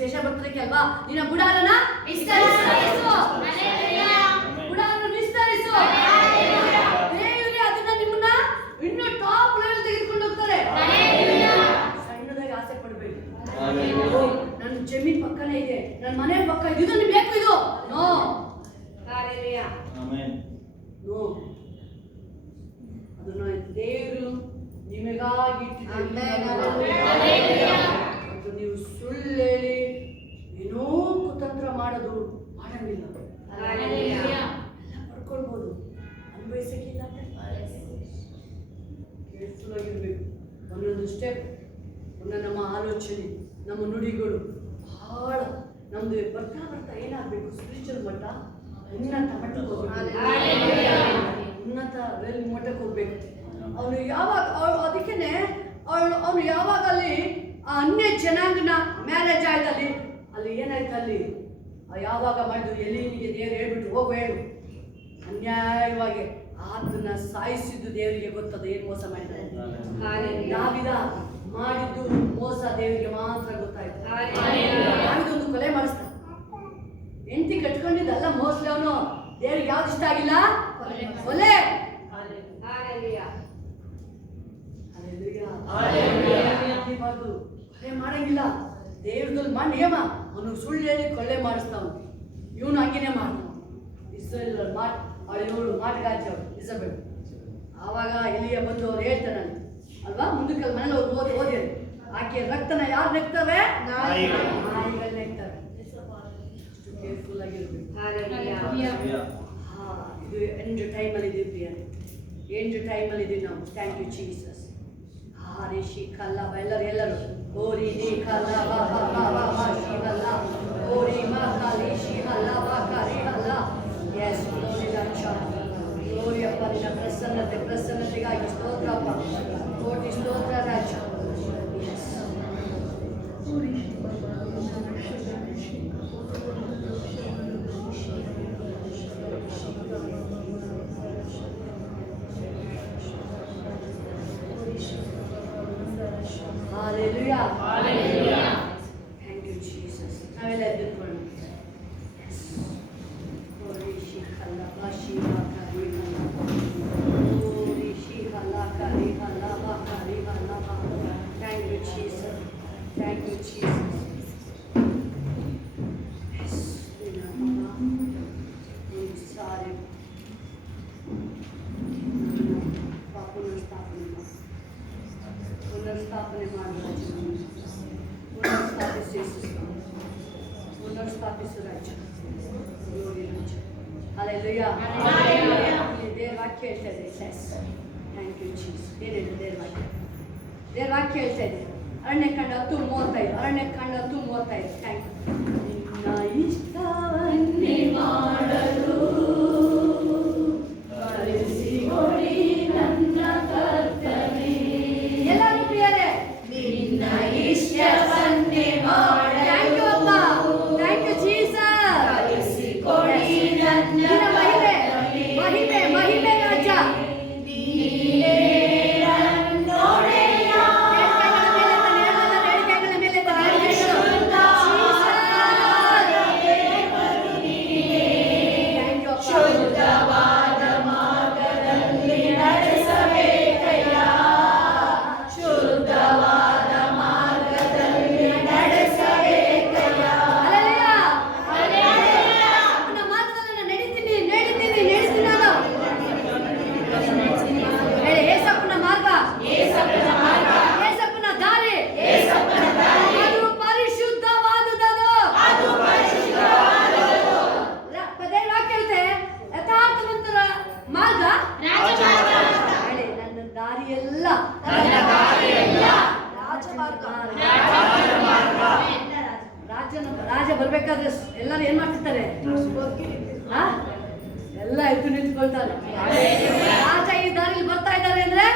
ವಿಷಯ ಬರ್ತದಕ್ಕೆ ಅಲ್ವಾ? ನಿನ್ನ ಗುಡಾರನ ವಿಸ್ತರಿಸು, ಗುಡಾರನ ವಿಸ್ತರಿಸು. ದೇವರೇ ಅದನ್ನ ನಿಮ್ಮನ್ನ ಇನ್ನೂ ಟಾಪ್ ಲೆವೆಲ್ ತೆಗೆದುಕೊಂಡು ಹೋಗ್ತಾರೆ. ಸಣ್ಣದಾಗಿ ಆಸೆ ಪಡಬೇಡಿ. ನನ್ನ ಜಮೀನ್ ಪಕ್ಕನೇ ಇದೆ, ನನ್ನ ಮನೆ ಪಕ್ಕ ಇದೆ, ಇದು ನಿಮ್ಗೆ ಬೇಕು, ಇದು ನೋ ನೋ. ಅದನ್ನ ದೇವರು ನಿಮಗಾಗಿ ಇಟ್ಟಿದ್ದು. ನೀವು ಸುಳ್ಳು ಹೇಳಿ ಏನೋ ಕುತಂತ್ರ ಮಾಡೋದು ಮಾಡಂಗಿಲ್ಲ. ಎಲ್ಲ ಪಡ್ಕೊಳ್ಬೋದು, ಅನ್ವಯಿಸಕ್ಕಿಲ್ಲ. ಕೇರ್ಫುಲ್ ಆಗಿರ್ಬೇಕು. ಒಂದೊಂದು ಸ್ಟೆಪ್, ನಮ್ಮ ಆಲೋಚನೆ, ನಮ್ಮ ನುಡಿಗಳು ಬಹಳ ನಮ್ದು ಬರ್ತಾ ಬರ್ತಾ ಏನಾಗಬೇಕು? ಸ್ಪಿರಿಚುವಲ್ ಮಟ್ಟ ಉನ್ನತ ಮಟ್ಟಕ್ಕೆ ಹೋಗ್ಬೇಕು, ಉನ್ನತ ಮಟ್ಟಕ್ಕೆ ಹೋಗ್ಬೇಕು. ಅವನು ಯಾವಾಗ ಅದಕ್ಕೇನೆ ಅವನು ಯಾವಾಗ ಅಲ್ಲಿ ಅನ್ಯ ಜನಾಂಗನ ಮ್ಯಾರೇಜ್ ಆಯ್ತಲ್ಲಿ, ಅಲ್ಲಿ ಏನಾಯ್ತು? ಅಲ್ಲಿ ಯಾವಾಗ ಮಾಡಿದ್ರು ಎಲ್ಲಿನಿಗೆ ದೇವರು ಹೇಳ್ಬಿಟ್ಟು ಹೋಗು ಹೇಳು, ಅನ್ಯಾಯವಾಗಿ ಆತನ ಸಾಯಿಸಿದ್ದು ದೇವರಿಗೆ ಗೊತ್ತದ ಏನು ಮೋಸ ಮಾಡಿದ್ದಾರೆ. ದಾವಿದ ಮಾಡಿದ್ದು ಮೋಸ ದೇವರಿಗೆ ಮಾತ್ರ ಗೊತ್ತಾಯ್ತು. ದಾವಿದೊಂದು ಕೊಲೆ ಮಾಡಿಸ್ತ, ಹೆಂಡತಿ ಕಟ್ಕೊಂಡಿದ್ದಲ್ಲ ಮೋಸ್ಟ್ಲಿ ಅವನು. ದೇವರಿಗೆ ಯಾವ್ದು ಇಷ್ಟ ಆಗಿಲ್ಲ? ಕೊಲೆ. ಕೊಲೆ ಮಾಡಂಗಿಲ್ಲ. ದೇವ್ರದಲ್ಲಿ ನಿಯಮ. ಅವನು ಸುಳ್ಳು ಹೇಳಿ ಕೊಳ್ಳೆ ಮಾಡಿಸ್ತಾವನು. ಇವನು ಹಂಗೇನೆ ಮಾಡ್ತಾವ. ಇಸ್ರೇಲ್ ಇವಳು ಮಾಟಗಾಚಿ ಅವಳು ಇಸಬೇಡ. ಆವಾಗ ಇಲ್ಲಿಯ ಬಂದು ಅವ್ರು ಹೇಳ್ತಾರೆ ಅಲ್ವಾ, ಮುಂದಕ್ಕೆ ಮನೇಲಿ ಅವ್ರು ಓದಿ ಆಕೆ ರಕ್ತನ ಯಾರು ನೆಕ್ತವೆ? ನಾಯಿಗಳು ನೆಕ್ತವೆ. ಅಷ್ಟು ಕೇರ್ಫುಲ್ ಆಗಿರ್ಬೇಕು. ಇದು ಎಂಡ್ ಟೈಮಲ್ಲಿ ಇದೀವಿ ಪ್ರಿಯರೇ, ಎಂಡ್ ಟೈಮಲ್ಲಿ ಇದೀವಿ ನಾವು. Thank you Jesus. ರಿಷಿ ಕಲ್ಲ ಎಲ್ಲರೂ ಓರಿ ನೀ ಕಲ್ಲ ಬಾ ಬಾ ಬಾ ಬಾ ಬಾ ಶಿ ಹಲ್ಲ ಓರಿ ಮಾ ಕಾಲಿ ಶಿ ಹಲ್ಲ ಬಾ ಕಾರಿ ಹಲ್ಲ. ಎಸ್ ಗ್ಲೋರಿ ರಾಜ, ಗ್ಲೋರಿ ಅಪ್ಪ. ನಿನ್ನ ಪ್ರಸನ್ನತೆಗಾಗಿ ಸ್ತೋತ್ರ ಅಪ್ಪ, ಕೋಟಿ ಸ್ತೋತ್ರ ರಾಜ. Yes Hallelujah. Hallelujah. Thank you, Jesus. ನಾವೆಲ್ಲ ಎದ್ದುಕೊಂಡು Yes. Glory shi khala ba shi ba kari khala. Glory shi khala kari khala ba kari khala ba. Thank you, Jesus. Thank you, Jesus. Yes. Dina Baba. Sorry. ಪುನರ್ಸ್ಥಾಪನೆ ಮಾಡಬೇಕು. ಪುನರ್ಸ್ಥಾಪಿಸು ರಾಜ. Hallelujah. ದೇವರ ವಾಕ್ಯ ಹೇಳ್ತಾ ಇದೆ. Thank you Jesus. ಏನಿದೆ ದೇವರ ವಾಕ್ಯ? ದೇವರ ವಾಕ್ಯ ಹೇಳ್ತಾ ಇದೆ ಅರಣ್ಯಕಾಂಡ 10:35. ಅರಣ್ಯಕಾಂಡ 10:35. Thank you. ನಿನ್ನ ಇಷ್ಟವನ್ನೇ ಮಾಡಲು ಕಲಿಸಿಕೊಡಿ ನನ್ನ ಕರ್ತನೇ. ಎಲ್ಲರೂ ಪ್ರಿಯರೇ, ನಿನ್ನ ಇಷ್ಟವನ್ನೇ ಮಾಡಲು. ಥ್ಯಾಂಕ್ ಯು ಅಪ್ಪ, ಥ್ಯಾಂಕ್ ಯು ಜೀಸಸ್. ಕಲಿಸಿಕೊಡಿ ನನ್ನ ಮಹಿಮೆ ಮಹಿಮೆ ಮಹಿಮೆ ರಾಜ. ನೀನೇ ನನ್ನೊಡೆಯ. ನೇಣಿಗೆಗಳ ಮೇಲೆ ಶುದ್ಧವಾದ ಮಾರ್ಗದಲ್ಲಿ ನಡೆಸಬೇಕಯ್ಯ. ಶುದ್ಧವಾದ ಮಾರ್ಗದಲ್ಲಿ ನಡೆಸಬೇಕಯ್ಯ. ಅವನ ಮಾರ್ಗದಲ್ಲಿ ನಡೀತೀನಿ ನಾನು. ಹೇಳಿ, ಏಸಪ್ಪನ ಮಾರ್ಗ, ಏಸಪ್ಪನ ದಾರಿ, ಅದು ಪರಿಶುದ್ಧವಾದುದದು. ದೇವರ ವಾಕ್ಯ ಹೇಳುತ್ತೆ, ಯಥಾರ್ಥವಂತರ ಮಾರ್ಗ ಹೇಳಿ, ನನ್ನ ದಾರಿಯೆಲ್ಲ ರಾಜ ಬರ್ಬೇಕಾದ್ರೆ ಎಲ್ಲರೂ ಏನ್ ಮಾಡ್ತಿರ್ತಾರೆ? ಎಲ್ಲ ಎದ್ದು ನಿಂತ್ಕೊಳ್ತಾರೆ. ರಾಜ ಈ ದಾರಿಯಲ್ಲಿ ಬರ್ತಾ ಇದ್ದಾರೆ ಅಂದ್ರೆ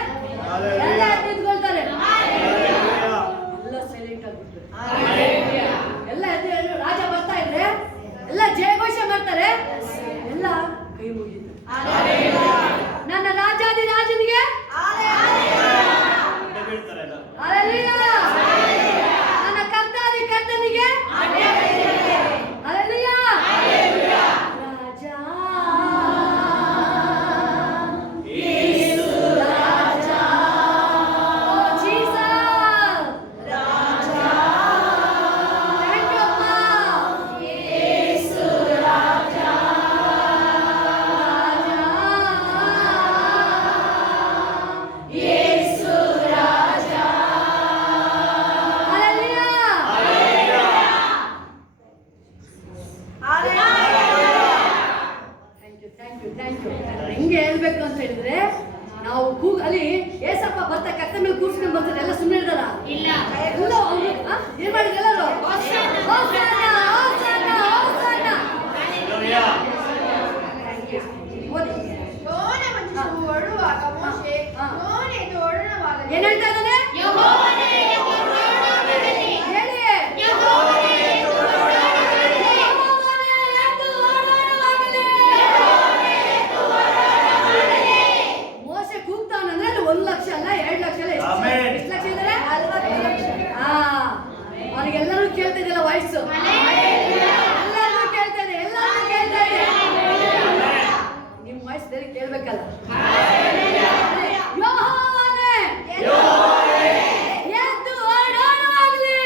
ಎಲ್ಲ ಎದ್ದು ನಿಂತ್ಕೊಳ್ತಾರೆ. ಎಲ್ಲ ಸೈಲೆಂಟ್ ಆಗ್ಬಿಡ್ತಾರೆ. ಎಲ್ಲ ಎದ್ದು ರಾಜ ಬರ್ತಾ ಇದ್ರೆ ಎಲ್ಲ ಜಯಘೋಷ ಮಾಡ್ತಾರೆ, ಎಲ್ಲ ಕೈ ಮುಗಿತಾರೆ. ನನ್ನ ರಾಜಾದಿ ರಾಜನಿಗೆ ನನ್ನ ಕರ್ತಾದಿ ಕರ್ತನಿಗೆ ಇದು ಮಾಡಿದ್ರೆ ಎಲ್ಲರೂ ಹೋಸನ್ನ ಹೋಸನ್ನ ಹೋಸನ್ನ. ಓದಿ. ಏನ್ ಹೇಳ್ತಾ ಇದ್ದಾನೆ? ಮೋಶೆ ಕೂಗ್ತಾನಂದ್ರೆ 1 ಲಕ್ಷ ಅಲ್ಲ 2 ಲಕ್ಷ ಅಲ್ಲ ಎಷ್ಟು ಲಕ್ಷ ಇದ್ದಾರೆ? 40 ಲಕ್ಷ. ಅವ್ರಿಗೆಲ್ಲರೂ ಕೇಳ್ತಾ ಇದೆಯಲ್ಲ ವಾಯ್ಸು, ಎಲ್ಲರೂ ಕೇಳ್ತಾ ಇದೆ, ಎಲ್ಲರೂ ಕೇಳ್ತಾ ಇದೆ. ನಿಮ್ಮ ವಾಯ್ಸ್ ಬೇರೆ ಕೇಳ್ಬೇಕಲ್ಲ. ಯೋಹಾನೇ ಎದ್ದು ಓಡೋಣವಾಗಲಿ.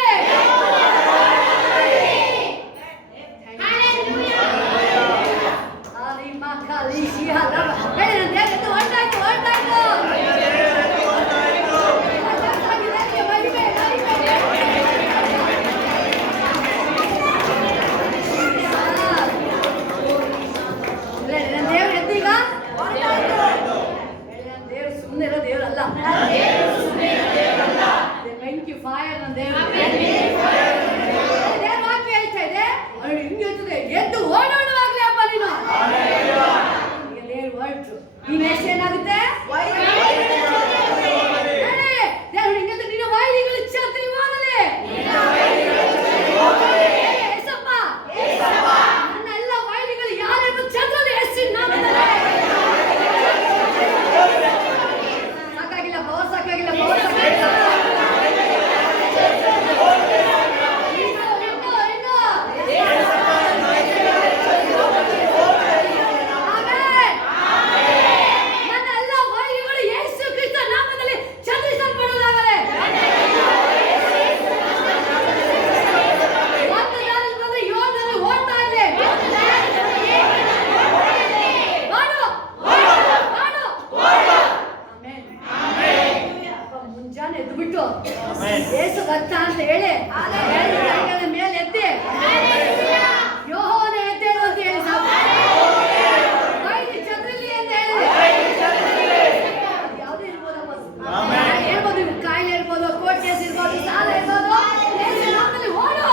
ಎದ್ದು ಓಡೋಣವಾಗ್ಲಿ ಅಪ್ಪ ನೀನು. ಈ ನೆಕ್ಸ್ಟ್ ಏನಾಗುತ್ತೆ? ದೇವರು ಹಿಂಗಂದ್ರೆ ನಿನ್ನ ವಾಯಿಗಳು ಛತ್ರವಾಗಲಿ. ಏಸಪ್ಪ ನನ್ನ ಎಲ್ಲ ವಾಯಿಗಳು ಯಾರೆಂದು ಛತ್ರದಲ್ಲಿ ಹೆಸರಿನ ನಾಮದಲ್ಲಿ. ಸಾಕಾಗಿಲ್ಲ ಪವರ್, ಸಾಕಾಗಿಲ್ಲ ಪವರ್, ಸಾಕಾಗಿಲ್ಲ. ಯೇಸು ರಕ್ತ ಅಂತ ಹೇಳಿ ಮೇಲೆ ಎತ್ತಿ ಯೋಹಾನ ಎದ್ದೇಳು ಅಂತ ಹೇಳಿ ಚಂದ್ರಲಿ ಅಂತ ಹೇಳಿ ಯಾವುದೇ ಇರ್ಬೋದಪ್ಪ, ಹೇಳ್ಬೋದು. ಕಾಯಿಲೆ ಇರ್ಬೋದು, ಕೋರ್ಟ್ ಕೇಸ್ ಇರ್ಬೋದು, ಸಾಲ ಇರ್ಬೋದು. ಓಡು,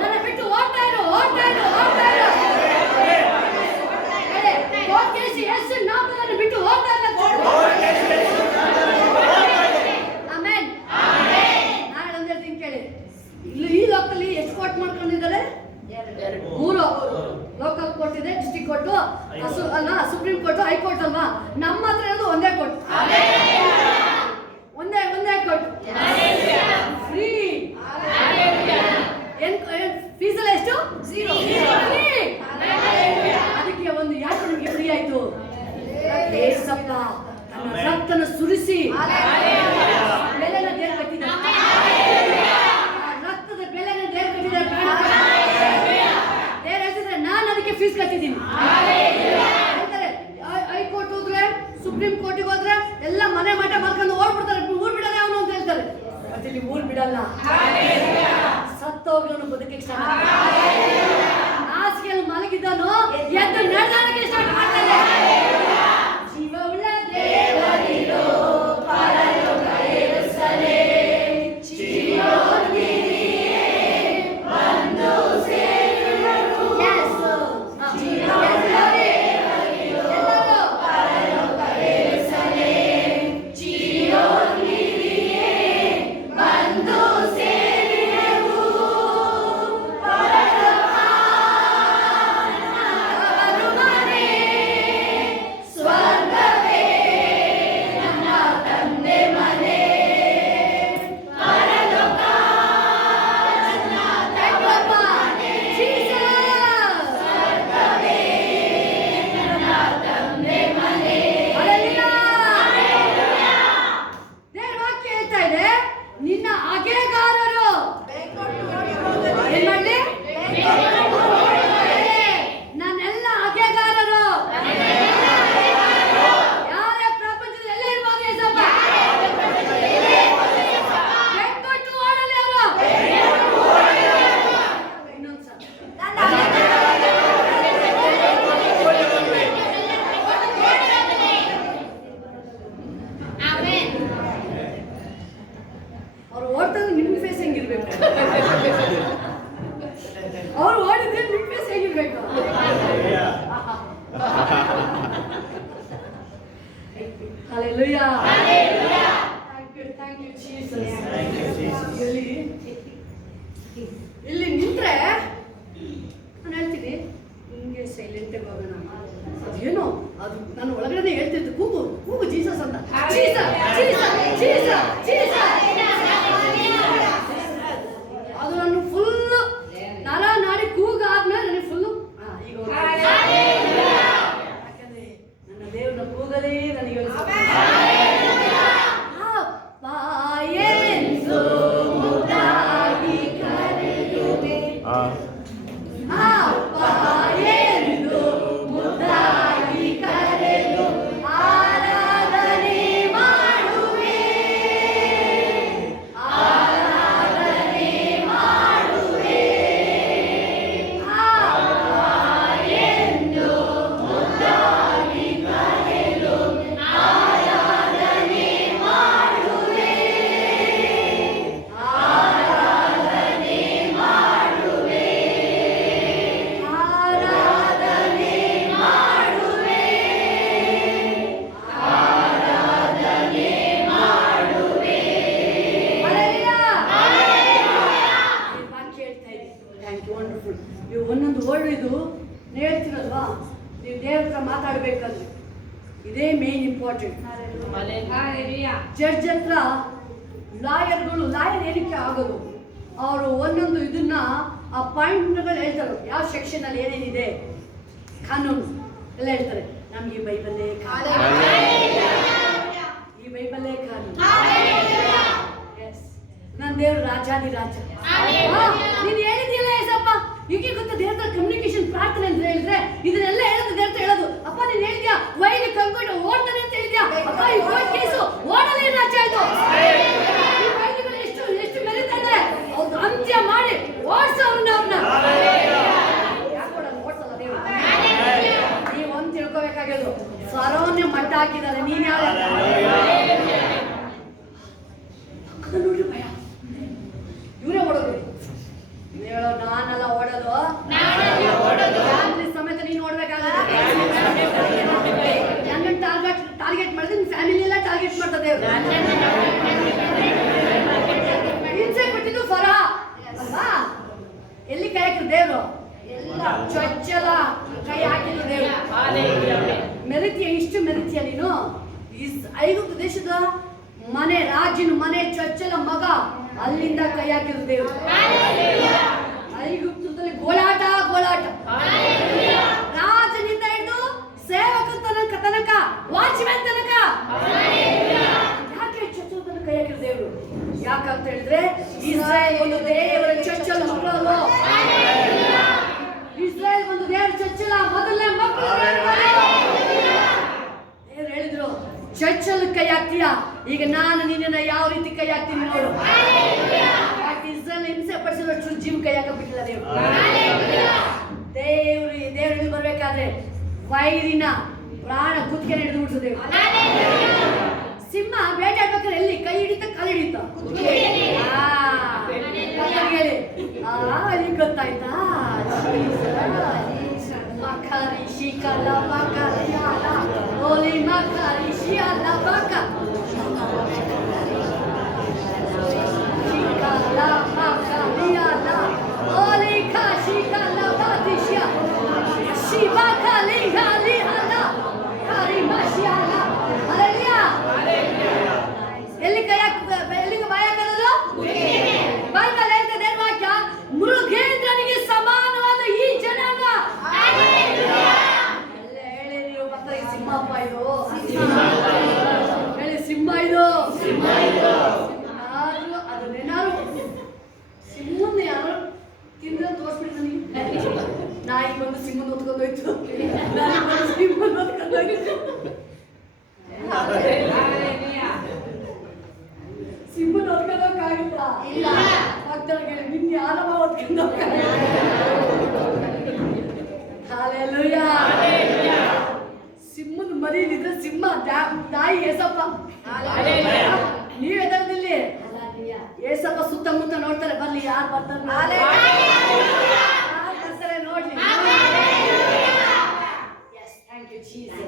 ನನ್ನ ಬಿಟ್ಟು ಓಡ್ತಾ ಇರು, ಓಡ್ತಾ ಇರು, ಓಡ್ತಾ ಇರು. ಕೋರ್ಟ್ ಕೇಸ್ ಯೇಸು ನಾಮದಲ್ಲಿ ಬಿಟ್ಟು ಓಡ್ತಾ ಇಲ್ಲ. ಈ ಲೋಕಲ್ಲಿ ಎಷ್ಟು ಕೋರ್ಟ್ ಮಾಡ್ಕೊಂಡಿದ್ದಾರೆ? 3 ಲೋಕಲ್ ಕೋರ್ಟ್ ಇದೆ, ಡಿಸ್ಟ್ರಿಕ್ಟ್ ಕೋರ್ಟ್ ಅಲ್ಲ, ಸುಪ್ರೀಂ ಕೋರ್ಟ್, ಹೈಕೋರ್ಟ್ ಅಲ್ವಾ? ನಮ್ಮ ಹತ್ರ ಇರೋದು ಒಂದೇ ಕೋರ್ಟ್, ಒಂದೇ ಕೋರ್ಟ್. ಫ್ರೀ. ಫೀಸ್ ಎಲ್ಲ ಎಷ್ಟು? 0. ಅದಕ್ಕೆ ಒಂದು ಯಾಕೆ ನಿಮಗೆ ಫ್ರೀ ಆಯ್ತು? ಏಸಪ್ಪ ತನ್ನ ರಕ್ತನ ಸುರಿಸಿ ಬೆಲೆನ ದೇವ್ರು ಕಟ್ಟಿದ್ದಾರೆ. ನಾನು ಅದಕ್ಕೆ ಫೀಸ್ ಕಟ್ಟಿದ್ದೀನಿ ಅಂತಾರೆ. ಹೈಕೋರ್ಟ್ ಹೋದ್ರೆ, ಸುಪ್ರೀಂ ಕೋರ್ಟಿಗೆ ಹೋದ್ರೆ ಎಲ್ಲ ಮನೆ ಮಠ ಮಾಡ್ಕೊಂಡು ಓಡ್ಬಿಡ್ತಾರೆ. ಊರ್ ಬಿಡಲ್ಲ ಅವನು ಅಂತ ಹೇಳ್ತಾರೆ. ಮತ್ತೆ ಇಲ್ಲಿ ಊರ್ ಬಿಡಲ್ಲ. ಸತ್ತೋಗ್ಲೂ ಬದುಕಿಗೆ ಸ್ಟಾರ್ಟ್, ಹಾಸಿಗೆಯಲ್ಲಿ ಮಲಗಿದ್ದನು ಎದ್ದು ನಡೆದಾಡಕ್ಕೆ ಸ್ಟಾರ್ಟ್ ಮಾಡ್ತಾನೆ. ಜೀವವುಳ್ಳ ದೇವರಿರೋ ಪರಲೋಕ ಏರಿಸಲೇ ಹೇಗಿರ್ಬೇಕು? ಅವ್ರು ಓಡಿದ್ರೆ ನಿಮ್ಮ ಫೇಸ್ ಹೇಗಿರ್ಬೇಕು? Hallelujah. Thank you, Jesus. ಇಲ್ಲಿ ನಿಂತ್ರೆ ನಾನು ಹೇಳ್ತೀನಿ ಹಿಂಗೆ ಸೈಲೆಂಟಾಗಿ ಹೋಗೋಣ. ಅದೇನೋ ಅದು ನನ್ನ ಒಳಗಡೆ ಹೇಳ್ತಿದ್ದು ಕೂಗು ಕೂಗು ಜೀಸಸ್ ಅಂತ. ಜೀಸಸ್ ಜೀಸಸ್ ಜೀಸಸ್ ಜೀಸಸ್ ಅದು ನಾನು ಫುಲ್ ನರ ನಾಡಿ ಕೂಗಾದ್ಮೇಲೆ ನನಗೆ ಫುಲ್ಲು ಈಗ ಯಾಕಂದ್ರೆ ನನ್ನ ದೇವ್ರನ್ನ ಕೂಗಲೇ ನನಗೆ ಒಂದೊಂದು ವರ್ಡ್ ಇದು ಹೇಳ್ತೀರಲ್ವಾ, ನೀವು ದೇವ್ರ ಹತ್ರ ಮಾತಾಡ್ಬೇಕಂದ್ರೆ ಇದೇ ಮೇನ್ ಇಂಪಾರ್ಟೆಂಟ್. ಜಡ್ಜ್ ಹತ್ರ ಲಾಯರ್ ಏನಕ್ಕೆ ಆಗೋದು, ಅವರು ಒಂದೊಂದು ಇದನ್ನ ಆ ಪಾಯಿಂಟ್ಗಳು ಹೇಳ್ತಾರೆ, ಯಾವ ಸೆಕ್ಷನ್ ಅಲ್ಲಿ ಏನೇನಿದೆ ಕಾನೂನು ಎಲ್ಲ ಹೇಳ್ತಾರೆ. ನಮ್ಗೆ ಈ ಬೈಬಲ್ಲೇ ಕಾನೂನು. ನನ್ನ ದೇವ್ರ ರಾಜಾದಿ ರಾಜ. ನೀನು ಹೇಳಿದ್ಯಲ್ಲ ಏಸಪ್ಪ, ಈಗ ಗೊತ್ತಾ ದೇವ್ರ ಕಮ್ಯುನಿಕೇಶನ್ ಪ್ರಾರ್ಥನೆ ಅಂತ ಹೇಳಿದ್ರೆ ಇದನ್ನೆಲ್ಲ ಹೇಳೋದು ದೇವ್ರ ಹೇಳೋದು. ಅಪ್ಪ ನೀನ್ ಹೇಳಿದ್ಯಾ ವೈಲಿ ಕಂಕೊಂಡು ಓಡ್ತಾನೆ ಅಂತ ಹೇಳಿದ್ಯಾ, ಅಪ್ಪ ಈ ಕೋರ್ಟ್ ಕೇಸು ಓಡಲೇ ರಾಜ ಇದು. ಈ ವೈಲಿಗಳು ಎಷ್ಟು ಮೆರಿತಾ ಇದ್ದಾರೆ, ಅವ್ರು ಅಂತ್ಯ ಮಾಡಿ ಓಡಿಸೋರನ್ನ ಅವ್ರನ್ನ ಓಡಿಸಲ್ಲ ದೇವ್ರು. ನೀವು ಒಂದು ತಿಳ್ಕೊಬೇಕಾಗೋದು, ಫರೋನ್ನೇ ಮಟ್ಟ ಹಾಕಿದ್ದಾರೆ, ನೀನ್ ಯಾವ ನೋಡ್ರಿ ಭಯ ಇವರೇ ಓಡೋದು. ಹೇಳೋ ನಾನೆಲ್ಲ ಓಡೋದು ಫ್ಯಾಮಿಲಿ ಸಮೇತ ನೀನು ಓಡ್ಬೇಕಾಗುತ್ತೆ. ನನ್ನ ಟಾರ್ಗೆಟ್ ಮಾಡಿದ್ರೆ ನಿನ್ ಫ್ಯಾಮಿಲಿ ಎಲ್ಲ ಟಾರ್ಗೆಟ್ ಮಾಡ್ತದೆ. ಹಿಂಸೆ ಕೊಟ್ಟಿದ್ದು ಫರ ಅಲ್ವಾ, ಎಲ್ಲಿ ಕೈ ಹಾಕಿದ್ರು ದೇವ್ರು, ಚೊಚ್ಚಲ ಕೈ ಹಾಕಿದ್ರು ದೇವ್ರು. ಮೆರಿತಿಯ ಇಷ್ಟು ಮೆರಿತಿಯ ನೀನು ಐಗುಪ್ತ ದೇಶದ ಮನೆ ರಾಜನ ಮನೆ ಚೊಚ್ಚಲ ಮಗ, ಅಲ್ಲಿಂದ ಕೈ ಹಾಕಿದ್ರು ದೇವ್ರು. ಐಗುಪ್ತದಲ್ಲಿ ಗೋಳಾಟ ರಾಜನಿಂದ ಹಿಡಿದು ಸೇವಕ ತನಕ ವಾಚ್ಮ್ಯಾನ್ ತನಕ ಯಾಕೆ ಚೊಚ್ಚಲ ತನಕ ಕೈ ಹಾಕಿದ್ರು ದೇವ್ರು? ಯಾಕಂತ ಹೇಳಿದ್ರೆ ಇಸ್ರಾಯೇಲ್ ಒಂದು ದೇವರ ಚೊಚ್ಚಲ ಮಕ್ಕಳು. ಇಸ್ರಾಯೇಲ್ ಒಂದು ದೇವರ ಚೊಚ್ಚಲ ಮೊದಲನೇ ಮಕ್ಕಳು. ದೇವ್ರು ಹೇಳಿದ್ರು ಚೊಚ್ಚಲ ಕೈ ಹಾಕ್ತೀಯಾ, ಈಗ ನಾನು ನಿನ್ನ ಯಾವ ರೀತಿ ಕೈ ಹಾಕ್ತೀನಿ ನೋಡು. ಇಸ್ರಾಯೇಲ್ ಹಿಂಸೆ ಪಡಿಸಿದಷ್ಟು ಜೀವ ಕೈ ಹಾಕಬಿಟ್ಟಿಲ್ಲ ದೇವ್ರು. ದೇವ್ರು ಬರ್ಬೇಕಾದ್ರೆ ವೈರಿನ ಪ್ರಾಣ ಕುತ್ತಿಗೆ ಹಿಡಿದು ಬಿಡ್ಸು ದೇವ್ರು. ಸಿಂಹ ಬೇಟಾಡ್ಬೇಕಾದ್ರೆ ಎಲ್ಲಿ ಕೈ ಹಿಡಿತ ಕಾಲು ಹಿಡಿತ ಹೇಳಿ ಗೊತ್ತಾಯ್ತಾ? ಮಕಾರಿ ಶಿಕಲ ಮಕಾರಿಯಾಲ ಓಲಿ ಮಕಾರಿ ಶಿಯಾಲ ಬಕ ಶಿಕಲ ಮಕಾರಿಯಾಲ ಓಲಿ ಕಾ ಶಿಕಲ ಬಾತಿಶಿಯಾ ಶಿಬಾ ಕಲಿ ಗಾಲಿ ಹಲ ಕಾರಿ ಮಶಿಯಾಲ. ಹಲ್ಲೆಲೂಯಾ. ಎಲ್ಲಿ ಕೈ ಎಲ್ಲಿಗೆ ಬಾಯ ಹಾಕೋದು? ಬೈಬಲ್ ಹೇಳ್ತದೆ ವಾಕ್ಯ, ಮೃಗೇಂದ್ರನಿಗೆ ಸಮಾನವಾದ ಈ ಜನಾಂಗ. ಹೇಳಿ ನೀವು ಮತ್ತೆ ಸಿಂಹಪ್ಪ ಇದು, ಹೇಳಿ ಸಿಂಹ ಇದು. ಅದನ್ನೇನಾರು ಸಿಂಹನ ಯಾರು ತಿಂದ್ರೆ ತೋರಿಸ್ಬಿಟ್ಟು ನನಗೆ ನಾಯಿ ಬಂದು ಸಿಂಹನ ಹೊತ್ಕೊಂಡೋಯ್ತು, ಸಿಂಹನ ಹೊತ್ಕೊಂಡೋಯ್ತು. ಸಿಂಹನ ಹೊತ್ಕೊಂಡೋಗಕ್ಕಾಗಿಲ್ಲ, ಇಲ್ಲ ಭಕ್ತರಿಗೆ ನಿನ್ನೆ ಆಲಮ ಹೊತ್ಕೊಂಡೋಗ. ಹಲ್ಲೆಲೂಯಾ. ಸಿಂಹದ ಮರಿಲಿದ್ರೆ ಸಿಂಹ ತಾಯಿ ಏಸಪ್ಪ. ನೀವ್ ಎದರದಲ್ಲಿ ಏಸಪ್ಪ ಸುತ್ತಮುತ್ತ ನೋಡ್ತಾರೆ, ಯಾರು ಬರ್ತಾರೆ ನೋಡ್ಲಿ. Thank you Jesus.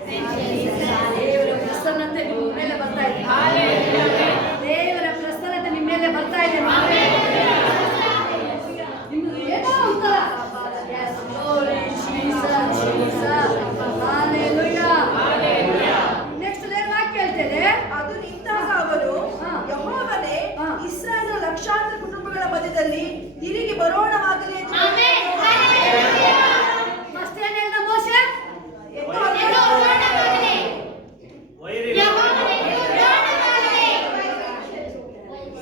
ದೇವರ ಪ್ರಸನ್ನತೆ ನಿಮ್ಮ ಮೇಲೆ ಬರ್ತಾ ಇದೆ. ದೇವರ ಪ್ರಸನ್ನತೆ ನಿಮ್ಮ ಮೇಲೆ ಬರ್ತಾ ಇದೆ. ನಿಮ್ದು ಏನೋ ಒಂಥರ ನೆಕ್ಸ್ಟ್ ಏನು ವಾಕ್ಯ ಹೇಳ್ತೇನೆ? ಅದು ನಿಂತಾಗ ಅವರು ಯೆಹೋವನೇ ಇಸ್ರಾಯೇಲ್ ಲಕ್ಷಾಂತರ ಕುಟುಂಬಗಳ ಮಧ್ಯದಲ್ಲಿ ತಿರುಗಿ ಬರೋಣವಾಗಲಿ ಎಂದು ಫಸ್ಟ್ ಏನ್ ಹೇಳ್ದ ಮೋಶೆ?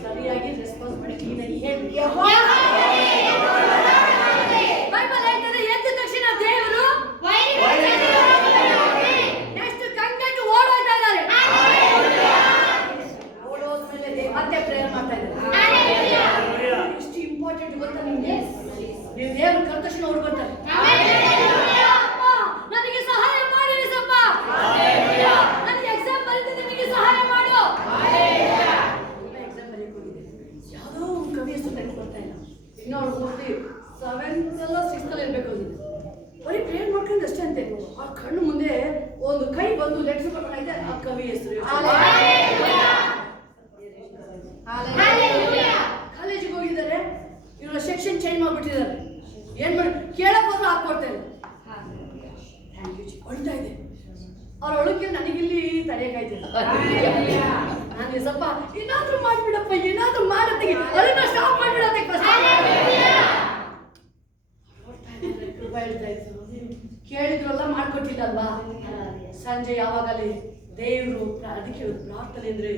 ಸರಿಯಾಗಿ ರೆಸ್ಪಾನ್ಸ್ ಮಾಡಿ ಕ್ಲೀನಾಗಿ ಹೇಳಿ. ಬೈಬಲ್ ಹೇಳ್ತದೆ ಎದ್ದ ತಕ್ಷಣ ದೇವರು ನೆಕ್ಸ್ಟ್ ಕಂಗೆಟ್ಟು ಓಡೋಗ್ತಾ ಇದ್ದಾರೆ. ಓಡೋದ್ಮೇಲೆ ಮತ್ತೆ ಪ್ರೇಯರ್ ಮಾಡ್ತಾ ಇದ್ದಾರೆ. ಎಷ್ಟು ಇಂಪಾರ್ಟೆಂಟ್ ಗೊತ್ತಾ ನಿಮ್ಗೆ? ನೀವು ದೇವರು ಕರೆದ ತಕ್ಷಣ ಓಡ್ ಬರ್ತಾರೆ. ನನಗೆ ಸಹಾಯ ಮಾಡಿ ಸಪ್ಪ, ನನಗೆ ಎಕ್ಸಾಮ್ ಬರೀತಿದ್ದೆ, ನನಗೆ ಸಹಾಯ ಮಾಡು. ಎಕ್ಸಾಮ್ ಬರೀಕ್ ಹೋಗಿದೆ, ಯಾವುದೋ ಒಂದು ಕವಿ ಹೆಸರು ನೆನಪು ಬರ್ತಾ ಇಲ್ಲ. ಇನ್ನೂ ಅವ್ರು ಹೋಗಿ 7th ಅಲ್ಲ 6th ಅಲ್ಲಿ ಇರ್ಬೇಕು ಅವ್ರಿಗೆ. ಬರೀ ಪ್ರೇಯರ್ ಮಾಡ್ಕೊಂಡು ಅಷ್ಟೇ ಅಂತೆ. ಆ ಕಣ್ಣು ಮುಂದೆ ಒಂದು ಕೈ ಬಂದು ಲೆಟ್ಸ್ ಬರ್ಕೊಂಡೈತೆ. ಆ ಕವಿ ಹೆಸರು ಕಾಲೇಜಿಗೆ ಹೋಗಿದ್ದಾರೆ. ಇವರ ಸೆಕ್ಷನ್ ಚೇಂಜ್ ಮಾಡ್ಬಿಟ್ಟಿದ್ದಾರೆ. ಏನ್ ಮಾಡಿ ಕೇಳಕ್ ಹೋದ್ರು ಹಾಕೊಡ್ತೇನೆ. ಥ್ಯಾಂಕ್ ಯು ಜಿ ಹೊಳ್ತಾ ಇದೆ. ಅವ್ರ ಒಳಗೆ ನನಗಿಲ್ಲಿ ತಡೆಯಕ್ಕಾಯ್ತಿಲ್ಲ. ನಾನು ಸ್ವಲ್ಪ ಏನಾದ್ರೂ ಮಾಡ್ಬಿಡಪ್ಪ, ಏನಾದ್ರೂ ಮಾಡತ್ತೆ, ಅದನ್ನ ಸ್ಟಾಪ್ ಮಾಡ್ಬಿಡತ್ತೆ. ಕೃಪಾ ಹೇಳ್ತಾ ಇದ್ರು, ಕೇಳಿದ್ರಲ್ಲ ಮಾಡ್ಕೊಟ್ಟಿಲ್ಲಲ್ವಾ? ಸಂಜೆ ಯಾವಾಗಲೇ ದೇವರು ಅದಕ್ಕೆ ಪ್ರಾರ್ಥನೆ ಅಂದ್ರೆ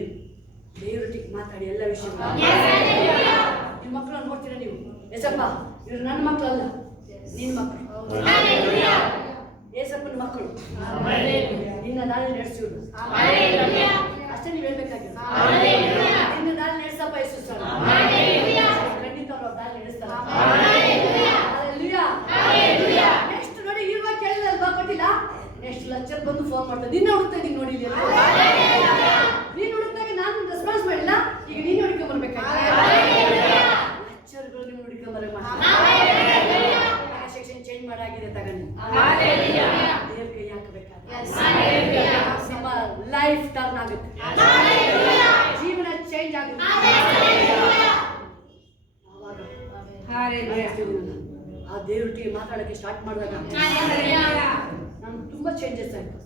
ದೇವರೊಟ್ಟಿಗೆ ಮಾತಾಡಿ ಎಲ್ಲ ವಿಷಯ. ನಿಮ್ಮ ಮಕ್ಕಳನ್ನ ನೋಡ್ತೀರಾ ನೀವು? ಏಸಪ್ಪ ಇವ್ರು ನನ್ನ ಮಕ್ಕಳಲ್ಲ, ನಿನ್ನ ಮಕ್ಕಳು, ಏಸಪ್ಪನ ಮಕ್ಕಳು. ನಿನ್ನ ದಾರಿ ನಡೆಸಿದ್ರು ಅಷ್ಟೇ ನೀವು ಹೇಳ್ಬೇಕಾಗಿತ್ತು. ನಿನ್ನ ದಾರಿ ನಡೆಸಪ್ಪ ಯೇಸು ಸ್ವಾಮಿ. ಖಂಡಿತ ಅವ್ರ ದಾರಿ ನಡೆಸ್ತಾರೆ. ನೆಕ್ಸ್ಟ್ ನೋಡಿ ಇರುವ ಕೇಳಿದಲ್ವಾ ಕೊಟ್ಟಿಲ್ಲ. ನೆಕ್ಸ್ಟ್ ಲೆಕ್ಚರ್ ಬಂದು ಫೋನ್ ಮಾಡ್ತಾರೆ. ನಿನ್ನ ಹುಡುಕ್ತಾ ಇದೀನಿ ನೋಡಿ, ನೀನು ಹುಡುಕ್ದಾಗ ನಾನು ರೆಸ್ಪಾನ್ಸ್ ಮಾಡಿಲ್ಲ. ಈಗ ನೀನು ಹುಡುಕೊಂಡ್ ಬರ್ಬೇಕಾಗಿತ್ತು. ಲೆಕ್ಚರ್ಗಳು ನೀವು ಹುಡುಕೊಂಡ್ ಸೆಕ್ಷನ್ ಚೇಂಜ್ ಮಾಡಾಗಿದೆ. ತಗೊಂಡು ದೇವ್ರ ಕೈ ಹಾಕಬೇಕಾದ್ರೆ ನಿಮ್ಮ ಲೈಫ್ ಟರ್ನ್ ಆಗುತ್ತೆ, ಜೀವನ ಚೇಂಜ್ ಆಗುತ್ತೆ. ಆ ದೇವ್ರೊಟ್ಟಿಗೆ ಮಾತಾಡಕ್ಕೆ ಸ್ಟಾರ್ಟ್ ಮಾಡಿದಾಗ ನಮ್ಗೆ ತುಂಬಾ ಚೇಂಜಸ್ ಆಯ್ತು.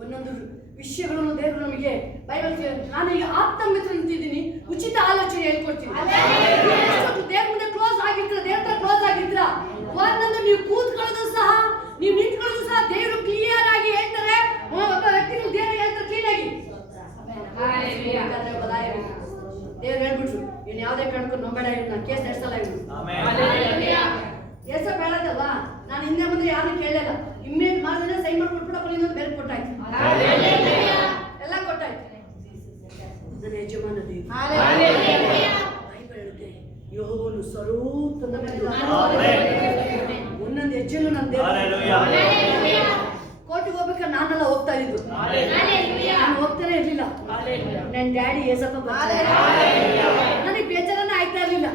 ಒಂದೊಂದು ವಿಷಯಗಳನ್ನು ದೇವರು ನಮಗೆ ಬೈಬಲ್ ನಾನು ಈಗ ಆಪ್ತ ಮಿತ್ರ ನಿಂತಿದ್ದೀನಿ, ಉಚಿತ ಆಲೋಚನೆ ಹೇಳ್ಕೊಡ್ತೀನಿ. ದೇವ್ರ ಮುಂದೆ ಕ್ಲೋಸ್ ಆಗಿರ್ತೀರ, ದೇವ್ರ ಕ್ಲೋಸ್ ಆಗಿರ್ತೀರ. ಒಂದೊಂದು ನೀವು ಕೂತ್ಕೊಳ್ಳೋದು ಸಹ, ನೀವು ನಿಂತ್ಕೊಳ್ಳೋದು ಸಹ ದೇವರು ಕ್ಲಿಯರ್ ಆಗಿ ಹೇಳ್ತಾರೆ. ಒಬ್ಬ ವ್ಯಕ್ತಿಗಳು ದೇವರು ಹೇಳ್ತಾರೆ ಕ್ಲೀನ್ ಆಗಿ. ದೇವ್ರು ಹೇಳ್ಬಿಟ್ರು, ಇವ್ನು ಯಾವುದೇ ಕಾರಣಕ್ಕೂ ನಂಬೇಡ, ಇವ್ನ ಕೇಸ್ ನಡೆಸಲ್ಲ. ಇವ್ನು ಏಸ ಬೇಡದಲ್ವಾ? ನಾನು ಹಿಂದೆ ಬಂದ್ರೆ ಯಾರು ಕೇಳಲ್ಲ. ಇಮ್ಮೇಲೆ ಮಾಡಿದ್ರೆ ಸೈನ್ ಮಾಡ್ಕೊಟ್ಬಿಡಪ್ಪ, ಇನ್ನೊಂದು ಬೇರೆ ಕೊಟ್ಟಾಯ್ತು, ಎಲ್ಲ ಕೊಟ್ಟಾಯ್ತು. ನನ್ನ ಯಜಮಾನ ಬೈಬಲ್ ಹೇಳುತ್ತೆ, ಯೆಹೋವನು ಸ್ವರೂಪದಿಂದ ಒಂದೊಂದು ಹೆಜ್ಜೆಲ್ಲೂ ನನ್ನ ದೇವರು. ಕೋರ್ಟಿಗೆ ಹೋಗ್ಬೇಕಾದ್ರೆ ನಾನೆಲ್ಲ ಹೋಗ್ತಾ ಇದ್ದು, ನಾನು ಹೋಗ್ತಾನೆ ಇರ್ಲಿಲ್ಲ. ನನ್ನ ಡ್ಯಾಡಿ ಏಸಪ್ಪ ನನಗೆ ಬೇಜಾರನ್ನ ಆಯ್ತಾ ಇರ್ಲಿಲ್ಲ.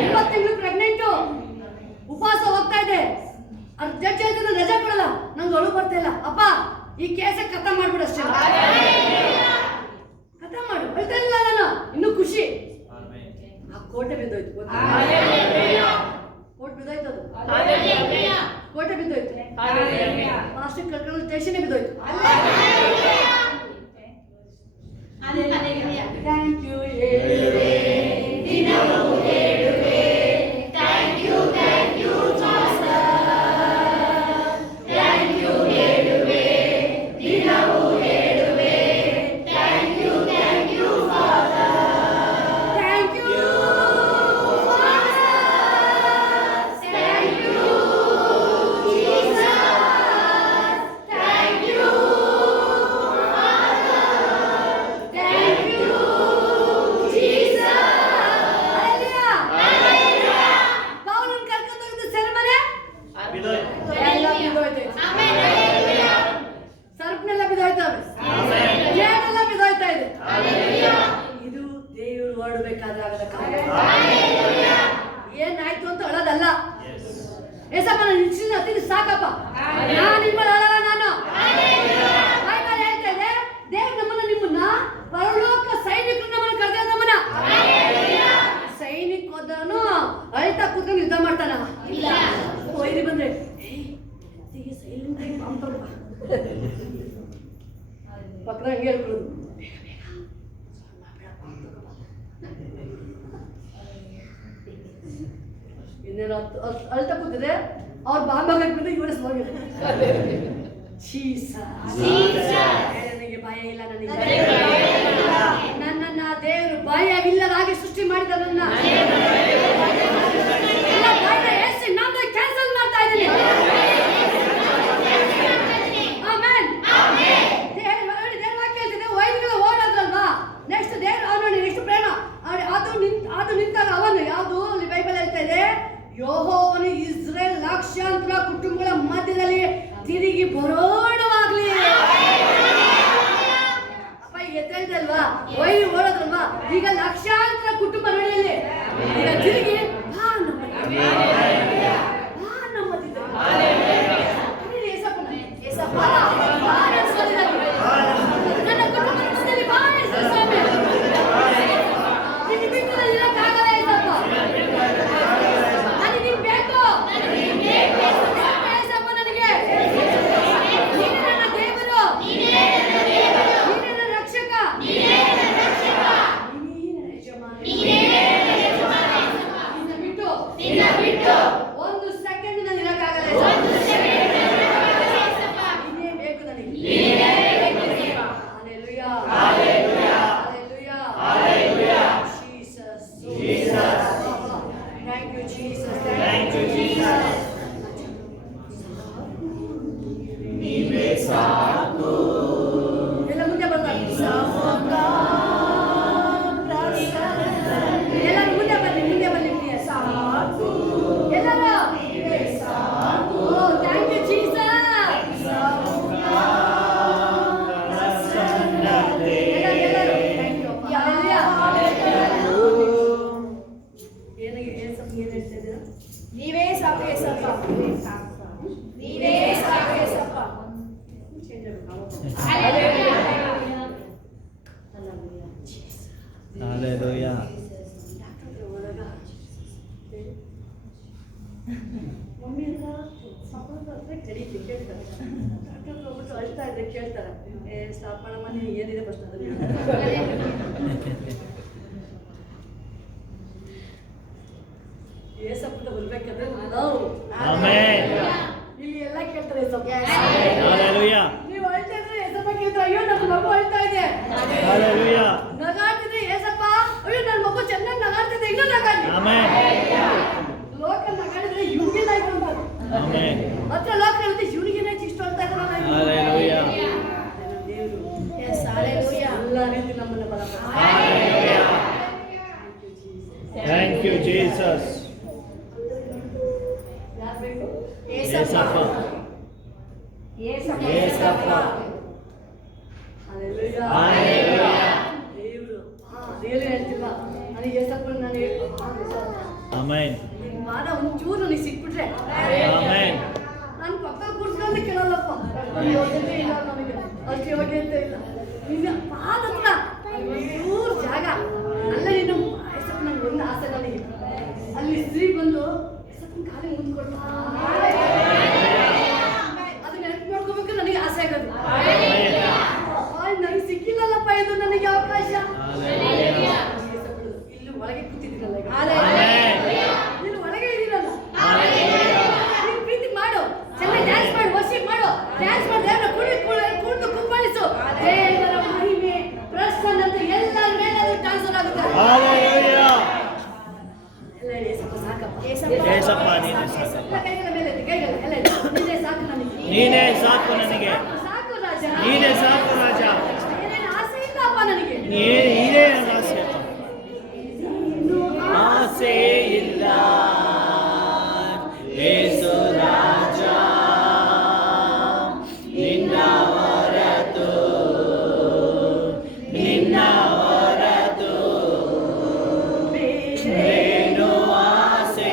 20 ತಿಂಗಳು ಪ್ರೆಗ್ನೆಂಟು, ಉಪವಾಸ ಹೋಗ್ತಾ ಇದೆ. ಅವ್ರ ಜಡ್ಜ್ ಹೇಳ್ತಾರೆ ರಜಾ ಕೊಡಲ್ಲ. ನಂಗೆ ಅಳು ಬರ್ತಾ ಇಲ್ಲ. ಅಪ್ಪ ಈ ಕೇಸ ಕಥ ಮಾಡ್ಬಿಡು ಅಷ್ಟೇ, ಕಥ ಮಾಡು. ಹೇಳ್ತಾ ಇಲ್ಲ ನಾನು, ಇನ್ನೂ ಖುಷಿ. ಆ ಕೋಟೆ ಬಿದ್ದೋಯ್ತು, ಕೋಟೆ ಬಿದ್ದೋಯ್ತು, ಅದು ಕೋಟೆ ಬಿದ್ದೋಯ್ತು. ಮಾಸ್ಟರ್ ಕರ್ಕೊಂಡು ಸ್ಟೇಷನ್ ಬಿದ್ದೋಯ್ತು. ಥ್ಯಾಂಕ್ ಯು ಏಸಪ್ಪ ನಾನು ನಿಲ್ಸಿದ ಹತ್ತಿದ್ದು ಸಾಕಪ್ಪ. ನಾನು ನಿಮ್ಮಲ್ಲಿ ಅಳಲ್ಲ. ನಾನು ಬೈಬಲ್ ಹೇಳ್ತಾ ಇದೆ, ದೇವ್ರು ನಿಮ್ಮನ್ನ ಪರಲೋಕ ಸೈನಿಕರು ನಮ್ಮನ್ನ ಕರೆದ ನಮ್ಮನ್ನ. ಸೈನಿಕ ಹೋದವನು ಅಳ್ತಾ ಕೂತ್ಕೊಂಡು ಯುದ್ಧ ಮಾಡ್ತಾನ ಇಲ್ಲ. ವೈರಿ ಬಂದ್ರೆ ಸೈಲೆಂಟ್ ಆಗಿ ಬಾಂಬ್ ತಗೊಂಡ ಪಕ್ಕದ ಹಂಗೆ ಹೇಳ್ಕೊಳ್ಳೋದು, ಇನ್ನೇನು ಅಳ್ತಾ ಕೂತಿದ್ರೆ ಅವ್ರು ಬಾಂಬ್ ಹಾಕಿಬಿಟ್ಟು ಇವರೇ ನನಗೆ ಭಯ ಇಲ್ಲ. ನನ್ನನ್ನ ದೇವರು ಭಯವಿಲ್ಲದಾಗಿ ಸೃಷ್ಟಿ ಮಾಡಿದ ನನ್ನ ಕ್ಯಾನ್ಸಲ್ ಮಾಡ್ತಾ ಇದ್ದೀನಿ. ಆಮೆನ್. ದೇವ್ರ ವಾಕ್ಯ ಹೇಳ್ತಿದೆ, ವೈರಿಗಳು ಓಡೋದ್ರಲ್ವಾ, ನೆಕ್ಸ್ಟ್ ದೇವ್ರು ಅವನು ನೆಕ್ಸ್ಟ್ ಪ್ರೇಮ ಅದು ನಿಂತಾಗ ಅವನು ಯಾವುದು ಬೈಬಲ್ ಹೇಳ್ತಾ ಇದೆ, ಯೆಹೋವನು ಇಸ್ರೇಲ್ ಲಕ್ಷಾಂತರ ಕುಟುಂಬಗಳ ಮಧ್ಯದಲ್ಲಿ ತಿರುಗಿ ಬರೋಣವಾಗ್ಲಿ. ಅಪ್ಪ ಈಗ ಎದ್ದೇಳ್ದಲ್ವಾ, ವೈರಿ ಓಡೋದಲ್ವಾ, ಈಗ ಲಕ್ಷಾಂತರ ಕುಟುಂಬ ನಡೆಯಲಿ. ಈಗ ತಿರುಗಿ ನನ್ನ ಕುಟುಂಬದಲ್ಲಿ ಬಾ ಸ್ವಾಮಿ, ನಿನ್ನ ಬಿಟ್ಟು ನಾನು ಇರಕ್ಕಾಗಲ್ಲ ಏಸಪ್ಪ, ನನಗೆ ನೀನು ಬೇಕು ಏಸಪ್ಪ, ನನಗೆ ನೀನೇ ನನ್ನ ದೇವರು, ನೀನೇ ನನ್ನ ರಕ್ಷಕ, ನೀನೇ ನನ್ನ ಯಜಮಾನ. ನಿನ್ನ ಬಿಟ್ಟು ಒಂದು ಸೆಕೆಂಡ್ ನಾನು ಇರಕ್ಕಾಗಲ್ಲ ಏಸಪ್ಪ, ನೀನೇ ಬೇಕು ನನಗೆ. Hallelujah. Hallelujah. Jesus. Thank you, Jesus. Thank you, Jesus. ನೀವೇ ಸಾಕು. ಎಲ್ಲ ಮುಂದೆ ಬರ್ತಾರೆ. ಎಲ್ಲರೂ ಮುಂದೆ ಬನ್ನಿ ಸಾಕು. ಎಲ್ಲರೂ ನೀವೇ ಸಾಕು. Thank you, Jesus. ನೀವೇ ಸಾಕು ಏಸಪ್ಪ, ನೀವೇ ಸಾಕು ಏಸಪ್ಪ. Hallelujah. ಮಮ್ಮಿ ಎಲ್ಲ ಸಪೋರ್ಟ್ ಹತ್ರ ಕರೀತಿ ಕೇಳ್ತಾರೆ, ಡಾಕ್ಟರ್ ಹೋಗ್ಬಿಟ್ಟು ಅಳ್ತಾ ಇದ್ರೆ ಕೇಳ್ತಾರೆ, ಸ್ಟಾಪ್ ಮಾಡಮ್ಮ, ನೀನು ಏನಿದೆ ಫಸ್ಟ್ ಅದನ್ನು ಏಸಪ್ಪ ಬರ್ಬೇಕಾದ್ರೆ ಇಲ್ಲಿ ಎಲ್ಲ ಕೇಳ್ತಾರೆ ಏಸಪ್ಪ. ನೀವು ಅಳ್ತಾ ಇದ್ರೆ ಏಸಪ್ಪ ಕೇಳ್ತಾರೆ, ಅಯ್ಯೋ ನನ್ನ ಮಗು ಅಳ್ತಾ ಇದೆ, ನಗಾಡ್ತಿದ್ರೆ ಏಸಪ್ಪ, ಅಯ್ಯೋ ನನ್ನ ಮಗು ಚೆನ್ನಾಗಿ ನಗಾಡ್ತಿದೆ, ಇನ್ನೂ ನಗಾಡಿ. ಲೋಕಲ್ ನಗಾಡಿದ್ರೆ ಇವ್ರಿಗೇನಾಯ್ತು ಅಂತ ಹತ್ರ ಲೋಕ ಇರುತ್ತೆ, ಇವ್ರಿಗೇನಾಯ್ತು ಇಷ್ಟು ಅಳ್ತಾ ಇದ್ದಾರಲ್ಲ. ದೇವರು ಎಲ್ಲ ರೀತಿ ನಮ್ಮನ್ನ Thank you, Jesus. ಯಾರು ಬೇಕು? ಏಸಪ್ಪ. ದೇವರು ರಿಯಲಿ ಹೇಳ್ತಿಲ್ವಾ, ನನಗೆ ಏಸಪ್ಪ ನನಗೆ ಮಾನ ಒಂಚೂರು ನನಗೆ ಸಿಕ್ಬಿಟ್ರೆ ನಾನು ಪಕ್ಕ ಕೂರ್ಸ್ಕೊಂಡು ಕೇಳಲ್ಲಪ್ಪ, ಯೋಗ್ಯತೆ ಇಲ್ಲ ನನಗೆ, ಅಷ್ಟು ಯೋಗ್ಯತೆ ಇಲ್ಲ. ನಿನ್ನ ಪಾದ ಹತ್ರ ಮೂರು ಜಾಗ ಅಲ್ಲ, ನಿನ್ನ ಏಸಪ್ಪ ನನಗೆ ಒಂದು ಆಸೆ, ನನಗೆ ಅಲ್ಲಿ ಸ್ತ್ರೀ ಬಂದು ಏಸಪ್ಪನ ಕಾಲಿಗೆ ಮುಂದೆ ಕೊಡ್ತಾ ಅದನ್ನ ನೆನಪು ಮಾಡ್ಕೋಬೇಕು, ನನಗೆ ಆಸೆ ಆಗೋದು. ನನಗೆ ಸಿಕ್ಕಿಲ್ಲಲ್ಲಪ್ಪ ಇದು ನನಗೆ ಅವಕಾಶ. ಇಲ್ಲಿ ಒಳಗೆ ಕೂತಿದ್ದೀರಲ್ಲ, ಇಲ್ಲಿ ಒಳಗೆ ಇದ್ದೀರಲ್ಲ, ನೀನು ಪ್ರೀತಿ ಮಾಡು, ಚೆನ್ನಾಗಿ ಡ್ಯಾನ್ಸ್ ಮಾಡು, ವರ್ಷಿಪ್ ಮಾಡು, ಡ್ಯಾನ್ಸ್ ಮಾಡಿ ದೇವರ ಕುಣಿದು ಕುಪ್ಪಳಿಸು. ದೇವರ ಮಹಿಮೆ ಪ್ರಸನ್ನತೆ ಎಲ್ಲರ ಮೇಲೆ ಅದು ಟ್ರಾನ್ಸ್ಫರ್ ಆಗುತ್ತೆ. ಎಲ್ಲ ಹೇಳಿ ಏಸಪ್ಪ ಸಾಕಪ್ಪ, ಏಸಪ್ಪ ನೀನೇ ಸಾಕು. ಕೈಗಳ ಮೇಲೆ ಕೈಗಳ ಎಲ್ಲ ನೀನೇ ಸಾಕು ನನಗೆ, ನೀನೇ ಸಾಕು ನನಗೆ, ಸಾಕು ರಾಜ, ನೀನೇ ಸಾಕು ರಾಜ. ಏನೇನು ಆಸೆ ಇಲ್ಲಪ್ಪ ನನಗೆ, ನೀನೇ ಆಸೆ, ಆಸೆ ಇಲ್ಲ ಏಸು ರಾಜ, ನಿನ್ನ ಹೊರತು ಬೇರೇನು ಆಸೆ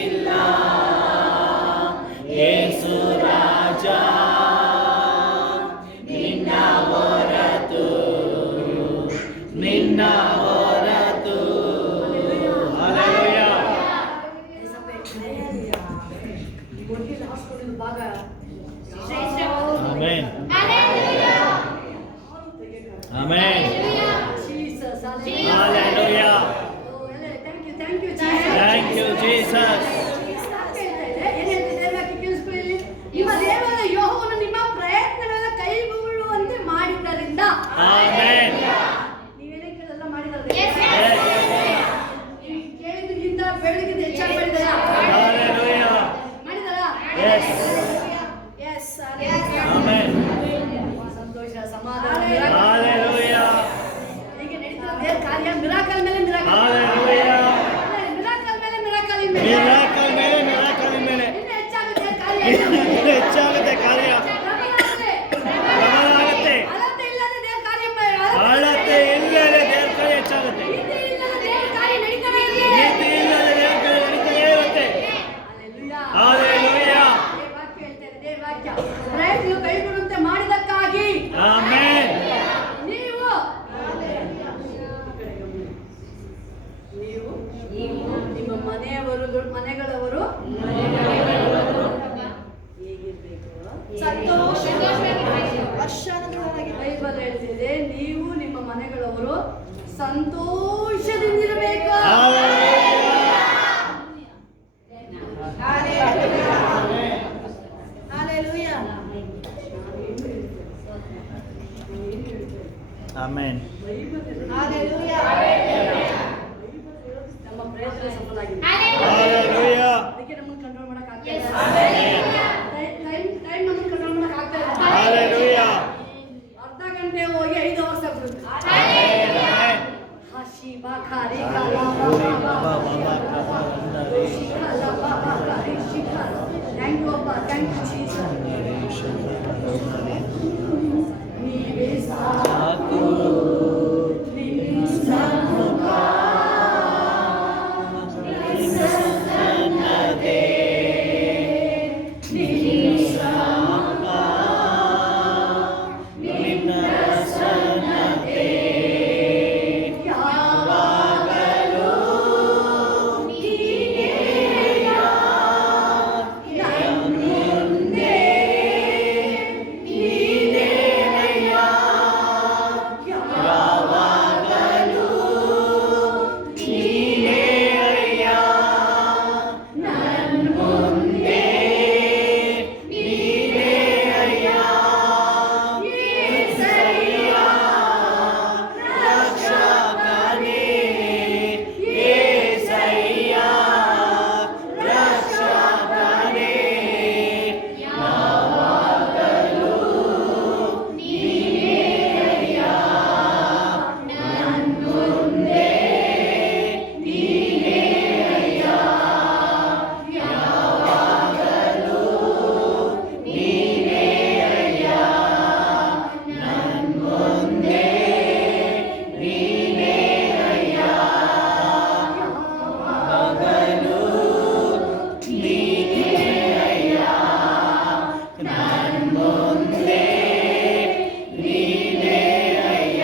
ಇಲ್ಲ. Thank you, Jesus. ಏನ್ ಹೇಳ್ತಿದೆ ವಾಕ್ಯ ಕೇಳಿಸ್ಕೊಳ್ಳಿ. ನಿಮ್ಮ ದೇವರ ಯೆಹೋವನು ನಿಮ್ಮ ಪ್ರಯತ್ನಗಳ ಕೈಗೂಡುವಂತೆ ಮಾಡಿದ್ದರಿಂದ. Amen. ನೀವೇನಕ್ಕೆಲ್ಲ ಮಾಡಿದ್ದಾರೆ ನೀವು ಕೇಳಿದ್ದಕ್ಕಿಂತ ಬೇಡದಕ್ಕಿಂತ ಹೆಚ್ಚಾಗಿ ಮಾಡಿದಾರಾ? Hallelujah. ಮಾಡಿದಾರಾ? Yes. Yes. Amen. ಸಂತೋಷ, ಸಮಾಧಾನ, Hallelujah. ಹೀಗೆ ನಡೀತಿರೋ ದೇವ್ರ ಕಾರ್ಯ ಮಿರಾಕಲ್ ಮೇಲೆ ಮಿರಾಕಲ್. Hallelujah. ಮಿರಾಕಲ್ ಮೇಲೆ ಮಿರಾಕಲ್ ಮೇಲೆ Miracle ಮೇಲೆ miracle ಮೇಲೆ ಇನ್ನೂ ಹೆಚ್ಚಾಗುತ್ತೆ ಕಾರ್ಯ. ಹೆಚ್ಚಾಗುತ್ತೆ ಕಾರ್ಯ. ಪ್ರಬಲವಾಗುತ್ತೆ. ಅಳತೆ ಇಲ್ಲದೆ ದೇವ್ರ ಕಾರ್ಯ ಅಳತೆ ಇಲ್ಲದೆ ದೇವ್ರ ಕಾರ್ಯ ಹೆಚ್ಚಾಗುತ್ತೆ. ನೀತಿ ಇಲ್ಲದೆ ದೇವ್ರ ಕಾರ್ಯ ನಡೀತಾನೆ ಇದೆ. ನೀತಿ ಇಲ್ಲದೆ ದೇವ್ರ ಕಾರ್ಯ ನಡೀತಾನೇ ಇರುತ್ತೆ. Hallelujah. Hallelujah. ದೇವ್ರ ವಾಕ್ಯ ಹೇಳ್ತಾರೆ, ದೇವ್ರ ವಾಕ್ಯ ಪ್ರಯತ್ನ ಕೈಗೊಳ್ಳುವಂತೆ ಮಾಡಿದಕ್ಕಾಗಿ Amen. ನೀವು ನಿಮ್ಮ ಮನೆಗಳವರು ಹೇಗಿರ್ಬೇಕು? ವರ್ಷಾನುಗತವಾಗಿ ಬೈಬಲ್ ಹೇಳ್ತಿದೆ, ನೀವು ನಿಮ್ಮ ಮನೆಗಳವರು ಸಂತೋಷದಿಂದಿರಬೇಕು. Hallelujah. Amen. Hallelujah. ನಮ್ಮ ಪ್ರಯತ್ನ ಸಫಲ ಆಗಿದೆ. Hallelujah. ಅದಕ್ಕೆ ನಮ್ಮನ್ನು ಕಂಟ್ರೋಲ್ ಮಾಡಕ್ ಆಗ್ತಾ ಇಲ್ಲ. ಟೈಮ್ ನಮ್ಮನ್ನು ಕಂಟ್ರೋಲ್ ಮಾಡಕ್ ಆಗ್ತಾ ಇಲ್ಲ. Hallelujah. ಅರ್ಧ ಗಂಟೆ ಹೋಗಿ 5 ಅವರ್ಸ್ ಆಗ್ಬಿಡುತ್ತೆ. Amen. ಹಸಿ ಬಾಖಾರಿ ಕಾಲ ಶಿಖಲ ಬಾಖಾರಿ ಶಿಖಲ. ಥ್ಯಾಂಕ್ ಯು ಅಪ್ಪ, ಥ್ಯಾಂಕ್ ಯು ಜೀಸಸ್. ನೀವೇ ಸಾಕು, ನೀವೇ ಸಮ್ಮುಖ, ಸನ್ನದೇ ನೀವೇ ಸಮ್ಮುಖ, ನಿನ್ನ ಸನ್ನದೇ ಯಾವಾಗಲೂ ನೀನೆಯ ನನ್ನುಂದೆ ನೀನೆಯ ಯಾವಾಗಲೂ ನೀನೇ ಅಯ್ಯ. ನನ್ನುಂದೆ ನೀನೇ ಅಯ್ಯ. యేసయ్య ರಕ್ಷಕನೇ యేಸಯ್ಯ ರಕ್ಷಕನೇ ಯಾವಾಗಲೂ ನೀನೇ ಅಯ್ಯ. ನನ್ನುಂದೆ ನೀನೇ ಅಯ್ಯ ಯಾವಾಗಲೂ ನೀನೇ ಅಯ್ಯ. ನನ್ಮುಂದೆ ನೀನೇ ಅಯ್ಯ. ಹಗಲು ನೀನೇ ಅಯ್ಯ. ನನ್ಮುಂದೆ ನೀನೇ ಅಯ್ಯ.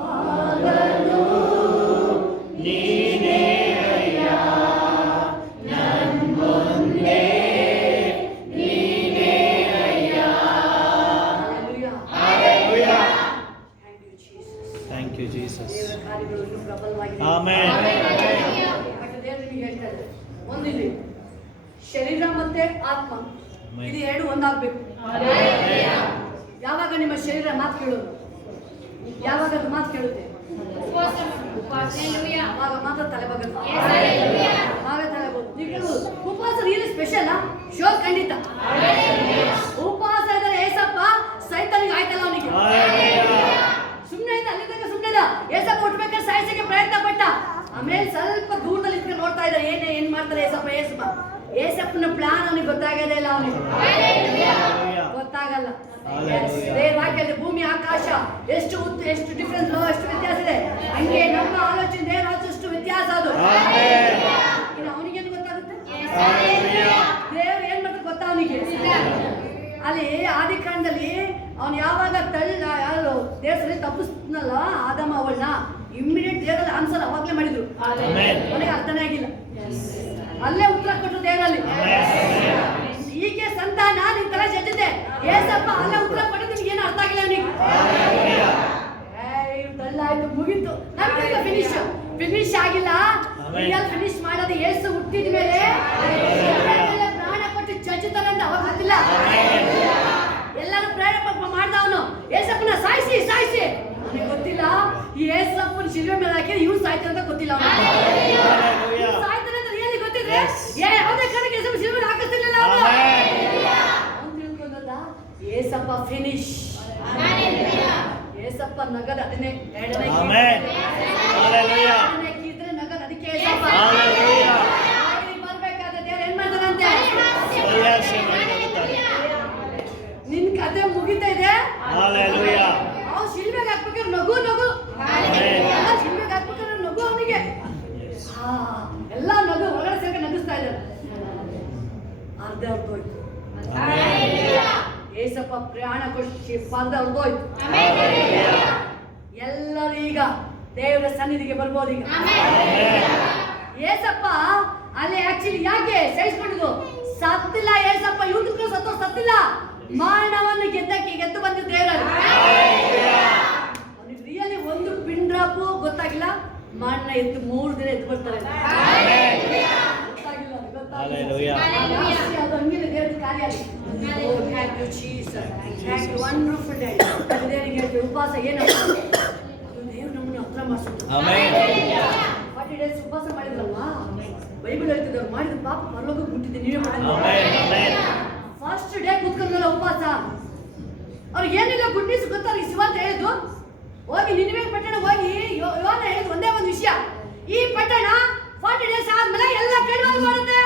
ಹಗಲು ನೀನೇ ಅಯ್ಯ. ನನ್ಮುಂದೆ ನೀನೇ ಅಯ್ಯ. Hallelujah. Hallelujah. Thank you, Jesus. Thank you, Jesus. ದೇವರ ಕಾರ್ಯಗಳು ಇನ್ನೂ ಪ್ರಬಲವಾಗಿದೆ. Amen. ಯಾಕಂದ್ರೆ ದೇವರು ನಿಮಗೆ ಹೇಳ್ತಾ ಇದ್ದಾರೆ, ಒಂದಿಲ್ಲಿ ಶರೀರ ಮತ್ತೆ ಆತ್ಮ ಇದು ಎರಡು ಒಂದಾಗಬೇಕು. ಯಾವಾಗ ನಿಮ್ಮ ಶರೀರ ಮಾತು ಕೇಳೋದು, ಯಾವಾಗ ಅದು ಮಾತು ಕೇಳುತ್ತೆ, ಆವಾಗ ಮಾತ್ರ ತಲೆ ಬಗ್ಗದು. ಆಗ ತಲೆ ಬಗ್ಗದು. ನೀವು ಕೇಳ್ಬೋದು, ಉಪವಾಸ ರಿಯಲಿ ಸ್ಪೆಷಲ್? ಶೋರ್, ಖಂಡಿತ. ಉಪವಾಸ ಇದ್ದಾರೆ ಏಸಪ್ಪ, ಸೈತಾನಿಗೆ ಆಯ್ತಲ್ಲ ಅವನಿಗೆ. Hallelujah. ಸುಮ್ಮನೆ ಇದ್ದ, ಅಲ್ಲಿ ತನಕ ಸುಮ್ಮನೆ ಇದ್ದ. ಏಸಪ್ಪ ಹುಟ್ಟಬೇಕಾದ್ರೆ ಸಾಯಿಸಕ್ಕೆ ಪ್ರಯತ್ನ ಪಟ್ಟ. ಆಮೇಲೆ ಸ್ವಲ್ಪ ದೂರದಲ್ಲಿ ಇಟ್ಕೊಂಡು ನೋಡ್ತಾ ಇದ್ದ, ಏನ್ ಮಾಡ್ತಾರೆ ಏಸಪ್ಪ. ಏಸಪ್ಪನ ಪ್ಲಾನ್ ಅವನಿಗೆ ಗೊತ್ತಾಗದೇ ಇಲ್ಲ. ಅವನಿಗೆ ಗೊತ್ತಾಗಲ್ಲ. Hallelujah. ದೇವ್ರ ವಾಕ್ಯ ಹೇಳಿದೆ, ಭೂಮಿ ಆಕಾಶ ಎಷ್ಟು ಡಿಫ್ರೆನ್ಸ್, ಎಷ್ಟು ವ್ಯತ್ಯಾಸ ಇದೆ. ಹಂಗೆ ನಮ್ಮ ಆಲೋಚನೆ ದೇವ್ರ ಆಲೋಚನೆ ಎಷ್ಟು ವ್ಯತ್ಯಾಸ ಅದು. Amen. ಇನ್ನು ಅವನಿಗೇನು ಗೊತ್ತಾಗುತ್ತೆ? Hallelujah. ದೇವ್ರು ಏನ್ ಮಾಡ್ತಾರೆ ಗೊತ್ತಾ ಅವನಿಗೆ? ಅಲ್ಲಿ ಆದಿಕಾಂಡದಲ್ಲಿ ಅವನು ಯಾವಾಗ ಯಾರು ದೇವರಲ್ಲಿ ತಪ್ಪಿಸ್ನಲ್ಲ ಆದಮ ಅವಳನ್ನ, ಇಮ್ಮಿಡಿಯೇಟ್ ದೇವರಲ್ಲಿ ಆನ್ಸರ್ ಅವಾಗಲೇ ಮಾಡಿದ್ರು. Amen. ಅವನಿಗೆ ಅರ್ಥನೇ ಆಗಿಲ್ಲ. ಅಲ್ಲೇ ಉತ್ತರ ಕೊಟ್ಟರು ದೇವರಲ್ಲಿ. ಹೀಗೆ ಸಂತಾನ ನಿನ್ ತರ ಜಜ್ಜಿದೆ ಏಸಪ್ಪ, ಅಲ್ಲೇ ಉತ್ತರ ಕೊಟ್ಟಿದ್ದು ನಿಮ್ಗೆ ಏನು ಅರ್ಥ ಆಗಿಲ್ಲ ಅವನಿಗೆ. ಆಯ್ತು, ಮುಗೀತು. ನಮ್ಗೆ ಫಿನಿಶ್ ಆಗಿಲ್ಲ. ರಿಯಲ್ ಫಿನಿಶ್ ಮಾಡೋದು ಯೇಸು ಹುಟ್ಟಿದ ಮೇಲೆ ಪ್ರಾಣ ಕೊಟ್ಟು ಚಚ್ಚಿತಾನೆ ಅಂತ ಅವಾಗ ಗೊತ್ತಿಲ್ಲ. ಎಲ್ಲರೂ ಪ್ರೇರೇಪ ಮಾಡ್ದವನು ಏಸಪ್ಪನ ಸಾಯಿಸಿ ಸಾಯಿಸಿ ನನಗೆ ಗೊತ್ತಿಲ್ಲ. ಈ ಏಸಪ್ಪನ ಶಿಲ್ವೆ ಮೇಲೆ ಹಾಕಿ ಇವ್ನು ಸಾಯ್ತಾನೆ ಅಂತ ಗೊತ್ತಿಲ್ಲ. ಸಾಯ್ತಾನೆ ಅಂತ ರಿಯಲಿ ಗೊತ್ತಿದ್ರೆ ಯಾವುದೇ ಕಾರಣಕ್ಕೆ ಏಸಪ್ಪ ಶಿಲ್ವೆ ಮೇಲೆ ಹಾಕಿಸ್ತಿರ್ಲಿಲ್ಲ. ಅವ್ನು ತಿಳ್ಕೊಂಡ ಏಸಪ್ಪ ಫಿನಿಶ್. ಏಸಪ್ಪ ನಗದ ಅದನ್ನೇ ಎರಡನೇ ಕೀರ್ತನೆ ನಗದ ಅದಕ್ಕೆ ಏಸಪ್ಪ ಬರ್ಬೇಕಾದ ದೇವ್ರು ಏನ್ ಮಾಡ್ತಾರಂತೆ? ನಿನ್ ಕತೆ ಮುಗಿತಾ ಇದೆ. ಅವ್ನು ಶಿಲ್ವೆಗೆ ಹಾಕ್ಬೇಕಾದ್ರೆ ನಗು ನಗು ಶಿಲ್ವೆಗೆ ಹಾಕ್ಬೇಕಾದ್ರೆ ನಗು ಅವನಿಗೆ ಎಲ್ಲ ನಗು ಹೊರಗಡೆ ಸೇರ್ಕ ನಗಿಸ್ತಾ ಇದ್ದಾರೆ. ಅರ್ಧ ಹೊರಟೋಯ್ತು. ಏಸಪ್ಪ ಪ್ರಾಣ ಕೊಟ್ಟು ಪಾದ ಹೊರಟೋಯ್ತು. ಎಲ್ಲರೂ ಈಗ ದೇವರ ಸನ್ನಿಧಿಗೆ ಬರ್ಬೋದು. ಈಗ ಏಸಪ್ಪ ಅಲ್ಲಿ ಆಕ್ಚುಲಿ ಯಾಕೆ ಸಹಿಸ್ಕೊಂಡಿದ್ದು? ಸತ್ತಿಲ್ಲ ಏಸಪ್ಪ, ಇವತ್ತು ಸತ್ತಿಲ್ಲ. ಮರಣವನ್ನು ಗೆದ್ದು ಬಂದಿದ್ದ ದೇವರು. ಅವನಿಗೆ ರಿಯಲಿ ಒಂದು ಪಿನ್ ಡ್ರಾಪು ಗೊತ್ತಾಗಿಲ್ಲ. ಮಣ್ಣ ಎದ್ದು 3 ದಿನ ಎದ್ದು ಬರ್ತಾರೆ. ಅದು ಹಂಗಿಲ್ಲ ದೇವ್ರ ಕಾರ್ಯ. Thank you Jesus, thank you wonderful day. ದೇವರಿಗೆ ಹೇಳ್ತೀವಿ ಉಪವಾಸ ಏನಪ್ಪ? ದೇವ್ರು ನಮ್ಮನ್ನು ಹತ್ರ ಮಾಡಿಸಿದ್ರು. 40 days ಉಪವಾಸ ಮಾಡಿದ್ರಲ್ವ? ಬೈಬಲ್ ಹೇಳ್ತಿದ್ದವ್ರು ಮಾಡಿದ ಪಾಪ ಪರಲೋಕಕ್ಕೆ ಬಿಟ್ಟಿದ್ದೆ. ನೀವೇ ಮಾಡಿಲ್ಲ. ಫಸ್ಟ್ ಡೇ ಕೂತ್ಕೊಂಡ್ರಲ್ಲ ಉಪವಾಸ, ಅವ್ರಿಗೆ ಏನಿಲ್ಲ ಗುಡ್ ನ್ಯೂಸ್ ಗೊತ್ತಲ್ಲ. ಈ ಶಿವಾಂತ ಹೇಳಿದ್ದು ಹೋಗಿ ನಿನ್ವೆ ಪಟ್ಟಣ ಹೋಗಿ ಯೋನ ಹೇಳಿದ್ ಒಂದೇ ಒಂದು ವಿಷಯ. ಈ ಪಟ್ಟಣ 40 days ಆದ್ಮೇಲೆ ಎಲ್ಲ ಕೆಡವಾಗಿ ಮಾಡುತ್ತೆ.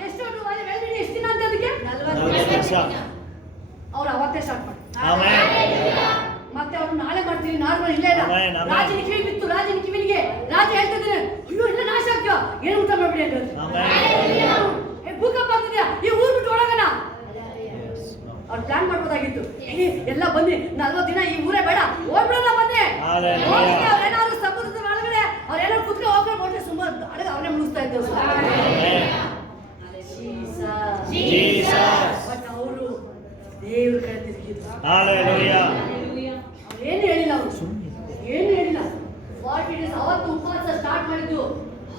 ಎಷ್ಟು ದಿನ ಅಂತ ಅದಕ್ಕೆ 40 ವರ್ಷ. ಅವ್ರು ಅವತ್ತೇ ಸ್ಟಾರ್ಟ್ ಮಾಡ್ತಾರೆ. ಮತ್ತೆ ಅವ್ರು ನಾಳೆ ಮಾಡ್ತೀವಿ, ನಾಳೆ ಇಲ್ಲೇ ಇಲ್ಲ. ರಾಜನ ಕಿವಿ ಬಿತ್ತು, ರಾಜನ ಕಿವಿನಿಗೆ ರಾಜ ಹೇಳ್ತಿದ್ದಾನೆ, ಅಯ್ಯೋ ಎಲ್ಲ ನಾಶ ಆಗ್ತೀವ, ಏನು ಊಟ ಮಾಡ್ಬಿಡಿ ಅಂತ. ಭೂಕಂಪ ಆಗ್ತಿದ್ಯಾ, ಈ ಊರ್ ಬಿಟ್ಟು ಒಳಗನ ಅವ್ರು ಪ್ಲಾನ್ ಮಾಡ್ಬೋದಾಗಿತ್ತು. ಎಲ್ಲ ಬಂದಿ 40 ದಿನ ಈ ಊರೇ ಬೇಡ, ಹೋಗ್ಬಿಡಲ್ಲ. ಬಂದೆ ಅವ್ರೇನಾದ್ರು ಸಮುದ್ರದ ಒಳಗಡೆ ಅವ್ರೇನಾದ್ರು ಕುತ್ಕೊಂಡು ಹೋಗ್ಕೊಂಡು ಸುಮಾರು ಅಡಗ ಅವನೇ ಮುಗಿಸ್ತಾ ಇದ್ದವ್ರು. ಬಟ್ ಅವರು ದೇವ್ರ ಕಡೆ ತಿರುಗಿದ್ರು. ಏನು ಹೇಳಿಲ್ಲ, ಅವರು ಏನು ಹೇಳಿಲ್ಲ. 40 days ಅವತ್ತು ಉಪವಾಸ ಸ್ಟಾರ್ಟ್ ಮಾಡಿದ್ದು.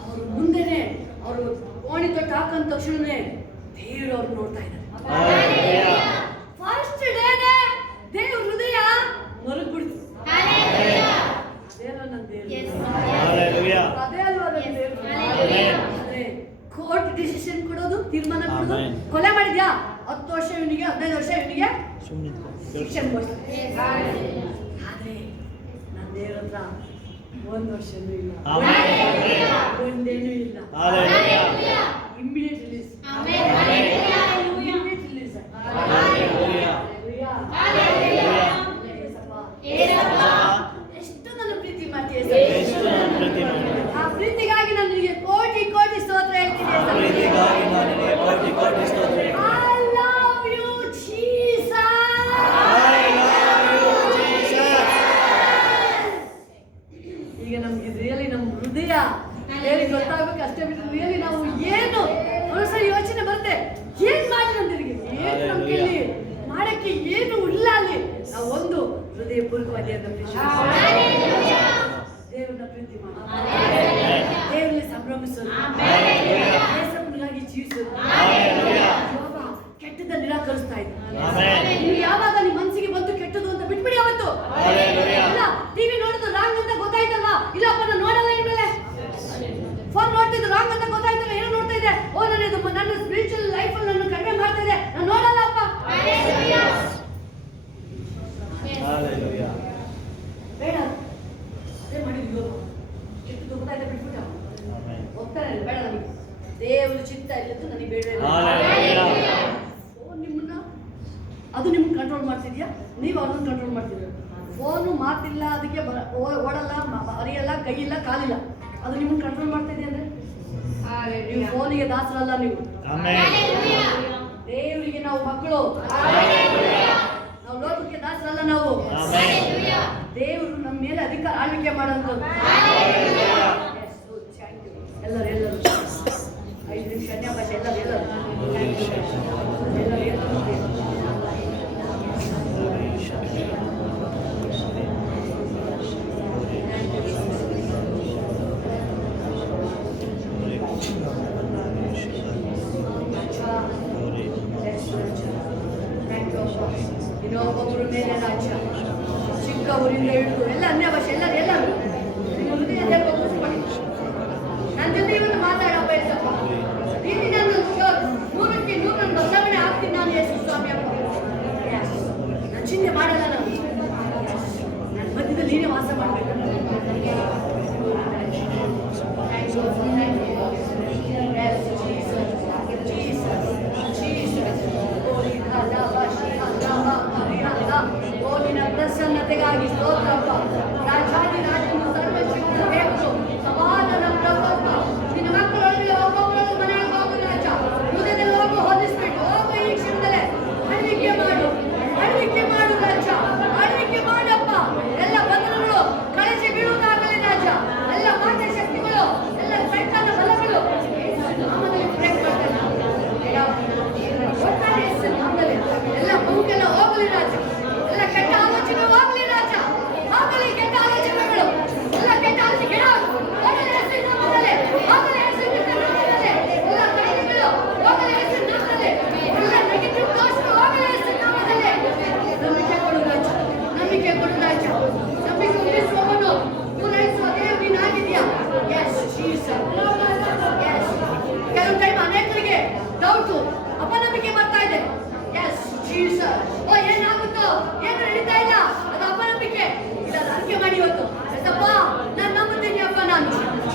ಅವ್ರು ಮುಂದೆನೆ ಅವರು ಕೋಣಿ ತೊಟ್ಟು ಹಾಕಂದ ತಕ್ಷಣನೇ ದೇವ್ರು ಅವ್ರು ನೋಡ್ತಾ ಇದ್ದಾರೆ. ಫಸ್ಟ್ ಡೇನೆ ದೇವ್ರ ಹೃದಯ ಮರುಗ್ಬಿಡ್ತು. ಅದೇನೋ ನನ್ನ ದೇವ್ರು, ಅದೇ ಅಲ್ವಾ ನನ್ನ ದೇವ್ರು. ಆದ್ರೆ ಕೋರ್ಟ್ ಡಿಸಿಷನ್ ಕೊಡೋದು, ತೀರ್ಮಾನ ಕೊಡೋದು. ಕೊಲೆ ಮಾಡಿದ್ಯಾ 10 ವರ್ಷ ಇವನಿಗೆ, 15 ವರ್ಷ ಇವನಿಗೆ ಶಿಕ್ಷೆ ಕೊಡ್ತಾರೆ. ಆದ್ರೆ ನನ್ನ ದೇವ್ರ ಹತ್ರ 1 ವರ್ಷನೂ ಇಲ್ಲ, ಒಂದೇನೂ ಇಲ್ಲ. Immediate release. ಎಷ್ಟು ನನ್ನ ಪ್ರೀತಿ ಮಾಡ್ತೀಯ, ಆ ಪ್ರೀತಿಗಾಗಿ ನಾನು ನಿನಗೆ ಕೋಟಿ ಕೋಟಿ ಸ್ತೋತ್ರ ಹೇಳ್ತೀನಿ. I love you, Jesus. ಈಗ ನಮ್ಗೆ ರಿಯಲಿ ನಮ್ಮ ಹೃದಯ ಹೇಳಿ ಗೊತ್ತಾಗಬೇಕು ಅಷ್ಟೇ ಬಿಟ್ಟು ರಿಯಲಿ ನಾವು ಏನು ಒಂದ್ಸರಿ ಯೋಚನೆ ಬರುತ್ತೆ, ಏನ್ ಮಾಡಿ ನಂದಿರಿಗೆ ಏನು ನಮ್ಮ ಕೈಲಿ ಮಾಡಕ್ಕೆ ಏನು ಇಲ್ಲ. ಅಲ್ಲಿ ನಾವು ಒಂದು ಹೃದಯ ಪೂರ್ವಕವಾಗಿ ದೇವರನ್ನ ಪ್ರೀತಿ ಮಾಡಿ ದೇವರಲ್ಲಿ ಸಂಭ್ರಮಿಸೋದು, ದೇಶಕ್ಕಾಗಿ ಜೀವಿಸೋದು. ಕೆಟ್ಟದ ನಿರಾಕರಿಸ್ತಾ ಇದ್ದ ನೀವು ಯಾವಾಗ ನಿಮ್ಮ ಮನಸ್ಸಿಗೆ ಬಂತು ಕೆಟ್ಟದು ಅಂತ ಬಿಟ್ಬಿಡಿ. ಅವತ್ತು ಇಲ್ಲ ಟಿವಿ ನೋಡೋದು ರಾಂಗ್ ಅಂತ ಗೊತ್ತಾಯ್ತಲ್ವಾ? ಇಲ್ಲಪ್ಪ ನಾನು ನೋಡಲ್ಲ, ಇನ್ಮೇಲೆ ಫೋನ್ ನೋಡ್ತಿದ್ದು ರಾಂಗ್ ಅಂತ ಗೊತ್ತಾಯ್ತಲ್ಲ, ಏನೋ ನೋಡ್ತಾ ಇದೆ. ಓ ನನ್ನ ಸ್ಪಿರಿಚುವಲ್ ಲೈಫ್ ಅಲ್ಲಿ ನನ್ನ ಕಡಿಮೆ ಮಾಡ್ತಾ ಇದೆ, ನಾನು ನೋಡಲ್ಲ ಅಪ್ಪ. ಬೇಡ ಅದೇ ಮಾಡಿದ್ವಿ, ಕೆಟ್ಟದ್ದು ಗೊತ್ತಾಯ್ತಾ ಬಿಟ್ಬಿಟ್ಟ ಹೋಗ್ತಾನೆ. ಬೇಡ ನನಗೆ ದೇವರು ಚಿತ್ತ ಇಲ್ಲದ್ದು ನನಗೆ ಬೇಡ. ನಿಮ್ಮನ್ನ ಅದು ನಿಮ್ಗೆ ಕಂಟ್ರೋಲ್ ಮಾಡ್ತಿದ್ಯಾ, ನೀವು ಅವ್ರನ್ನ ಕಂಟ್ರೋಲ್ ಮಾಡ್ತಿದ್ದೀರ. ಫೋನು ಮಾತಿಲ್ಲ, ಅದಕ್ಕೆ ಓಡಲ್ಲ, ಅರಿಯಲ್ಲ, ಕೈಯಿಲ್ಲ, ಕಾಲಿಲ್ಲ, ಅದು ನಿಮ್ಮನ್ನ ಕಂಟ್ರೋಲ್ ಮಾಡ್ತಾ ಇದೆಯಾ ಅಂದ್ರೆ ನೀವು ಫೋನಿಗೆ ದಾಸರಲ್ಲ. ನೀವು ದೇವರಿಗೆ ನಾವು ಮಕ್ಕಳು, ನಾವು ಲೋಕಕ್ಕೆ ದಾಸರಲ್ಲ. ನಾವು ದೇವರು ನಮ್ಮ ಮೇಲೆ ಅಧಿಕಾರ ಆಳ್ವಿಕೆ ಮಾಡೋದು. ಎಲ್ಲರೂ 5 ನಿಮಿಷ ಅನ್ಯಭಾಷೆ ಎಲ್ಲರೂ ರಾಜ್ಯ. ಚಿಕ್ಕ ಊರಿಂದ ಹಿಡಿದು ಎಲ್ಲ ಅನ್ಯ ಭಾಷೆ ಎಲ್ಲರೂ ನಿಮ್ಮ ಹೃದಯ ದೇವರು ಕೂರಿಸ್ಕೊಳ್ಳಿ. ನನ್ನ ಜೊತೆ ಇವತ್ತು ಮಾತಾಡಪ್ಪ ಯೇಸಪ್ಪ. ನೀನು ನನ್ನ 100% ಬದಲಾವಣೆ ಆಗ್ತೀನಿ ನಾನು ಯೇಸು ಸ್ವಾಮಿ ಅಪ್ಪ. ನಾನು ಚಿಂತೆ ಮಾಡಲ್ಲ. ನನ್ನ ಮಧ್ಯದಲ್ಲಿ ನೀನೇ ವಾಸ ಮಾಡಬೇಕು. ನಿನ್ನ ಪ್ರಸನ್ನತೆಗಾಗಿ ಸ್ತೋತ್ರಪ್ಪ. ರಾಜಾದಿ ರಾಜನು ಸರ್ವಶಕ್ತ ದೇವರು ಸಮಾಧಾನ ಪ್ರಭುಪ್ಪ. ನಿನ್ನ ಮಕ್ಕಳೊಳಗೆ ಒಬ್ಬೊಬ್ಬರೊಳಗೆ ಮನೆಗೆ ಹೋಗು ರಾಜ. ಹೃದಯದಲ್ಲಿ ಹೋಗು, ಹೊಲಿಸ್ಬಿಟ್ಟು ಹೋಗು. ಈ ಕ್ಷಣದಲ್ಲೇ ಅಳ್ವಿಕೆ ಮಾಡು ರಾಜ. ಅಳ್ವಿಕೆ ಮಾಡಪ್ಪ. ಎಲ್ಲ ಬಂಧನಗಳು ಕಳಚಿ ಬೀಳುವುದಾಗಲಿ ರಾಜ. ಎಲ್ಲ ಮಾತೆ ಶಕ್ತಿಗಳು, ಎಲ್ಲ ಸೈತಾನ ಬಲಗಳು ನಾಮದಲ್ಲಿ ಬ್ರೇಕ್ ಮಾಡ್ತಾರೆ. ಒಟ್ಟಾರೆ ಹೆಸರು ನಾಮದಲ್ಲಿ ಎಲ್ಲ ಗುಂಪೆಲ್ಲ ಹೋಗಲಿ ರಾಜ. ಎಲ್ಲ ಕೆಟ್ಟ ಆಲೋಚನೆ ಹೋಗಲಿ ರಾಜ. ಹೋಗಲಿ ಕೆಟ್ಟ ಆಲೋಚನೆಗಳು, ಎಲ್ಲ ಕೆಟ್ಟ ಆಲೋಚನೆ ಗಿಡ ಹೋಗಲಿ ಹೆಸರು ನಾಮದಲ್ಲಿ. ಹೋಗಲಿ ಹೆಸರು ನಾಮದಲ್ಲಿ. ಎಲ್ಲ ಕೈಗಳು ಹೋಗಲಿ ಹೆಸರು ನಾಮದಲ್ಲಿ. ಎಲ್ಲ ನೆಗೆಟಿವ್ ಥಾಟ್ಸ್ ಹೋಗಲಿ ಹೆಸರು ನಾಮದಲ್ಲಿ. ನಂಬಿಕೆ ಕೊಡು ರಾಜ. ನಂಬಿಕೆ ಉಳಿಸುವವನು ಪೂರೈಸುವ ದೇವರು ನೀನಾಗಿದೆಯಾ. Yes Jesus. ಎಸ್ ಕೆಲವು ಟೈಮ್ ಅನೇಕರಿಗೆ ಡೌಟು, ಅಪನಂಬಿಕೆ ಬರ್ತಾ ಇದೆ. Yes Jesus. ಏನಾಗುತ್ತೋ ಏನು ನಡೀತಾ ಇಲ್ಲ, ಅದು ಅಪನಂಬಿಕೆ. ಇದನ್ನು ಅರಿಕೆ ಮಾಡಿ ಇವತ್ತು. ಎಸಪ್ಪ, ನಾನು ನಂಬುತ್ತೀನಿ ಅಪ್ಪ. ನಾನು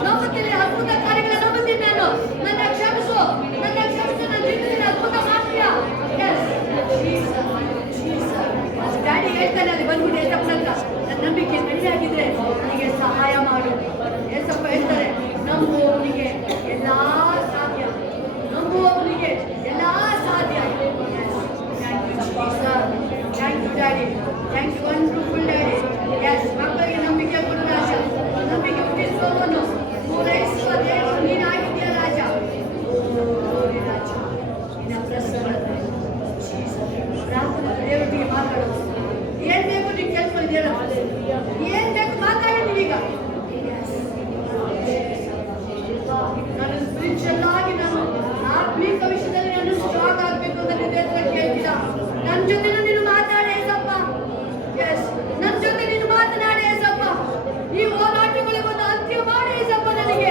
ನಂಬುತ್ತೀನಿ ಅದ್ಭುತ ಕಾರ್ಯಗಳ ನಂಬುತ್ತೀನಿ. ನನ್ನ ಕ್ಷಮಿಸು. ನನ್ನ ಜೀವನದಲ್ಲಿ ಅದ್ಭುತ ಮಾಡ್ತೀಯಾ. S Jesus. ಅದು ಡ್ಯಾಡಿ ಹೇಳ್ತಾನೆ, ಅಲ್ಲಿ ಬಂದ್ಬಿಟ್ಟು ಏಸಪ್ಪನ ಹತ್ರ ನನ್ನ ನಂಬಿಕೆ ಸರಿಯಾಗಿದ್ರೆ ನನಗೆ ಸಹಾಯ ಮಾಡು. ಏಸಪ್ಪ ಹೇಳ್ತಾರೆ, ನಂಬುವವನಿಗೆ ಎಲ್ಲ ಸಾಧ್ಯ. ನಂಬುವವನಿಗೆ ಎಲ್ಲ ಸಾಧ್ಯ. Thank you daddy. Thank you wonderful daddy. Yes ಮಕ್ಕಳಿಗೆ ನಂಬಿಕೆ ಕೊಡು ರಾಜ. ನಂಬಿಕೆ ಹುಟ್ಟಿಸುವವನು ಪೂರೈಸುವ ದೇವರು ನೀನಾಗಿದೆಯಾ ರಾಜ. ರಾಜ ನಿನ್ನ ಪ್ರಸನ್ನತೆ. ಪ್ರಾರ್ಥನೆ ದೇವರಿಗೆ ಮಾತಾಡು. ಏನ್ ಬೇಕು ನೀವು ಕೇಳ್ಕೊಂಡಿದ್ದೀರ? ಏನ್ ಬೇಕು ಮಾತಾಡಿ ನೀವೀಗ. ನಾನು ಸ್ಪಿರಿಚುವಲ್ ಆಗಿ, ನಾನು ಆತ್ಮೀಕ ವಿಷಯದಲ್ಲಿ ನಾನು ಸ್ಟ್ರಾಂಗ್ ಆಗಬೇಕು ಅಂತ ದೇವರ ಕೇಳ್ತೀರಾ. ನನ್ನ ಜೊತೆ ನೀನು ಮಾತಾಡಿ ಏಸಪ್ಪ. ಎಸ್, ನನ್ನ ಜೊತೆ ನೀನು ಮಾತನಾಡಿ ಏಸಪ್ಪ. ಈ ಹೋರಾಟಗಳಿಗೊಂದು ಅಂತ್ಯ ಮಾಡಿ ಏಸಪ್ಪ. ನನಗೆ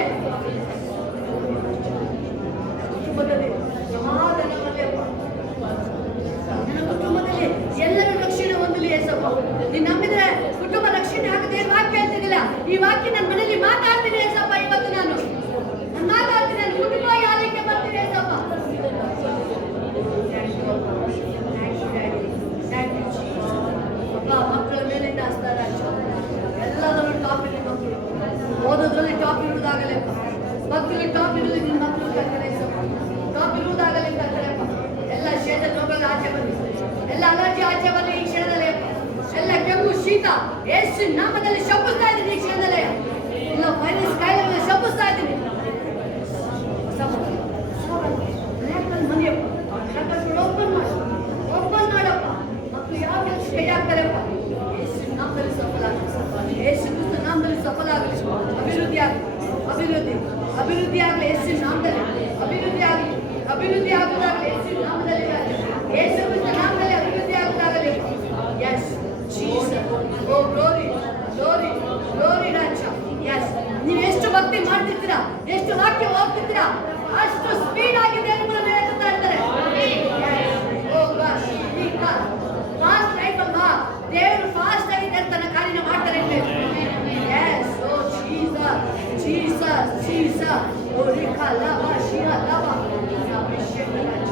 ಕುಟುಂಬದಲ್ಲಿ ಸಮಾಧಾನವಲ್ಲೇ ಅಪ್ಪ. ನನ್ನ ಕುಟುಂಬದಲ್ಲಿ ಎಲ್ಲರೂ ರಕ್ಷಣೆ ಹೊಂದಲಿ ಏಸಪ್ಪ. ನೀನು ನಂಬಿದ್ರೆ ಕುಟುಂಬ ರಕ್ಷಣೆ ಆಗದೆ ವಾಕ್ಯ ಹೇಳ್ತಿದ್ದಿಲ್ಲ. ಈ ವಾಕ್ಯ ನನ್ನ ಮನೆಯಲ್ಲಿ ಮಾತಾಡ್ತೀನಿ ಏಸಪ್ಪ. ಇವತ್ತು ನಾನು ಮಾತಾಡ್ತೀನಿ. ನನ್ನ ಕುಟುಂಬ ಯಾರಕ್ಕೆ ಬರ್ತೀನಿ ಏಸಪ್ಪ. ಮಕ್ಕಳ ಮೇಲಿಂದ ಹಸ್ತಾರ ಎಲ್ಲದರಲ್ಲೂ ಟಾಪ್ ಇರಲಿ. ಮಕ್ಕಳು ಓದೋದ್ರಲ್ಲಿ ಟಾಪ್ ಇರುವುದಾಗಲೇ. ಮಕ್ಕಳಿಗೆ ಟಾಪ್ ಇರುವುದು ನಿಮ್ಮ ಮಕ್ಕಳು ಕರ್ತಾರೆ. ಟಾಪ್ ಇರುವುದಾಗಲೇ ಕರ್ತಾರೆಪ್ಪ. ಎಲ್ಲ ಶೇತ ರೋಗಗಳು ಆಚೆ ಬರಲಿ. ಎಲ್ಲ ಅಲರ್ಜಿ ಆಚೆ ಬರಲಿ ಈ ಕ್ಷಣದಲ್ಲೇ. ಎಲ್ಲ ಕೆಮ್ಮು ಶೀತ ಯೇಸು ನಾಮದಲ್ಲಿ ಶಪಿಸ್ತಾ ಇದ್ದೀನಿ ಈ ಕ್ಷಣದಲ್ಲೇ. ಇಲ್ಲ ವೈರಸ್ ಕಾಯಿಲೆ ಶಪಿಸ್ತಾ ಇದ್ದೀನಿ. ಮನೆಯಪ್ಪ ಓಪನ್ ಮಾಡಪ್ಪ. ಮಕ್ಕಳು ಯಾವ ಕೈ ಆಗ್ತಾರೆಪ್ಪ. ಯೇಸು ನಾಮದಲ್ಲಿ ಸಫಲ ಆಗಲಿ. ಯೇಸು ಕ್ರಿಸ್ತ ನಾಮದಲ್ಲಿ ಸಫಲ ಆಗಲಿ. ಅಭಿವೃದ್ಧಿ ಆಗಲಿ. ಅಭಿವೃದ್ಧಿ ಆಗಲಿ. ಯೇಸು ನಾಮದಲ್ಲಿ ಅಭಿವೃದ್ಧಿ ಆಗುವುದಾಗಲಿ. ಯೇಸು ನಾಮದಲ್ಲಿ ಯೇಸು ಕ್ರಿಸ್ತ ನಾಮದಲ್ಲಿ ಅಭಿವೃದ್ಧಿ ಆಗುವುದಾಗಲಿ. Yes Jesus. ಓ ಗ್ಲೋರಿ ರಾಜ. ಎಸ್, ನೀವು ಎಷ್ಟು ಭಕ್ತಿ ಮಾಡ್ತಿರ್ತೀರಾ, ಎಷ್ಟು ವಾಕ್ಯ ಹೋಗ್ತಿರ್ತೀರಾ, ಅಷ್ಟು ಸ್ಪೀಡ್ ಆಗಿದೆ ನಿಮ್ಮನ್ನ ಹೇಳ್ತಾ ಇರ್ತಾರೆ. ಫಾಸ್ಟ್ ಆಯ್ತಲ್ವಾ, ದೇವರು ಫಾಸ್ಟ್ ಆಗಿದೆ ಅಂತ ಕಾರ್ಯನ ಮಾಡ್ತಾರೆ. ಎಸ್, ಓ ಜೀಸಸ್. ಓ ರಿಕಾ ಲವ ಶಿರಾ ಲವ ಅಭಿಷೇಕ ರಾಜ.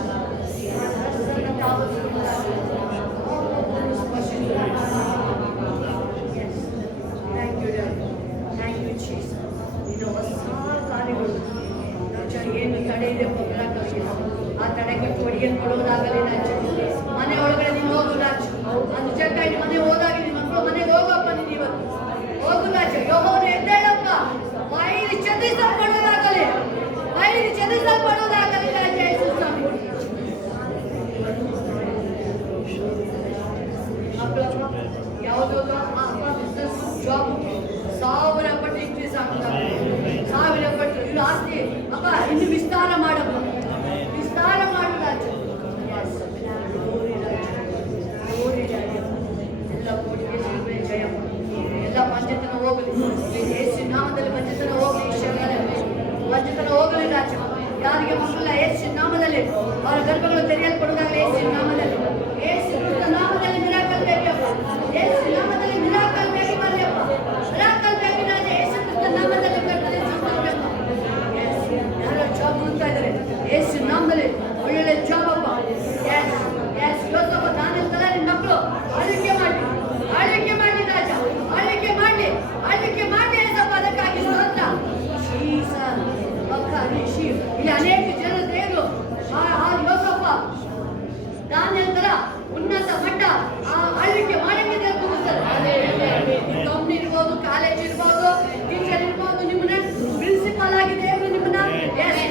Thank you Jesus. ಇನ್ನು ಹೊಸ ಕಾರ್ಯಗಳು ರಾಜ ಏನು ತಡೆ ಇದೆ ಆ ತಡೆಗೆ ಕೊಡಿಯನ್ನು ಕೊಡುವುದಾಗಲಿ ರಾಜ. ಮನೆ ಒಳಗಡೆ ನೀನು ಹೋಗು ರಾಜ. ಅದು ಜಗ್ಗಾಗಿ ಮನೆ ಹೋದಾಗ ನಿಮ್ಮ ಮಕ್ಕಳು ಮನೆಗೆ ಹೋಗಪ್ಪ. ನೀನು ಇವತ್ತು ಹೋಗು ರಾಜ. ಯೋಹೋವನು ಎದ್ದೇಳಪ್ಪ. ಬಾಯಿಲಿ ಚದುರಿಸಲ್ಪಡುವುದಾಗಲಿ ರಾಜ. ಯೇಸು ಸ್ವಾಮಿ. ಮಕ್ಕಳಪ್ಪ ಯಾವುದೋ ಬಿಸ್ನೆಸ್ ಜಾಬ್ 1000 ಪಟ್ಟು ಇನ್ಕ್ರೀಸ್ ಆಗ್ತದೆ. 1000 ಪಟ್ಟು ಇದು ಆಸ್ತಿ ಅಪ್ಪ. ಇನ್ನು ವಿಸ್ತಾರ ಮಾಡಪ್ಪ. ವಿಸ್ತಾರ ಮಾಡು ರಾಜ. ಎಲ್ಲ ಯಾರಿಗೆ ಮಕ್ಕಳ ಯೇಸು ನಾಮದಲ್ಲಿ ಅವರ ಗರ್ಭಗಳು ತೆರೆಯಲ್ಪಡುವುದಾಗಲಿ ಯೇಸು ನಾಮದಲ್ಲಿ. ಯೇಸು ಕ್ರಿಸ್ತ ನಾಮದಲ್ಲಿ ಮಿರಾಕಲ್ ಬೇಕಪ್ಪ. ಯೇಸು ನಾಮದಲ್ಲಿ ಮಿರಾಕಲ್ ಬೇಕು ಬರಲಿಯಪ್ಪ. ಮಿರಾಕಲ್ ಬೇಕು ರಾಜ ಯೇಸು ಕ್ರಿಸ್ತ ನಾಮದಲ್ಲಿ ಕರ್ತನೆ ಸುತ್ತಬೇಕು. ಯೇಸು ಯಾರೋ ಜಾಬ್ ಹುಡುಕ್ತಾ ಇದ್ದಾರೆ ಯೇಸು ನಾಮದಲ್ಲಿ ಒಳ್ಳೊಳ್ಳೆ ಜಾಬ್ ಅಪ್ಪ. ಯೇಸು ಯೇಸು ಯೋಸಪ್ಪ ದಾನಿಯೇಲ್ ತರ ನಿಮ್ಮ ಮಕ್ಕಳು ಆಳ್ವಿಕೆ ಮಾಡಿ ರಾಜ ಆಳ್ವಿಕೆ ಮಾಡಿ ಯೇಸಪ್ಪ ಅದಕ್ಕಾಗಿ ಸ್ತೋತ್ರ. ಜೀಸಸ್ ಅಕ್ಕ ರಿಷಿ ಇಲ್ಲಿ ಅನೇಕ ಜನರ ದೇವರು ಆ ಯೋಸಪ್ಪ ದಾನಿಯೇಲ್ ತರ ಉನ್ನತ ಮಟ್ಟ ಆಳ್ವಿಕೆ ಮಾಡಕ್ಕೆ ಕೂರಿಸ್ತಾರೆ. ಕಂಪ್ನಿ ಇರ್ಬೋದು, ಕಾಲೇಜ್ ಇರ್ಬೋದು, ಟೀಚರ್ ಇರ್ಬೋದು, ನಿಮ್ಮನ್ನ ಪ್ರಿನ್ಸಿಪಾಲ್ ಆಗಿ ದೇವರು ನಿಮ್ಮನ್ನ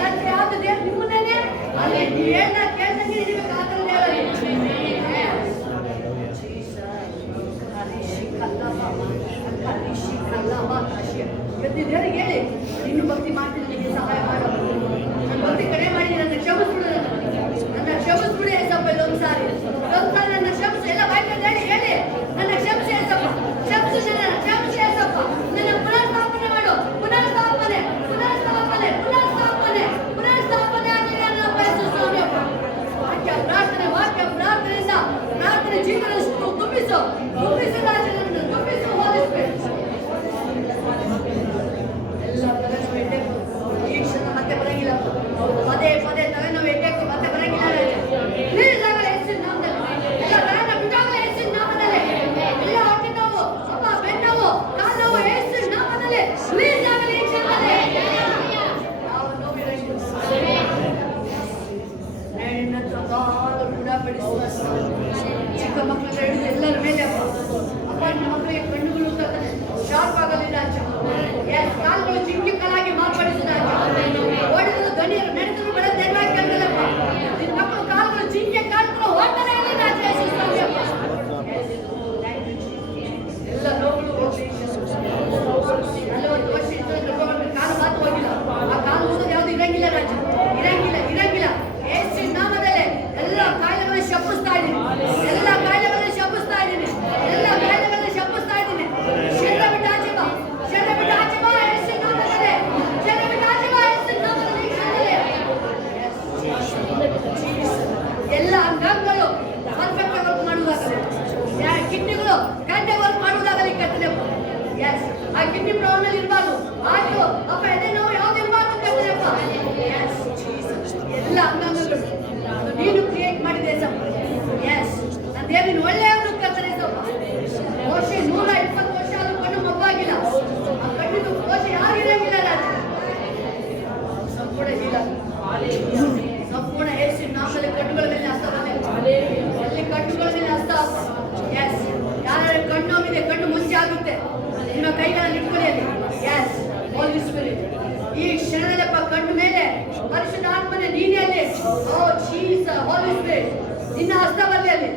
ಮಂತ್ರಿ ಆದ ದೇವರು ನಿಮ್ಮನ್ನೇ ಅಲ್ಲಿ ನೀವು ಕೇಳ್ದಂಗೆ ಇರ್ಬೇಕು. ಆ ಥರ ದೇವರಿಗೆ ಹೇಳಿ ಇನ್ನು ಭಕ್ತಿ ಮಾಡ್ತೀನಿ, ನನಗೆ ಸಹಾಯ ಮಾಡೋ ನನ್ನ ಭಕ್ತಿ ಕಡೆ ಮಾಡಿ ನನ್ನ ಕ್ಷಮಿಸ್ಬಿಡು, ನನ್ನ ಕ್ಷಮಿಸ್ಬಿಡು ಏಸಪ್ಪ. ಇದೊಂದು ಸಾರಿ ನನ್ನ ಕ್ಷಮಿಸು. ಎಲ್ಲ ವಾಕ್ಯದಲ್ಲಿ ಹೇಳಿ ನನ್ನ ಕ್ಷಮಿಸಿ ಏಸಪ್ಪ, ಕ್ಷಮಿಸು ಏಸಪ್ಪ. ನನ್ನ ಪುನರ್ಸ್ಥಾಪನೆ ಮಾಡು, ಪುನರ್ಸ್ಥಾಪನೆ ಆಗಲಿ ನನ್ನ ಬಯಸು ಸ್ವಾಮಿಯಪ್ಪ. ವಾಕ್ಯ ಪ್ರಾರ್ಥನೆ ಜೀವನ ತುಂಬಿಸು ರಾಜನನ್ನು ತುಂಬಿಸು ಹೋಲಿಸ್ಬೇಕು. ಎಲ್ಲ ತಲೆನೋವು ಎಟ್ಟೆಕ್ಕು ಈ ಕ್ಷಣ ಮತ್ತೆ ಬರಂಗಿಲ್ಲ. ಪದೇ ತಲೆನೋವು ಎಟ್ಟೆಕ್ಕು ಮತ್ತೆ ಬರಂಗಿಲ್ಲ ರಾಜ. ಪ್ಲೀಸ್ ಆಗಲೇ ಯೇಸುವಿನ ನಾಮದಲ್ಲಿ ಎಲ್ಲ ತಲೆನ ಬಿಟ್ಟಾಗಲೇ ಯೇಸುವಿನ ನಾಮದಲ್ಲಿ. ಎಲ್ಲ ಹೊಟ್ಟೆ ನೋವು ಅಪ್ಪ, ಬೆನ್ನೋವು, ಕಾಲು ನೋವು ಯೇಸುವಿನ ನಾಮದಲ್ಲಿ ಪ್ಲೀಸ್ ಆಗಲೇ ಈ ಕ್ಷಣದಲ್ಲಿ ಯಾವ ನೋವು ಇರಂಗಿಲ್ಲ. ನಿನ್ನ ಕಾಲು ಗುಣಪಡಿಸುವ ಚಿಕ್ಕ ಮಕ್ಕಳನ್ನ ಹಿಡಿದು ಎಲ್ಲರ ಮೇಲೆ ಅಪ್ಪ ನಿಮ್ಮ ಮಕ್ಕಳಿಗೆ ಕಣ್ಣುಗಳು ಶಾರ್ಪ್ ಆಗಲಿ ರಾಜ. ಕಾಲುಗಳು ಚಿಂಕಿ ಕಾಲಾಗಿ ಮಾರ್ಪಡಿಸು ರಾಜ. ಓಡಿದ್ರು ಗಣಿಯರು ನಡೆದ್ರು ಬೆಳೆ ಧೈರ್ಯವಾಗಿ ಕಲ್ತಲ್ಲಪ್ಪ. ನಿನ್ನ ಮಕ್ಕಳು ಕಾಲುಗಳು ಚಿಂಕೆ ಕಾಲ್ಗಳು ಓಡ್ತಾನೆ ಇಲ್ಲ ರಾಜ. ಎಲ್ಲ ನೋವುಗಳು ಹೋಗಿ 40 ವರ್ಷ ಇದ್ದು ಕಾಲು ಮಾತು ಹೋಗಿಲ್ಲ. ಆ ಕಾಲು ಊದೋದು ಯಾವುದು ಇರಂಗಿಲ್ಲ ರಾಜ, ಇರಂಗಿಲ್ಲ. ಯೇಸುವಿನ ನಾಮದಲ್ಲಿ ಎಲ್ಲ ಕಾಯಿಲೆಗಳನ್ನು ಶಪಿಸ್ತಾ ಇದ್ದೀನಿ. ಶರೀರ ಬಿಟ್ಟು ಆಚೆ ಬಾ ಯೇಸುವಿನ ನಾಮದಲ್ಲಿ. ಎಲ್ಲ ಅಂಗಾಂಗಗಳು ಪರ್ಫೆಕ್ಟ್ ವರ್ಕ್ ಮಾಡುವುದಾಗಲಿ, ಕಿಡ್ನಿಗಳು ಕರೆಕ್ಟಾಗಿ ವರ್ಕ್ ಮಾಡುವುದಾಗಲಿ ಕರ್ತನೆಪ್ಪ. ಆ ಕಿಡ್ನಿ ಪ್ರಾಬ್ಲಮ್ ಇರಬಾರ್ದು, ಆಯ್ತು ಅಪ್ಪ ಎದೆ ನೋವು ಯಾವ್ದು ಇರಬಾರ್ದು ಕರ್ತನೆಪ್ಪ. ಎಲ್ಲ ಅಂಗಾಂಗಗಳು ನೀನು ಕ್ರಿಯೇಟ್ ಮಾಡಿದೆ ಸಪ್ಪ. ನನ್ನ ದೇವಿನ ಒಳ್ಳೆಯವರು ಕರ್ತನೆ ಸಪ್ಪ. ವರ್ಷ 120 ವರ್ಷ ಆದ್ರೂ ಕಣ್ಣು ಮಬ್ಬಾಗಿಲ್ಲ. ಆ ಕಣ್ಣಿನ ದೋಷ ಯಾರಿರಂಗಿಲ್ಲ ರಾಜ. ಸಂಪೂರ್ಣ ಯೇಸುವಿನ ನಾಮದಲ್ಲಿ ಕಣ್ಣುಗಳ ಮೇಲೆ ಹಸ್ತ ಬಂದಿದೆ. ಅಲ್ಲಿ ಕಣ್ಣುಗಳ ಮೇಲೆ ಹಸ್ತ ಯಾರ ಕಣ್ಣು ನೋವಿದೆ, ಕಣ್ಣು ಮುಂಚೆ ಆಗುತ್ತೆ, ನಿಮ್ಮ ಕೈಗಳನ್ನು ಇಟ್ಕೊಳ್ಳಿ ಅಲ್ಲಿ. ಹೋಲಿ ಸ್ಪಿರಿಟ್ ಈ ಕ್ಷಣದಲ್ಲಪ್ಪ ಕಣ್ಣು ಮೇಲೆ ಪರಿಶುದ್ಧ ಆತ್ಮನೇ ನೀನೇ ಅಲ್ಲಿ. ಓ ಜೀಸಸ್ ಹೋಲಿ ಸ್ಪಿರಿಟ್ ನಿನ್ನ ಹಸ್ತ ಬರಲಿ ಅಲ್ಲಿ.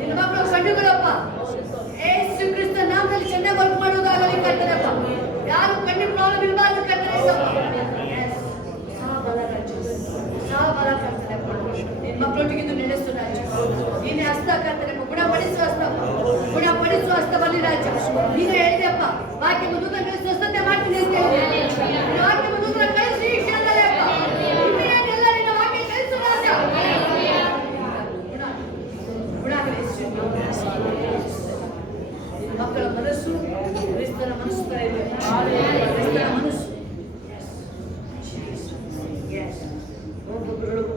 ನಿನ್ನ ಮಕ್ಕಳು ಕಣ್ಣುಗಳಪ್ಪ ಯೇಸು ಕ್ರಿಸ್ತ ನಾಮದಲ್ಲಿ ಚೆನ್ನಾಗಿ ವರ್ಕ್ ಮಾಡುವುದಾಗಲಿ ಕರ್ತನೆಪ್ಪ. ಯಾರು ಕಣ್ಣಿನ ಪ್ರಾಬ್ಲಮ್ ಇರಬಾರ್ದು ಕರ್ತನೆ ಸಾಬಲ ಕರ್ತನೆಪ್ಪ. ನಿನ್ನ ಮಕ್ಕಳೊಟ್ಟಿಗೆ ಇದು ನಡೆಸು ರಾಜ. ನೀನೇ ಹಸ್ತ ಕರ್ತನೆಪ್ಪ. ಗುಣಪಡಿಸುವ ಹಸ್ತ ಬರಲಿ ರಾಜ. ನೀನೇ ಹೇಳಿದೆಪ್ಪ ವಾಕ್ಯ ಮುಂದೆ ಕಳಿಸಿ ಸ್ವಸ್ಥತೆ ಮಾಡ್ತೀನಿ ಅಂತ ಹೇಳಿ. ವಾಕ್ಯ ಮುಂದೆ ಕಳಿಸಿ ಈ ಕ್ಷಣದಲ್ಲೇ ಅಪ್ಪ ಎಲ್ಲ ನಿನ್ನ ವಾಕ್ಯ ಕಳಿಸು ರಾಜ. ಮಕ್ಕಳ ಮನಸ್ಸು ಕ್ರಿಸ್ತನ ಮನಸ್ಸು ತರ ಇರಬೇಕು. ಕ್ರಿಸ್ತನ ಮನಸ್ಸು ಒಬ್ಬೊಬ್ಬರೊಳಗೂ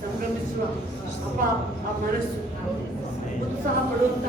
ಸಂಭ್ರಮಿಸುವ ಅಪ್ಪ ಆ ಮನಸ್ಸು ಉತ್ಸಾಹ ಪಡುವಂತ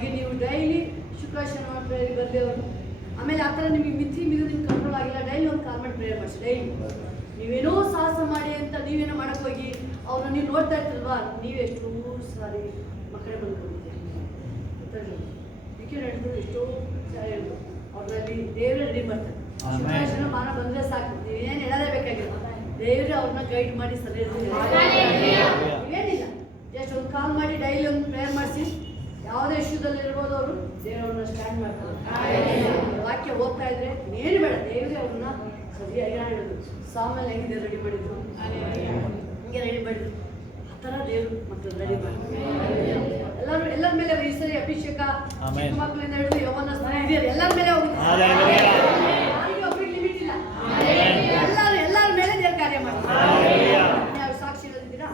ಅವರಿಗೆ ನೀವು ಡೈಲಿ ಶುಕ್ರ ಶನಿವಾರ ಪ್ರೇಯರ್ ಬಂದೇವರು. ಆಮೇಲೆ ಆ ಥರ ನಿಮಗೆ ಮಿತಿ ಮಿದು ನಿಮ್ಗೆ ಕಂಟ್ರೋಲ್ ಆಗಿಲ್ಲ, ಡೈಲಿ ಒಂದು ಕಾನ್ವೆಂಟ್ ಪ್ರೇಯರ್ ಮಾಡಿಸಿ. ಡೈಲಿ ನೀವೇನೋ ಸಾಹಸ ಮಾಡಿ ಅಂತ ನೀವೇನೋ ಮಾಡೋಕ್ಕೆ ಹೋಗಿ ಅವ್ರನ್ನ ನೀವು ನೋಡ್ತಾ ಇರ್ತಿಲ್ವಾ, ನೀವೆಷ್ಟು ಸಾರಿ ಮಕ್ಕಳೇ ಬಂದ್ಕೊಂಡಿದ್ದೀರಿ ವಿಕೆಟ್ ಹಿಡಿದು ಎಷ್ಟೋ ಸಾರಿ ಹೇಳ್ಬೋದು. ಅವ್ರಲ್ಲಿ ದೇವರೇ ರೆಡಿ ಮಾಡ್ತಾರೆ. ಶುಕ್ರ ಮಾನ ಬಂದರೆ ಸಾಕು, ನೀವೇನು ಹೇಳೋದೇ ಬೇಕಾಗಿಲ್ಲ. ದೇವರೇ ಅವ್ರನ್ನ ಗೈಡ್ ಮಾಡಿ ಸರಿ ಏನಿಲ್ಲ, ಜಸ್ಟ್ ಒಂದು ಕಾಲ್ ಮಾಡಿ ಡೈಲಿ ಒಂದು ಪ್ರೇಯರ್ ಮಾಡಿಸಿ. ಯಾವುದೇ ಇಶ್ಯೂದಲ್ಲಿ ಇರ್ಬೋದು ಅವರು ದೇವರವ್ರನ್ನ ಸ್ಟ್ಯಾಂಡ್ ಮಾಡ್ತಾರೆ. ವಾಕ್ಯ ಓದ್ತಾ ಇದ್ರೆ ಏನು ಬೇಡ, ದೇವರೇ ಅವ್ರನ್ನ ಸರಿಯಾಗಿ ಹೇಳೋದು. ಸಾಮೇಲೆ ಹೆಂಗಿದೆ ರೆಡಿ ಮಾಡಿದ್ರು, ಹಿಂಗೆ ರೆಡಿ ಮಾಡಿದ್ರು. ಆ ಥರ ದೇವರು ಮಕ್ಕಳು ರೆಡಿ ಮಾಡ್ತಾರೆ. ಎಲ್ಲರ ಮೇಲೆ ಈ ಸರಿ ಅಭಿಷೇಕ ಚಿಕ್ಕ ಮಕ್ಕಳಿಂದ ಹಿಡಿದು ಯೌವನ ಹಿರಿಯರು ಎಲ್ಲರ ಮೇಲೆ ಹೋಗುತ್ತೆ. ಯಾರಿಗೂ ಒಬ್ಬರಿಗೆ ಲಿಮಿಟ್ ಇಲ್ಲ, ಎಲ್ಲರ ಮೇಲೆ ದೇವ್ರ ಕಾರ್ಯ ಮಾಡ್ತಾರೆ. ಯಾರು ಸಾಕ್ಷಿ ಹೇಳಿದ್ದೀರಾ?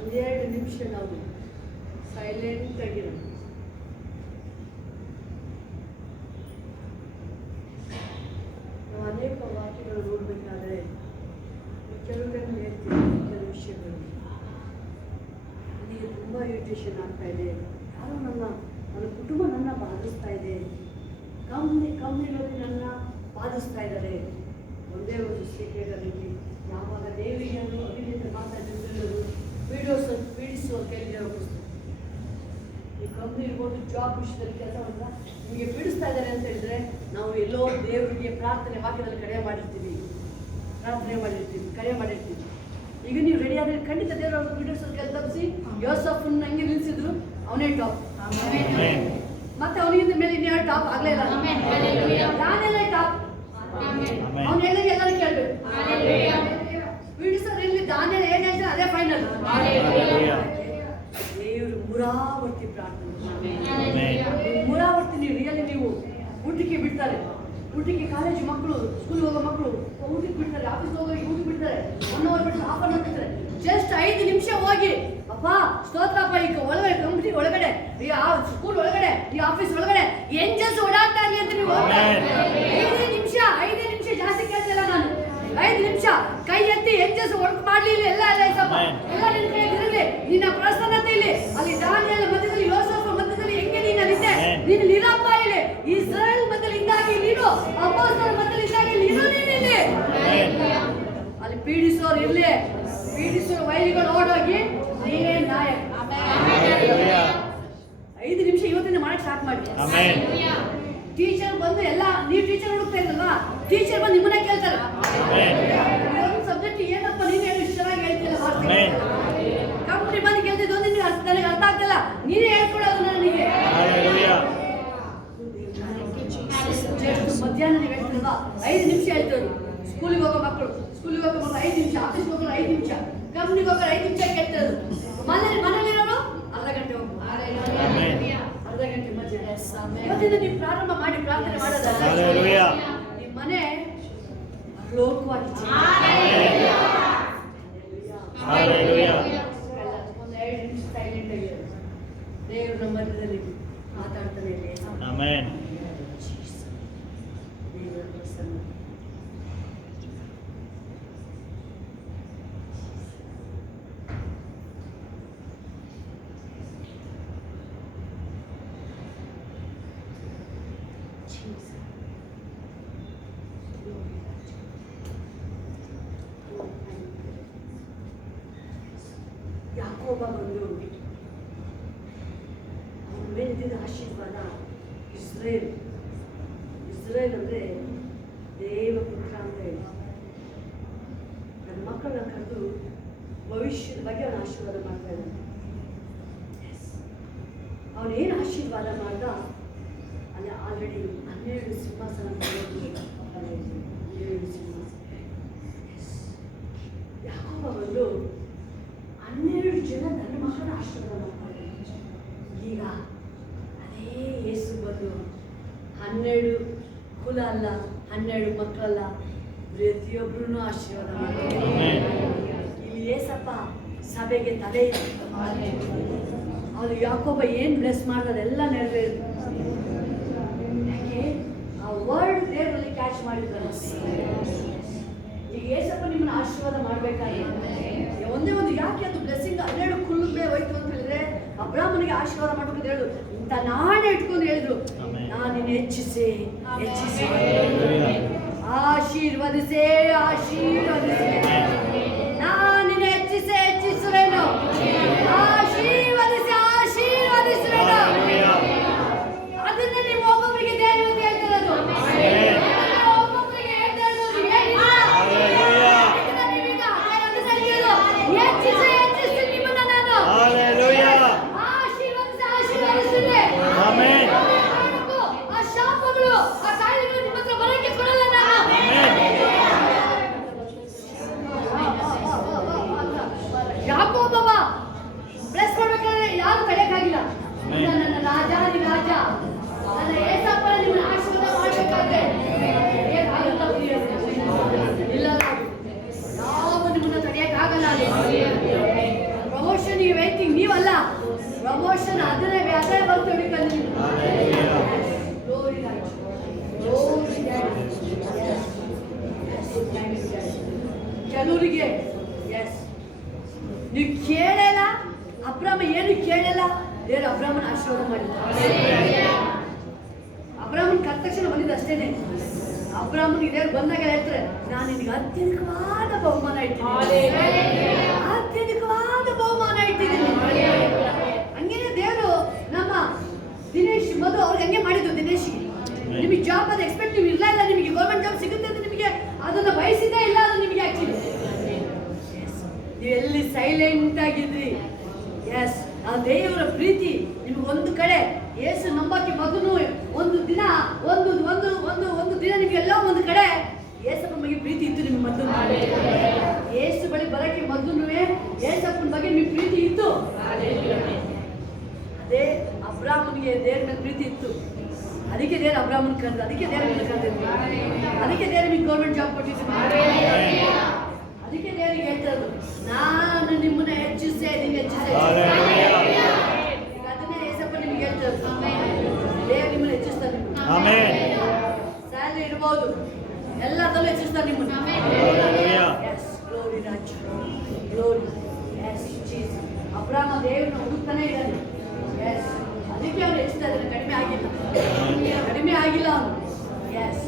ಒಂದೆರಡು ನಿಮಿಷ ನಾವು ಸೈಲೆಂಟ್ ಆಗಿರೋಣ. ನಾವು ಅನೇಕ ವಾಕ್ಯಗಳು ನೋಡಬೇಕಾದ್ರೆ ಕೆಲವೊಂದನ್ನು ಹೇಳ್ತೀವಿ, ಕೆಲವು ವಿಷಯಗಳು ನನಗೆ ತುಂಬ ಇರಿಟೇಷನ್ ಆಗ್ತಾ ಇದೆ. ಯಾರೋ ನನ್ನ ಕುಟುಂಬ ನನ್ನ ಬಾಧಿಸ್ತಾ ಇದೆ, ಕಂಪ್ನಿಗಳಲ್ಲಿ ನನ್ನ ಬಾಧಿಸ್ತಾ ಇದ್ದಾರೆ. ಒಂದೇ ಒಂದು ಸೀಕ್ರೆಟಲ್ಲಿ ಯಾವಾಗ ದೇವಿಯನ್ನು ಅಭಿನೇತ ಮಾತಾಡಿದ್ರು ಪೀಡಿಸುವ ಕೈಲಿ ಹೋಗಿಸ್ತಾರೆ. ಈ ಕಂಪ್ನಿ ಇರ್ಬೋದು, ಜಾಬ್ ವಿಷಯದಲ್ಲಿ ಕೆಲಸ ಮಾಡಿದ್ರೆ ನಿಮಗೆ ಪೀಡಿಸ್ತಾ ಇದ್ದಾರೆ ಅಂತ ಹೇಳಿದ್ರೆ ನಾವು ಎಲ್ಲೋ ದೇವರಿಗೆ ಪ್ರಾರ್ಥನೆ ವಾಕ್ಯದಲ್ಲಿ ಕರೆ ಮಾಡಿರ್ತೀವಿ, ಕರೆ ಮಾಡಿರ್ತೀವಿ. ಈಗ ನೀವು ರೆಡಿ ಆದರೆ ಖಂಡಿತ ದೇವರು ಅವ್ರು ಪೀಡಿಸೋದು ಕೆಲಸ ತಪ್ಪಿಸಿ ಯೋಸಫನ್ನ ಹಂಗೆ ನಿಲ್ಲಿಸಿದ್ರು, ಅವನೇ ಟಾಪ್. ಮತ್ತೆ ಅವನಿಗಿಂತ ಮೇಲೆ ಇನ್ಯಾರು ಟಾಪ್ ಆಗಲೇ ಇಲ್ಲ. ನಾನೆಲ್ಲ ಟಾಪ್. ಅವನು ಹೇಳಿದ್ರೆ ಎಲ್ಲರೂ ಕೇಳಬೇಕು. ಪೀಡಿಸೋದ್ರಲ್ಲಿ ದಾನಿಯೇಲ ಏನು ಹೇಳ್ತಾರೆ ಅದೇ ಫೈನಲ್. ದೇವರು ಮುರಾವರ್ತಿ ಪ್ರಾರ್ಥನೆ, ಮುರಾವರ್ತಿ ನೀವು ರಿಯಲಿ ನೀವು ಊಟಕ್ಕೆ ಬಿಡ್ತಾರೆ. ಊಟಕ್ಕೆ ಕಾಲೇಜು ಮಕ್ಕಳು, ಸ್ಕೂಲ್ ಹೋಗೋ ಮಕ್ಕಳು ಊಟಕ್ಕೆ ಬಿಡ್ತಾರೆ, ಆಫೀಸ್ ಹೋಗೋ ಊಟಕ್ಕೆ ಬಿಡ್ತಾರೆ, 1 hour ಬಿಟ್ಟು ಹಾಫ್ ಅನ್ ಅವರ್ ಬಿಡ್ತಾರೆ. ಜಸ್ಟ್ 5 ನಿಮಿಷ ಹೋಗಿ ಅಪ್ಪ ಸ್ತೋತ್ರಪ್ಪ, ಈಗ ಒಳಗಡೆ ಕಂಪ್ನಿ ಒಳಗಡೆ, ಈ ಸ್ಕೂಲ್ ಒಳಗಡೆ, ಈ ಆಫೀಸ್ ಒಳಗಡೆ ಏಂಜಲ್ಸ್ ಓಡಾಡ್ತಾ ಇರಲಿ ಅಂತ ನೀವು 5 ನಿಮಿಷ ಜಾಸ್ತಿ ಕೇಳ್ತಿಲ್ಲ ನಾನು. 5 ನಿಮಿಷ ಕೈ ಎತ್ತಿ ಏಂಜಲ್ಸ್ ವರ್ಕ್ ಮಾಡ್ಲಿ, ಎಲ್ಲ ನಿನ್ನ ಕೈಯಲ್ಲಿ ಇರಲಿ. ನಿನ್ನ ಪ್ರಸನ್ನತೆ ಇಲ್ಲಿ ಅಲ್ಲಿ ದಾನಿಯೇಲ ಮಧ್ಯದಲ್ಲಿ, ಯೋಸೇಫ ಮಧ್ಯದಲ್ಲಿ ಹೆಂಗೆ ನೀನು ಅಲ್ಲಿದ್ದೆ, ನೀನು ನಿರಪ್ಪ ಇಲ್ಲಿ ಇಸ್ರಾಯೇಲ್ ಮಧ್ಯದಲ್ಲಿ ಇದ್ದಾಗಿ ನೀನು, ಅಪೊಸ್ತಲರ ಮಧ್ಯದಲ್ಲಿ ಇದ್ದಾಗಿ ನೀನು ಇಲ್ಲಿ. ಅಲ್ಲಿ ಪೀಡಿಸೋರು ಇರ್ಲಿ, ಪೀಡಿಸೋರು ವೈರಿಗಳು ಓಡೋಗಿ ನೀನೇ ನಾಯಕ. 5 ನಿಮಿಷ ಇವತ್ತಿಂದ ಮಾಡಕ್ಕೆ ಸ್ಟಾರ್ಟ್ ಮಾಡಿ. ಟೀಚರ್ ಬಂದು ಎಲ್ಲ ನೀವು ಟೀಚರ್ ಹುಡುಕ್ತಾ ಇರಲ್ವಾ, ಟೀಚರ್ ಬಂದು ನಿಮ್ಮನ್ನ ಕೇಳ್ತಾರೆ ಒಂದು ಸಬ್ಜೆಕ್ಟ್ ಏನಪ್ಪ ನೀನು ಹೇಳಿ ಇಷ್ಟು ಚೆನ್ನಾಗಿ ಹೇಳ್ತಿಲ್ಲ. ಕಂಪ್ನಿ ಬಂದು ಕೇಳ್ತಿದ್ದು ನನಗೆ ಅರ್ಥ ಆಗ್ತಿಲ್ಲ, ನೀನೇ ಹೇಳ್ಕೊಡೋದು ನನಗೆ. ಮಧ್ಯಾಹ್ನ ನೀವು ಹೇಳ್ತಿಲ್ವಾ 5 ನಿಮಿಷ ಹೇಳ್ತಾರೆ. ಸ್ಕೂಲಿಗೆ ಹೋಗೋ ಮಕ್ಕಳು 5 ನಿಮಿಷ, ಆಫೀಸ್ಗೆ ಹೋಗೋರು 5 ನಿಮಿಷ, ಕಂಪ್ನಿಗೆ ಹೋಗೋರು 5 ನಿಮಿಷ ಕೇಳ್ತಾರೆ. ಮನೇಲಿರೋರು ಅರ್ಧ ಗಂಟೆ ಹೋಗ್ಬೋದು, ಅರ್ಧ ಗಂಟೆ ಮಧ್ಯಾಹ್ನ. ಇವತ್ತಿಂದ ನೀವು ಪ್ರಾರಂಭ ಮಾಡಿ ಪ್ರಾರ್ಥನೆ ಮಾಡೋದಲ್ಲ, ನಿಮ್ಮ ಮನೆ ಲೋಕವಾಗಿ ಒಂದು 2 ನಿಮಿಷ ಸೈಲೆಂಟ್ ಆಗಿರೋದು. ದೇವರು ನಮ್ಮ ಮಧ್ಯದಲ್ಲಿ ಮಾತಾಡ್ತಾನೆ ಇದೆ. ದೇವರ ಪ್ರಸನ್ನ ಯಾಕೋಬ ಬಂದು ಅವನ ಮೇಲಿದ್ದ ಆಶೀರ್ವಾದ. ಇಸ್ರೇಲ್ ಅಂದರೆ ದೇವಪುತ್ರ ಅಂತ ಹೇಳಿ ನನ್ನ ಮಕ್ಕಳನ್ನ ಕರೆದು ಭವಿಷ್ಯದ ಬಗ್ಗೆ ಅವನ ಆಶೀರ್ವಾದ ಮಾಡ್ತಾ ಇದ್ದಾನೆ. ಅವನೇನು ಆಶೀರ್ವಾದ ಮಾಡ್ದ ಅಲ್ಲಿ ಆಲ್ರೆಡಿ 12 ಸಿಂಹಾಸನ ಯಾಕೋಬನು 12 ಜನ ನನ್ನ ಮಕ್ಕಳನ್ನ ಆಶೀರ್ವಾದ ಮಾಡ್ತಾರೆ. ಈಗ ಅದೇ ಯೇಸು ಬಂದು 12 ಕುಲ ಅಲ್ಲ, 12 ಮಕ್ಕಳಲ್ಲ, ಪ್ರತಿಯೊಬ್ಬರೂ ಆಶೀರ್ವಾದ ಮಾಡ್ತಾರೆ. ಇಲ್ಲಿ ಏಸಪ್ಪ ಸಭೆಗೆ ತಲೆ ಅವನು ಯಾಕೋಬ ಏನು ಬ್ಲೆಸ್ ಮಾಡೋದೆಲ್ಲ ನೆರವೇರಿತು. ಯಾಕೆ ಆ ವರ್ಡ್ ದೇವರಲ್ಲಿ ಕ್ಯಾಚ್ ಮಾಡಿದ್ರು. ಈಗ ಏಸಪ್ಪ ನಿಮ್ಮನ್ನ ಆಶೀರ್ವಾದ ಮಾಡ್ಬೇಕಾಗಿ ಒಂದೇ ಒಂದು ಯಾಕೆ ಅದು ಬ್ಲೆಸ್ಸಿಂಗ್ 12 ಕುಲುಮೆ ಹೋಯ್ತು ಅಂತ ಹೇಳಿದ್ರೆ ಅಬ್ರಾಹ್ಮನಿಗೆ ಆಶೀರ್ವಾದ ಮಾಡ್ಬೇಕು ಹೇಳು ಇಂಥ ನಾನೇ ಇಟ್ಕೊಂಡು ಹೇಳಿದ್ರು, ನಾನು ನಿನ್ನ ಹೆಚ್ಚಿಸಿ ಆಶೀರ್ವದಿಸೇ ನಾನು ನಿನ್ನ ಹೆಚ್ಚಿಸುವೆನು, ಆಶೀರ್ವದಿಸುವೆನು. ಅದನ್ನ ನೀವು ಒಬ್ಬೊಬ್ಬರಿಗೆ ದೇವರು ಹೇಳ್ತಿರೋದು, ಒಬ್ಬೊಬ್ಬರಿಗೆ ಹೇಳ್ತಾ ಇರೋದು ಏನಿಲ್ಲ. ಹೆಚ್ಚಿಸಿ ನಿಮ್ಮನ್ನ ನಾನು ಆಶೀರ್ವದಿಸುವೆ. ಆ ಶಾಪಗಳು ಆ ಕಾಯಿಲೆಗಳು ನಿಮ್ಮ ಹತ್ರ ಬರಕ್ಕೆ ಕೊಡಲ್ಲ ನಾನು. ಯಾಕೋಬ ಬ್ಲೆಸ್ ಮಾಡ್ಬೇಕಾದ್ರೆ ಯಾರು ತಡೆಯಕ್ಕಾಗಿಲ್ಲ. ನನ್ನ ರಾಜಾದಿ ರಾಜ ನನ್ನ ಏಸಪ್ಪ ನಿಮ್ಮನ್ನ ಆಶೀರ್ವಾದ ಮಾಡ್ಬೇಕಾದ್ರೆ ಏನಾಗುತ್ತಾ ಇಲ್ಲ, ಯಾವ ನಿಮ್ಮನ್ನ ತಡೆಯಕ್ಕಾಗಲ್ಲ. ಪ್ರಮೋಷನ್ ಈ ವೈಟಿಂಗ್ ನೀವಲ್ಲ, ಪ್ರಮೋಷನ್ ಅದನ್ನೇ ಬರ್ತು ಹಿಡಿಕೊಂಡು ಕೆಲವರಿಗೆ ಎಸ್ ನೀವು ಕೇಳಲ್ಲ. ಅಬ್ರಾಮ ಏನು ಕೇಳಲ್ಲ, ದೇವರು ಅಬ್ರಾಮನ ಆಶೀರ್ವಾದ ಮಾಡಿದ. ಅಬ್ರಾಮನ್ ಕರೆದ ತಕ್ಷಣ ಬಂದಿದ್ದು ಅಷ್ಟೇನೆ. ಅಬ್ರಾಮನಿಗೆ ದೇವರು ಬಂದಾಗ ಹೇಳ್ತಾರೆ, ನಾನು ನಿನಗೆ ಅತ್ಯಧಿಕವಾದ ಬಹುಮಾನ ಇಟ್ಟಿದ್ದೀನಿ. ಹಂಗೇನೆ ದೇವರು ನಮ್ಮ ದಿನೇಶ್ ಮಧು ಅವ್ರಿಗೆ ಹಂಗೆ ಮಾಡಿದ್ದು. ದಿನೇಶ್ಗೆ ನಿಮಗೆ ಜಾಬ್ ಅದು ಎಕ್ಸ್ಪೆಕ್ಟಿವ್ ಇಲ್ಲ, ನಿಮಗೆ ಗೌರ್ಮೆಂಟ್ ಜಾಬ್ ಸಿಗುತ್ತೆ ಅಂತ ನಿಮಗೆ ಅದನ್ನು ಬಯಸಿದ್ದೇ ಇಲ್ಲ. ಅದು ನಿಮಗೆ ಆಕ್ಚುಲಿ ನೀವು ಎಲ್ಲಿ ಸೈಲೆಂಟ್ ಆಗಿದ್ರಿ. ಎಸ್ ಆ ದೇವರ ಪ್ರೀತಿ ನಿಮ್ಗೆ ಒಂದು ಕಡೆ ಏಸು ನಂಬಕ್ಕೆ ಮೊದಲು ಒಂದು ದಿನ ನಿಮಗೆಲ್ಲ ಒಂದು ಕಡೆ ಏಸಪ್ಪನ ಬಗ್ಗೆ ಪ್ರೀತಿ ಇತ್ತು. ನಿಮ್ಗೆ ಮೊದಲು ಏಸು ಬಳಿ ಬರಕ್ಕೆ ಮೊದಲು ಏಸಪ್ಪನ ಬಗ್ಗೆ ನಿಮ್ಗೆ ಪ್ರೀತಿ ಇತ್ತು. ಅದೇ ಅಬ್ರಾಹ್ಮನಿಗೆ ದೇವ್ರ ಮೇಲೆ ಪ್ರೀತಿ ಇತ್ತು. ಅದಕ್ಕೆ ದೇವ್ರ ಅಬ್ರಾಹ್ಮನ್ ಕರೆದು, ಅದಕ್ಕೆ ದೇವ್ರ ಕರೆದಿದ್ರು, ಅದಕ್ಕೆ ದೇವ್ರ ನಿಮ್ಗೆ ಗೌರ್ಮೆಂಟ್ ಜಾಬ್ ಕೊಟ್ಟಿದ್ರು. ಅದಕ್ಕೆ ದೇವರಿಗೆ ಹೇಳ್ತಾ ಇರೋದು, ನಾನು ನಿಮ್ಮನ್ನ ಹೆಚ್ಚಿಸಿ ಅದನ್ನೇ ಏಸಪ್ಪ ನಿಮ್ಗೆ ಹೇಳ್ತಾ ಇರೋದು. ದೇವ್ರು ನಿಮ್ಮನ್ನ ಹೆಚ್ಚಿಸ್ತಾರೆ. ಸ್ಯಾಲರಿ ಇರ್ಬೋದು, ಎಲ್ಲದಲ್ಲೂ ಹೆಚ್ಚಿಸ್ತಾರೆ ನಿಮ್ಮನ್ನ. ಅಬ್ರಾಮ ದೇವ್ರನ್ನ ಹುಡುಕ್ತಾನೆ ಇದ್ದಾನೆ. ಅದಕ್ಕೆ ಅವ್ರು ಹೆಚ್ಚಿಸ್ತಾ ಇದ್ದಾರೆ, ಕಡಿಮೆ ಆಗಿಲ್ಲ ಅವನು. ಎಸ್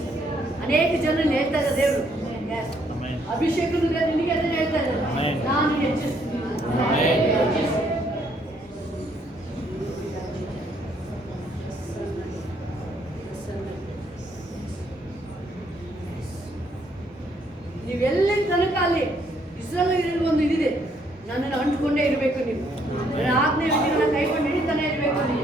ಅನೇಕ ಜನರಲ್ಲಿ ಹೇಳ್ತಾ ಇದ್ದಾರೆ ದೇವರು. ಎಸ್ ಅಭಿಷೇಕನು ನಿನಗೆ ಅದನ್ನ ಹೇಳ್ತಾ ಇದ್ದಾರೆ, ನಾನು ಹೆಚ್ಚಿಸ್ತೀನಿ. ನೀವೆಲ್ಲಿ ತನಕ ಅಲ್ಲಿ ಇಸ್ರಾಯೇಲ್ ಒಂದು ಇದಿದೆ, ನನ್ನನ್ನು ಅಂಟ್ಕೊಂಡೇ ಇರಬೇಕು. ನೀವು ನನ್ನ ಆಜ್ಞೆ ಕೈಕೊಂಡು ಹಿಡಿತಾನೆ ಇರಬೇಕು. ನೀವು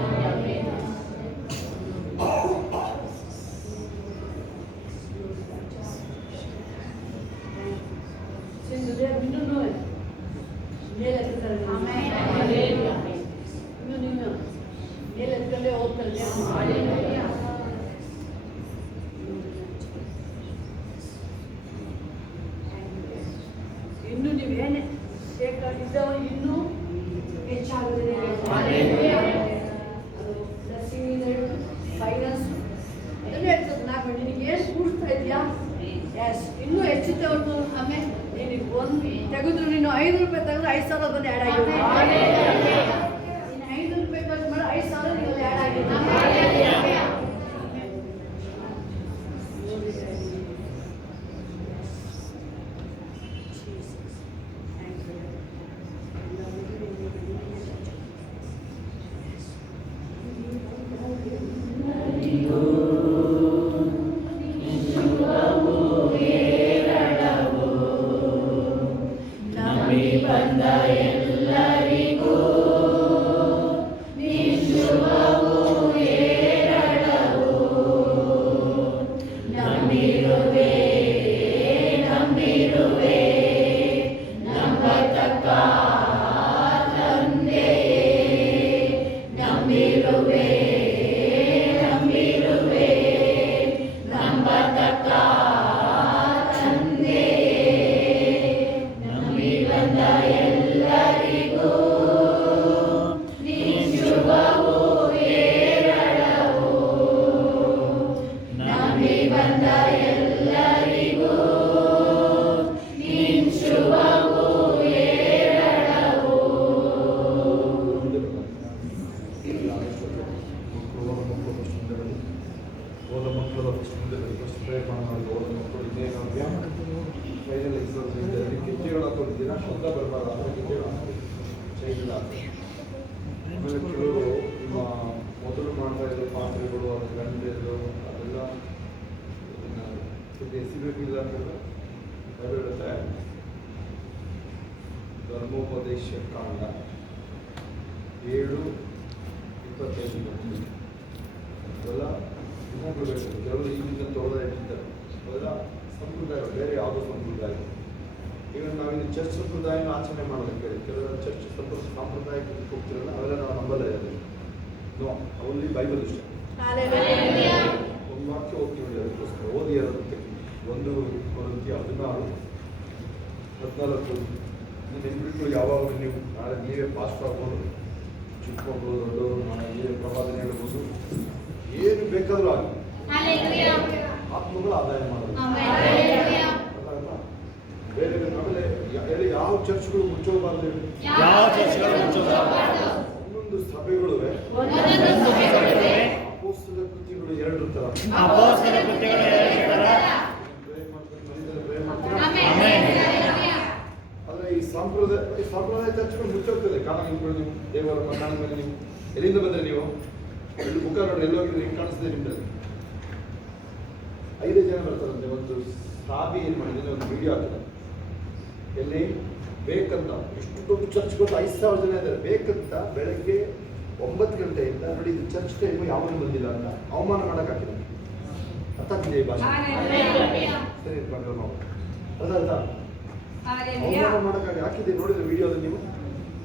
ಇನ್ನೂ ಮೇಲೆ ಎತ್ತಾರೆ, ಇನ್ನೂ ಮೇಲೆ ಎತ್ಕೊಂಡೇ ಹೋಗ್ತಾರೆ. ಇನ್ನು ನೀವೇನೇ ಬೇಕಾಗಿದ್ದವ ಇನ್ನೂ ಹೆಚ್ಚಾಗುತ್ತದೆ. ಅದು ಬ್ಲೆಸ್ಸಿಂಗ್ ಫೈನಾನ್ಸ್ ಅದನ್ನೇ ಹೇಳ್ತದೆ. ನಾಲ್ಕು ನಿನಗೆ ಏನು ಕೂಡ್ತಾ ಇದೆಯಾ? ಎಸ್ ಇನ್ನೂ ಹೆಚ್ಚುತ್ತೆ ಹೊರತು ಆಮೇಲೆ ನಿನಗೆ ಒಂದು ತೆಗೆದ್ರು ನೀನು 5 ರೂಪಾಯಿ ತೆಗೆದ್ರೆ 5,000 ಬಂದು ಆ್ಯಡ್ ಆಗಿದೆ. ನೀನು 5 ರೂಪಾಯಿ ಖರ್ಚು ಮಾಡಿ 5,000 ನಿಮ್ಮಲ್ಲಿ ಆ್ಯಡ್ ಆಗಿದೆ. ಬಂದ ಎಲ್ಲರಿಗೂ ನಿಶುಭವು ಏರಳವು, ನಂಬಿರುವೆ ಆಮೇಲೆ ಕೆಲವರು ನಿಮ್ಮ ಮೊದಲು ಮಾಡ್ತಾ ಇರೋ ಪಾತ್ರೆಗಳು ಅದು ಗಂಟೆದು ಅದೆಲ್ಲ ಎಸಿಬೇಕಿಲ್ಲ ಅಂತ ಹೇಳುತ್ತೆ. ಧರ್ಮೋಪದೇಶ ಕಾಂಡ 7:25 ಅವೆಲ್ಲ ಇನ್ನೊಬ್ರು ಬೇಕು. ಕೆಲವರು ಈಗಿನ ತೊಳೆದ ಇಟ್ಟಿದ್ದಾರೆ. ಅವೆಲ್ಲ ಸಂಪ್ರದಾಯ, ಬೇರೆ ಯಾವುದೋ ಸಂಪ್ರದಾಯ. ಈಗ ನಾವಿಲ್ಲಿ ಚರ್ಚ್ ಸಂಪ್ರದಾಯನ ಆಚರಣೆ ಮಾಡೋದಕ್ಕೆ ಕೆಲವರು ಚರ್ಚ್ ಸಾಂಪ್ರದಾಯಕ್ಕೆ ಹೋಗ್ತಿರಲ್ಲ, ಅವೆಲ್ಲ ನಾವು ನಂಬಲ್ಲ ಇರೋದು. ನೋ, ಅವಲ್ಲಿ ಬೈಬಲ್ ಇಷ್ಟ. ಒಂದು ವಾಕ್ಯ ಹೋಗ್ತೀವಿ ನೋಡಿ, ಅದಕ್ಕೋಸ್ಕರ ಓದಿ ಇರೋದಕ್ಕೆ 1 ಕೊರಿಂಥಿ 16:14. ನಿಮ್ಮ ಹೆಣ್ಮಕ್ಳು ಯಾವಾಗ ನೀವು ನಾಳೆ ನೀವೇ ಪಾಸ್ಟ್ ಆಗ್ಬೋದು, ಚಿಕ್ಕ ಮಕ್ಕಳು ದೊಡ್ಡವರು, ನಾಳೆ ನೀವೇ ಪ್ರವಾದನೆ ಹೇಳ್ಬೋದು, ಏನು ಬೇಕಾದರೂ ಆಗಲಿ ಆತ್ಮಗಳು ಆದಾಯ ಮಾಡೋದು. ಬೇರೆ ಆಮೇಲೆ ಹೇಳಿ ಯಾವ ಚರ್ಚ್ಗಳು ಮುಚ್ಚೋಬಾರ್ದು, ಯಾವ ಚರ್ಚ್ಗಳು ಮುಚ್ಚೋಬಾರ್ದು. ಒಂದೊಂದು ಸಭೆಗಳು ಅಪೊಸ್ತಲ ಕೃತಿಗಳು 2 ತರ. ಅಪೊಸ್ತಲ ಕೃತಿಗಳು 2 ತರ. ಆದರೆ ಈ ಸಂಪ್ರದಾಯ ಚರ್ಚ್ಗಳು ಮುಚ್ಚೋಗ್ತದೆ. ಕಾರಣ ನೀವು ದೇವರ ಕಾರಣ ಮೇಲೆ ನೀವು ಎಲ್ಲಿಂದ ಬಂದರೆ ನೀವು ಇಲ್ಲಿ ಮುಖ ನೋಡಿ ಎಲ್ಲೋಗಿದ್ರೆ ಹಿಂಗೆ ಕಾಣಿಸ್ತದೆ ನಿಮ್ಮಲ್ಲಿ 5 ಜನ ಬರ್ತಾರಂತೆ. ಒಂದು ಸಾಬಿ ಏನು ಮಾಡಿದ್ರೆ ಒಂದು ವಿಡಿಯೋ ಹಾಕಿದ, ಎಲ್ಲಿ ಬೇಕಂತ ಎಷ್ಟು ದೊಡ್ಡ ಚರ್ಚ್ ಗೊತ್ತು, 5,000 ಜನ ಇದ್ದಾರೆ. ಬೇಕಂತ ಬೆಳಗ್ಗೆ 9 ಗಂಟೆಯಿಂದ ನೋಡಿ ಇದು ಚರ್ಚ್ ಟೈಮು ಯಾವನು ಬಂದಿಲ್ಲ ಅಂತ ಅವಮಾನ ಮಾಡಕ್ಕೆ ಹಾಕಿದ. ಅರ್ಥ ಆಗ್ತಿದೆ ಈ ಭಾಷೆ? ಸರಿ ಇಟ್ಕೊಂಡ್ರೆ ನಾವು ಅದರ್ಥ ಅವಮಾನ ಮಾಡೋಕ್ಕಾಗಿ ಹಾಕಿದ್ದೆ. ನೋಡಿದ್ರೆ ವಿಡಿಯೋದಲ್ಲಿ ನೀವು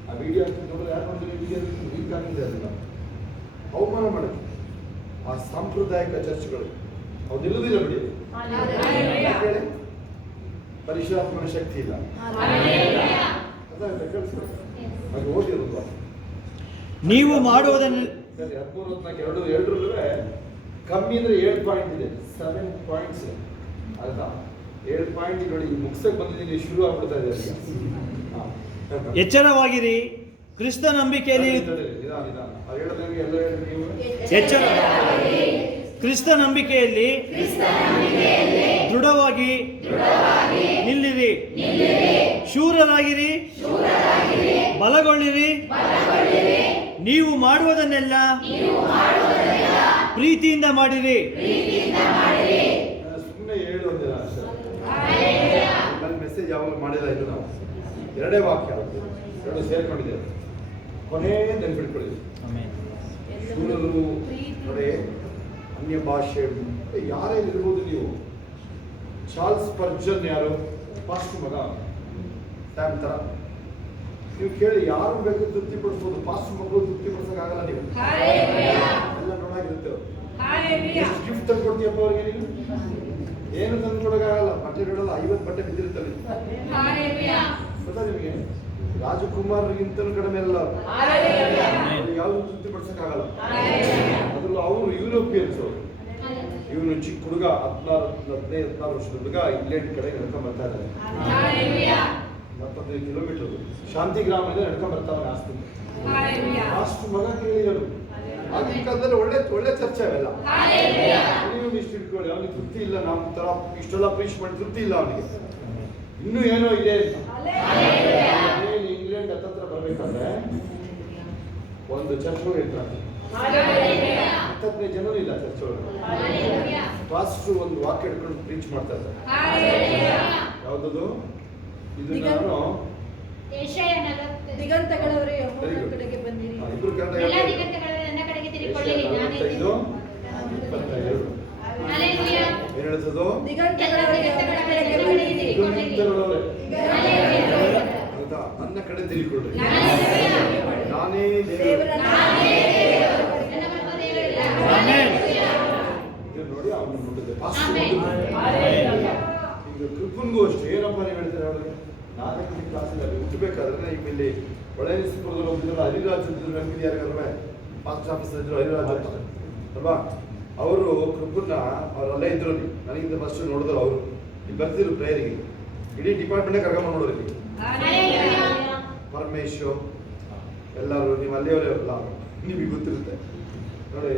ಆ ವಿಡಿಯೋ ಹಾಕಿ ನೋಡಿದ್ರೆ ಯಾರು ನೋಡಿದ್ರೆ ವಿಡಿಯೋ ವೀಕ್ ಆಗಿದೆ. ಅದನ್ನ ಅವಮಾನ ಮಾಡೋಕ್ಕೆ ಆ ಸಾಂಪ್ರದಾಯಿಕ ಚರ್ಚ್ಗಳು ಅವು ನಿಲ್ಲುವುದಿಲ್ಲ ಬಿಡಿ. ಹೇಳಿ, ಪರಿಶುದ್ಧಾತ್ಮನ ಶಕ್ತಿ ಇಲ್ಲ. ಅದಾಗುತ್ತೆ, ಕೇಳಿಸ್ಕೊಳ್ಳಿ. ಅದು ಓದಿರೋದು ನೀವು ಮಾಡುವುದನ್ನು 13-14 ಕಮ್ಮಿ ಅಂದರೆ 7 ಪಾಯಿಂಟ್ ಇದೆ. 7 ಪಾಯಿಂಟ್ಸ್ ಅರ್ಥ 7 ಪಾಯಿಂಟ್ ನೋಡಿ. ಮುಗಿಸಕ್ಕೆ ಬಂದಿದ್ದೀನಿ, ಶುರು ಆಗ್ಬಿಡ್ತಾ ಇದೆ. ಎಚ್ಚರವಾಗಿರಿ, ಕ್ರಿಸ್ತ ನಂಬಿಕೆಯಲ್ಲಿ ಕ್ರಿಸ್ತ ನಂಬಿಕೆಯಲ್ಲಿ ದೃಢವಾಗಿ ನಿಲ್ಲಿರಿ, ಶೂರರಾಗಿರಿ, ಬಲಗೊಳ್ಳಿರಿ. ನೀವು ಮಾಡುವುದನ್ನೆಲ್ಲ ಪ್ರೀತಿಯಿಂದ ಮಾಡಿರಿ. ಸುಮ್ಮನೆ ಹೇಳು ಅಂದಿಲ್ಲ ಅಷ್ಟೇ. ನನ್ನ ಮೆಸೇಜ್ ಯಾವಾಗ ಮಾಡಿಲ್ಲ ಇದು ನಾವು 2 ವಾಕ್ಯ 2 ಸೇರ್ಕೊಂಡಿದ್ದೇವೆ. ಕೊನೆ ನೆನ್ಪಿಟ್ಕೊಳ್ಳಿ. ಶೂರರು ನೋಡಿ, ಅನ್ಯ ಭಾಷೆ ಯಾರೇ ಇರ್ಬೋದು. ನೀವು ಚಾರ್ಲ್ಸ್ ಸ್ಪರ್ಜನ್ ಯಾರು? ಪಾಸ್ಟ್ ಮಗ ಸ್ಯಾಮ್ ತರ. ನೀವು ಕೇಳಿ, ಯಾರು ಬೇಕು ತೃಪ್ತಿಪಡಿಸ್ಬೋದು, ಪಾಸ್ಟ್ ಮಕ್ಕಳು ತೃಪ್ತಿಪಡಿಸೋಕ್ಕಾಗಲ್ಲ. ನೀವು ಎಲ್ಲ ನೋಡಾಗಿರ್ತೇವೆ. ಎಷ್ಟು ಗಿಫ್ಟ್ ತಂದು ಕೊಡ್ತೀಯಪ್ಪ ಅವ್ರಿಗೆ? ನೀವು ಏನು ತಂದು ಕೊಡೋಕ್ಕಾಗಲ್ಲ. ಬಟ್ಟೆ ನೋಡಲ್ಲ, 50 ಬಟ್ಟೆ ಬಿದ್ದಿರ್ತವೆ. ಗೊತ್ತಾ ನಿಮಗೆ? ರಾಜಕುಮಾರರಿಗಿಂತಲೂ ಕಡಿಮೆ ಅಲ್ಲ. ಯಾವುದು ತೃಪ್ತಿಪಡಿಸೋಕ್ಕಾಗಲ್ಲ. ಅದರಲ್ಲೂ ಅವರು ಯುರೋಪಿಯನ್ಸ್. ಇವನು ಚಿಕ್ಕ ಹುಡುಗ 16 ವರ್ಷದ ಹುಡುಗ ಇಂಗ್ಲೆಂಡ್ ಕಡೆ ನಡ್ಕೊಂಡ್ ಬರ್ತಾ ಇದ್ದಾರೆ. 25 ಕಿಲೋಮೀಟರ್ ಶಾಂತಿಗ್ರಾಮದಿಂದ ನಡ್ಕೊಂಡ್ ಬರ್ತಾವೆ. ಅಷ್ಟು ಮಗ ಕೇಳಿದರು. ಆಗಿನ ಕಾಲದಲ್ಲಿ ಒಳ್ಳೆ ಚರ್ಚೆ ಅವೆಲ್ಲ. ನೀವು ಇಷ್ಟು ಇಟ್ಕೊಳ್ಳಿ, ಅವನಿಗೆ ತೃಪ್ತಿ ಇಲ್ಲ. ನಮ್ಮ ತರ ಇಷ್ಟೆಲ್ಲ ಪ್ರೀಚ್ ಮಾಡಿ ತೃಪ್ತಿ ಇಲ್ಲ ಅವನಿಗೆ. ಇನ್ನೂ ಏನೋ ಇದೆ ಅಂತ. ಇಂಗ್ಲೆಂಡ್ ಹತ್ರ ಬರ್ಬೇಕಾದ್ರೆ ಒಂದು ಚರ್ಚ್ ಇರ್ತಾರೆ. 15 ಜನರು ಇಲ್ಲ ಚರ್ಚ್ ಒಳಗೆ. ಪಾಸ್ಟ್ರು ಒಂದು ವಾಕ್ಯ ಹಿಡ್ಕೊಂಡು ಪ್ರೀಚ್ ಮಾಡ್ತಾ ಇದ್ದಾರೆ. ಯಾವ್ದದು? ಇದು ನಾನು ದಿಗಂತಗಳವರೇ ಯೆಹೋವನ ಕಡೆಗೆ ಬನ್ನಿರಿ. ಇಬ್ರು ಕನ್ನಡ ಎಲ್ಲ ದಿಗಂತಗಳವರೇ ನನ್ನ ಕಡೆಗೆ ತಿರುಗಿಕೊಳ್ಳಿರಿ, ನಾನೇ 22 ಏನ್ ಹೇಳ್ತದೋ? ದಿಗಂತಗಳವರೇ ಯೆಹೋವನ ಕಡೆಗೆ ಬನ್ನಿರಿ. ದಿಗಂತಗಳವರೇ ನನ್ನ ಕಡೆ ತಿರುಗಿಕೊಳ್ಳಿ, ನಾನೇ ದೇವರು. ನೋಡಿ ಅವನು ನೋಡಿದೆ ಪಾಸ್ಟ್. ಈಗ ಕೃಪನ್ಗೂ ಅಷ್ಟೇ. ಏನಪ್ಪ ನೀವು ಹೇಳ್ತಾರೆ ಅವ್ರಿಗೆ? 4ನೇ ಕ್ಲಾಸಲ್ಲಿ ಹುಟ್ಟಬೇಕಾದ್ರೆ ಈಗ ಇಲ್ಲಿ ಒಳೇಶ್ವರದಲ್ಲಿ ಹೋಗಿದ್ರು ಹರಿರಾಜ್ ಇದ್ರು. ನಮ್ಗೆ ಯಾರಿಗಾದ್ರೆ ಪಾಸ್ಟ್ ಆಫೀಸರ್ ಇದ್ರು, ಹರಿರಾಜ್ ಅಂತ ಅಲ್ವಾ? ಅವರು ಕೃಪನ್ನ ಅವರಲ್ಲೇ ಇದ್ರು. ನನಗಿಂತ ಫಸ್ಟ್ ನೋಡಿದ್ರು ಅವರು. ಇಲ್ಲಿ ಬರ್ತಿದ್ರು ಪ್ರೇಯರಿಗೆ. ಇಡೀ ಡಿಪಾರ್ಟ್ಮೆಂಟೇ ಕರ್ಕೊಂಡ್ ನೋಡೋರು. ಇಲ್ಲಿ ಪರಮೇಶ್ವರ್ ಎಲ್ಲರೂ ನೀವು ಅಲ್ಲಿಯವರೇ ಅಲ್ಲ, ನಿಮಗೆ ಗೊತ್ತಿರುತ್ತೆ ನೋಡಿ.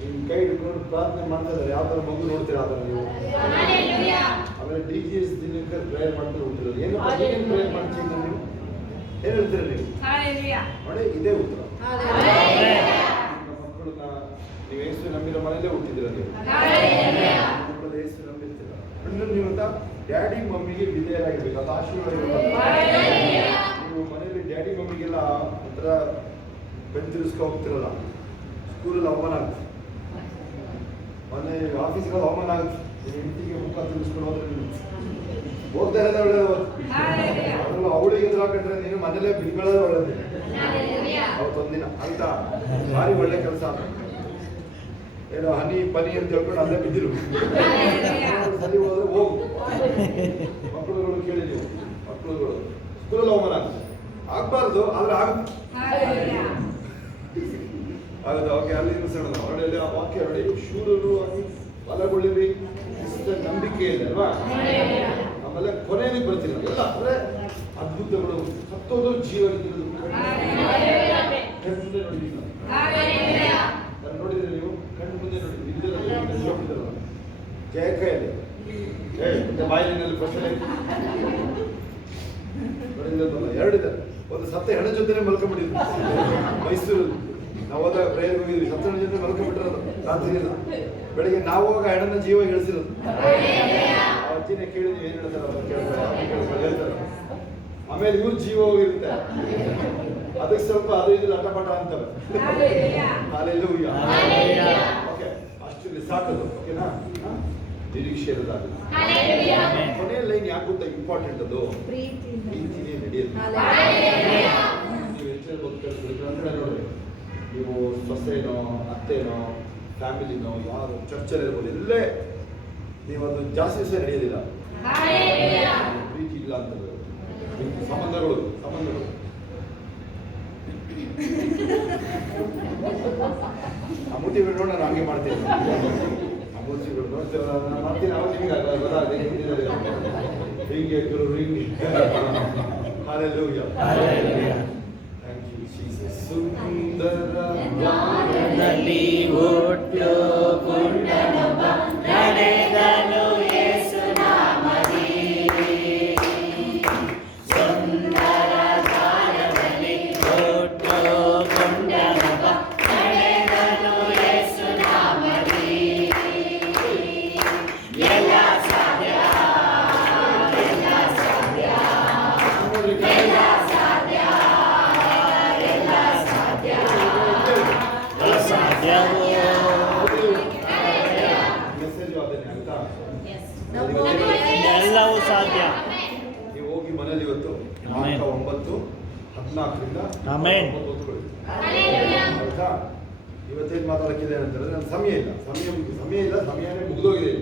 ನಿಮ್ಮ ಕೈ ಹಿಡ್ಕೊಂಡು ಪ್ರಾರ್ಥನೆ ಮಾಡ್ತಾ ಇದ್ದಾರೆ. ಯಾವ ಥರ ಮಗು ನೋಡ್ತೀರಾ ಆ ಥರ ನೀವು. ಆಮೇಲೆ DGS ದಿನಕ್ಕೆ ಪ್ರೇಯರ್ ಮಾಡ್ತಾ ಹೋಗ್ತಿರೋದು. ಏನು ಪ್ರೇಯರ್ ಮಾಡ್ತೀವಿ ನೀವು? ಏನ್ ಹೇಳ್ತೀರ ನೀವು? Hallelujah. ನೋಡಿ ಇದೇ ಉತ್ತರ. ನಿಮ್ಮ ಮಕ್ಕಳನ್ನ ನೀವು ಯೇಸು ನಂಬಿರೋ ಮನೆಯಲ್ಲೇ ಹುಟ್ಟಿದಿರ ನೀವು. ಮಕ್ಕಳು ಯೇಸು ನಂಬಿರ್ತೀರ. ನೀವು ಅಂತ ಡ್ಯಾಡಿ ಮಮ್ಮಿಗೆ ವಿಧೇಯರಾಗಿರ್ಬೇಕು. ಅದು ಆಶೀರ್ವಾದ. ನೀವು ಮನೆಯಲ್ಲಿ ಡ್ಯಾಡಿ ಮಮ್ಮಿಗೆಲ್ಲ ಒಂಥರ ಬೆನ್ ತಿರ್ಸ್ಕೊ ಹೋಗ್ತಿರಲ್ಲ, ಸ್ಕೂಲಲ್ಲಿ ಅವಮಾನ ಆಗುತ್ತೆ, ಮನೆ ಆಫೀಸ್ಗಳಲ್ಲಿ ಅವಮಾನ ಆಗುತ್ತೆ. ಹೆಂಡತಿಗೆ ಮುಖ ತಿರ್ಸ್ಕೊಂಡು ಹೋದ್ರೆ ನೀವು ಹೋಗ್ತಾ ಇರೋದೇ ಒಳ್ಳೇದು. ಅದರಲ್ಲೂ ಅವಳಿಗೆ ಎದುರಾಕೊಂಡ್ರೆ ನೀನು ಮನೇಲೇ ಬಿಡ್ಕೊಳ್ಳೋದು ಒಳ್ಳೇದು. ಅವತ್ತೊಂದಿನ ಆಯ್ತಾ, ಭಾರಿ ಒಳ್ಳೆ ಕೆಲಸ. ಏನೋ ಹನಿ ಪನಿ ಅಂತ ಹೇಳ್ಕೊಂಡು ಅಲ್ಲೇ ಬಿದ್ದಿರು. ಸರಿ ಹೋದ್ರೆ ಹೋಗು. ಮಕ್ಕಳುಗಳು ಕೇಳಿ ನೀವು, ಮಕ್ಕಳುಗಳು ಸ್ಕೂಲಲ್ಲಿ ಅವಮಾನ ಆಗುತ್ತೆ, ಆಗ್ಬಾರ್ದು ಆದ್ರೆ ಆಗುತ್ತೆ. ಹೌದು, ಓಕೆ. ಅಲ್ಲಿ ನಿಲ್ಲಿಸೋಣ. ಹೊರಡೆಯಲ್ಲಿ ಆ ವಾಕ್ಯ ನೋಡಿ, ಶೂರರು ಆಗಿ ಬಲಗೊಳ್ಳಿರಿ ನಂಬಿಕೆ ಇದೆ ಅಲ್ವಾ. ಆಮೇಲೆ ಕೊನೆಯಲ್ಲಿ ಬರ್ತೀನಿ ಎಲ್ಲ ಅಂದ್ರೆ ಅದ್ಭುತಗಳು, ಸತ್ತೋದು ಜೀವ ಕಣ್ಣು ಮುಂದೆ ನೋಡಿದ್ದೀವಿ ನಾವು. ನೋಡಿದ್ರೆ ನೀವು ಕಣ್ಣು ಮುಂದೆ ನೋಡಿದ್ದೀವಿ. ಜಯ ಕೈಯಲ್ಲಿ ಬಾಯಿನಲ್ಲಿ ಪ್ರಶ್ನೆ ನೋಡಿದ್ರಲ್ಲ, ಎರಡಿದೆ. ಒಂದು ಸತ್ತ ಹೆಣ ಜೊತೆ ಮಲ್ಕೊಂಡ್ಬಿಟ್ಟಿದ್ವಿ ಮೈಸೂರಲ್ಲಿ. ನಾವು ಹೋದಾಗ ಪ್ರೇಯರ್ ಹೋಗಿದ್ವಿ, ಸತ್ತ ಹೆಣ ಜೊತೆ ಮಲ್ಕೊಂಡ್ಬಿಟ್ಟಿರೋದು ರಾತ್ರಿ ಎಲ್ಲ. ಬೆಳಿಗ್ಗೆ ನಾವು ಹೋಗ ಹೆಣನ ಜೀವ ಇಳಿಸಿರೋದು. ಅವತ್ತಿನ ಕೇಳಿದ್ವಿ ಏನ್ ಹೇಳ್ತಾರೆ, ಹೇಳ್ತಾರೆ. ಆಮೇಲೆ ಇವ್ರ ಜೀವ ಹೋಗಿರುತ್ತೆ, ಅದಕ್ಕೆ ಸ್ವಲ್ಪ ಅದು ಇದು ಲಟಪಟ ಅಂತವೆ. ಹಾಲೆಲೂಯಾ. ಓಕೆ, ಅಷ್ಟು ಸಾಕದು. ಓಕೆನಾ? ನಿರೀಕ್ಷೆ ಇರೋದಾಗಲಿ. ಕೊನೆಯ ಲೈನ್ ಯಾಕೆ ಗೊತ್ತಾ ಇಂಪಾರ್ಟೆಂಟ್? ಅದು ಪ್ರೀತಿನೇ ನಡೆಯುತ್ತೆ. ನೀವು ಹೆಚ್ಚು ಭಕ್ತರು ನೋಡ್ರಿ, ನೀವು ಸೊಸೆನೋ ಅತ್ತೇನೋ ಫ್ಯಾಮಿಲಿನೋ ಯಾರು ಚರ್ಚಲ್ಲಿ ಇರ್ಬೋದು, ಎಲ್ಲೇ ನೀವು ಅದು ಜಾಸ್ತಿ ದಿವಸ ನಡೆಯೋದಿಲ್ಲ. ಪ್ರೀತಿ ಇಲ್ಲ ಅಂತ ಸಂಬಂಧಗಳು ಆ ಮೂತಿ ಬಿಟ್ಟು ನೋಡಿ ನಾನು ಹಂಗೆ ಮಾಡ್ತೀನಿ. ಆ ಮೂತಿ ಬಿಟ್ಟು ನೋಡ್ತೇವೆ ಮಾಡ್ತೀನಿ. ಅವ್ರು ನಿಮಗೆ ಗೊತ್ತಾಗದೆ ಹಿಂಗೆ ಹಿಂಗೆ. Hallelujah. Thank you, Jesus. ಸುಂದರ ನಲ್ಲಿ ಹುಟ್ಟು ಕೊಂಡನೊಬ್ಬ ನಡೆದನು ಯೇಸು ನಾಮದಿ. ಸುಂದರ ದಾನದಲ್ಲಿ ಹುಟ್ಟು ಕೊಂಡನೊಬ್ಬ ನಡೆದನು ಯೇಸು ನಾಮದಿ. ಎಲ್ಲ ಸಾಧ್ಯ, ಎಲ್ಲ ಸಾಧ್ಯ, ಎಲ್ಲ ಸಾಧ್ಯ, ಎಲ್ಲ ಸಾಧ್ಯ, ಅಸಾಧ್ಯವೋ ಮೆಸೇಜ್ ಅದನ್ನೇ ಅಂತ ಎಲ್ಲವೂ ಸಾಧ್ಯ. ನೀವು ಹೋಗಿ ಮನೇಲಿ ಇವತ್ತು ಆಮೆನ್. 9:14 ಆಮೆನ್. ಓದ್ಕೊಳ್ಳಿ. ಆಯ್ತಾ? ಇವತ್ತೇನು ಮಾತಾಡಕ್ಕಿದೆ ಅಂತಂದ್ರೆ ನನ್ನ ಸಮಯನೇ ಇಲ್ಲ, ಸಮಯನೇ ಮುಗಿದೋಗಿದೆ.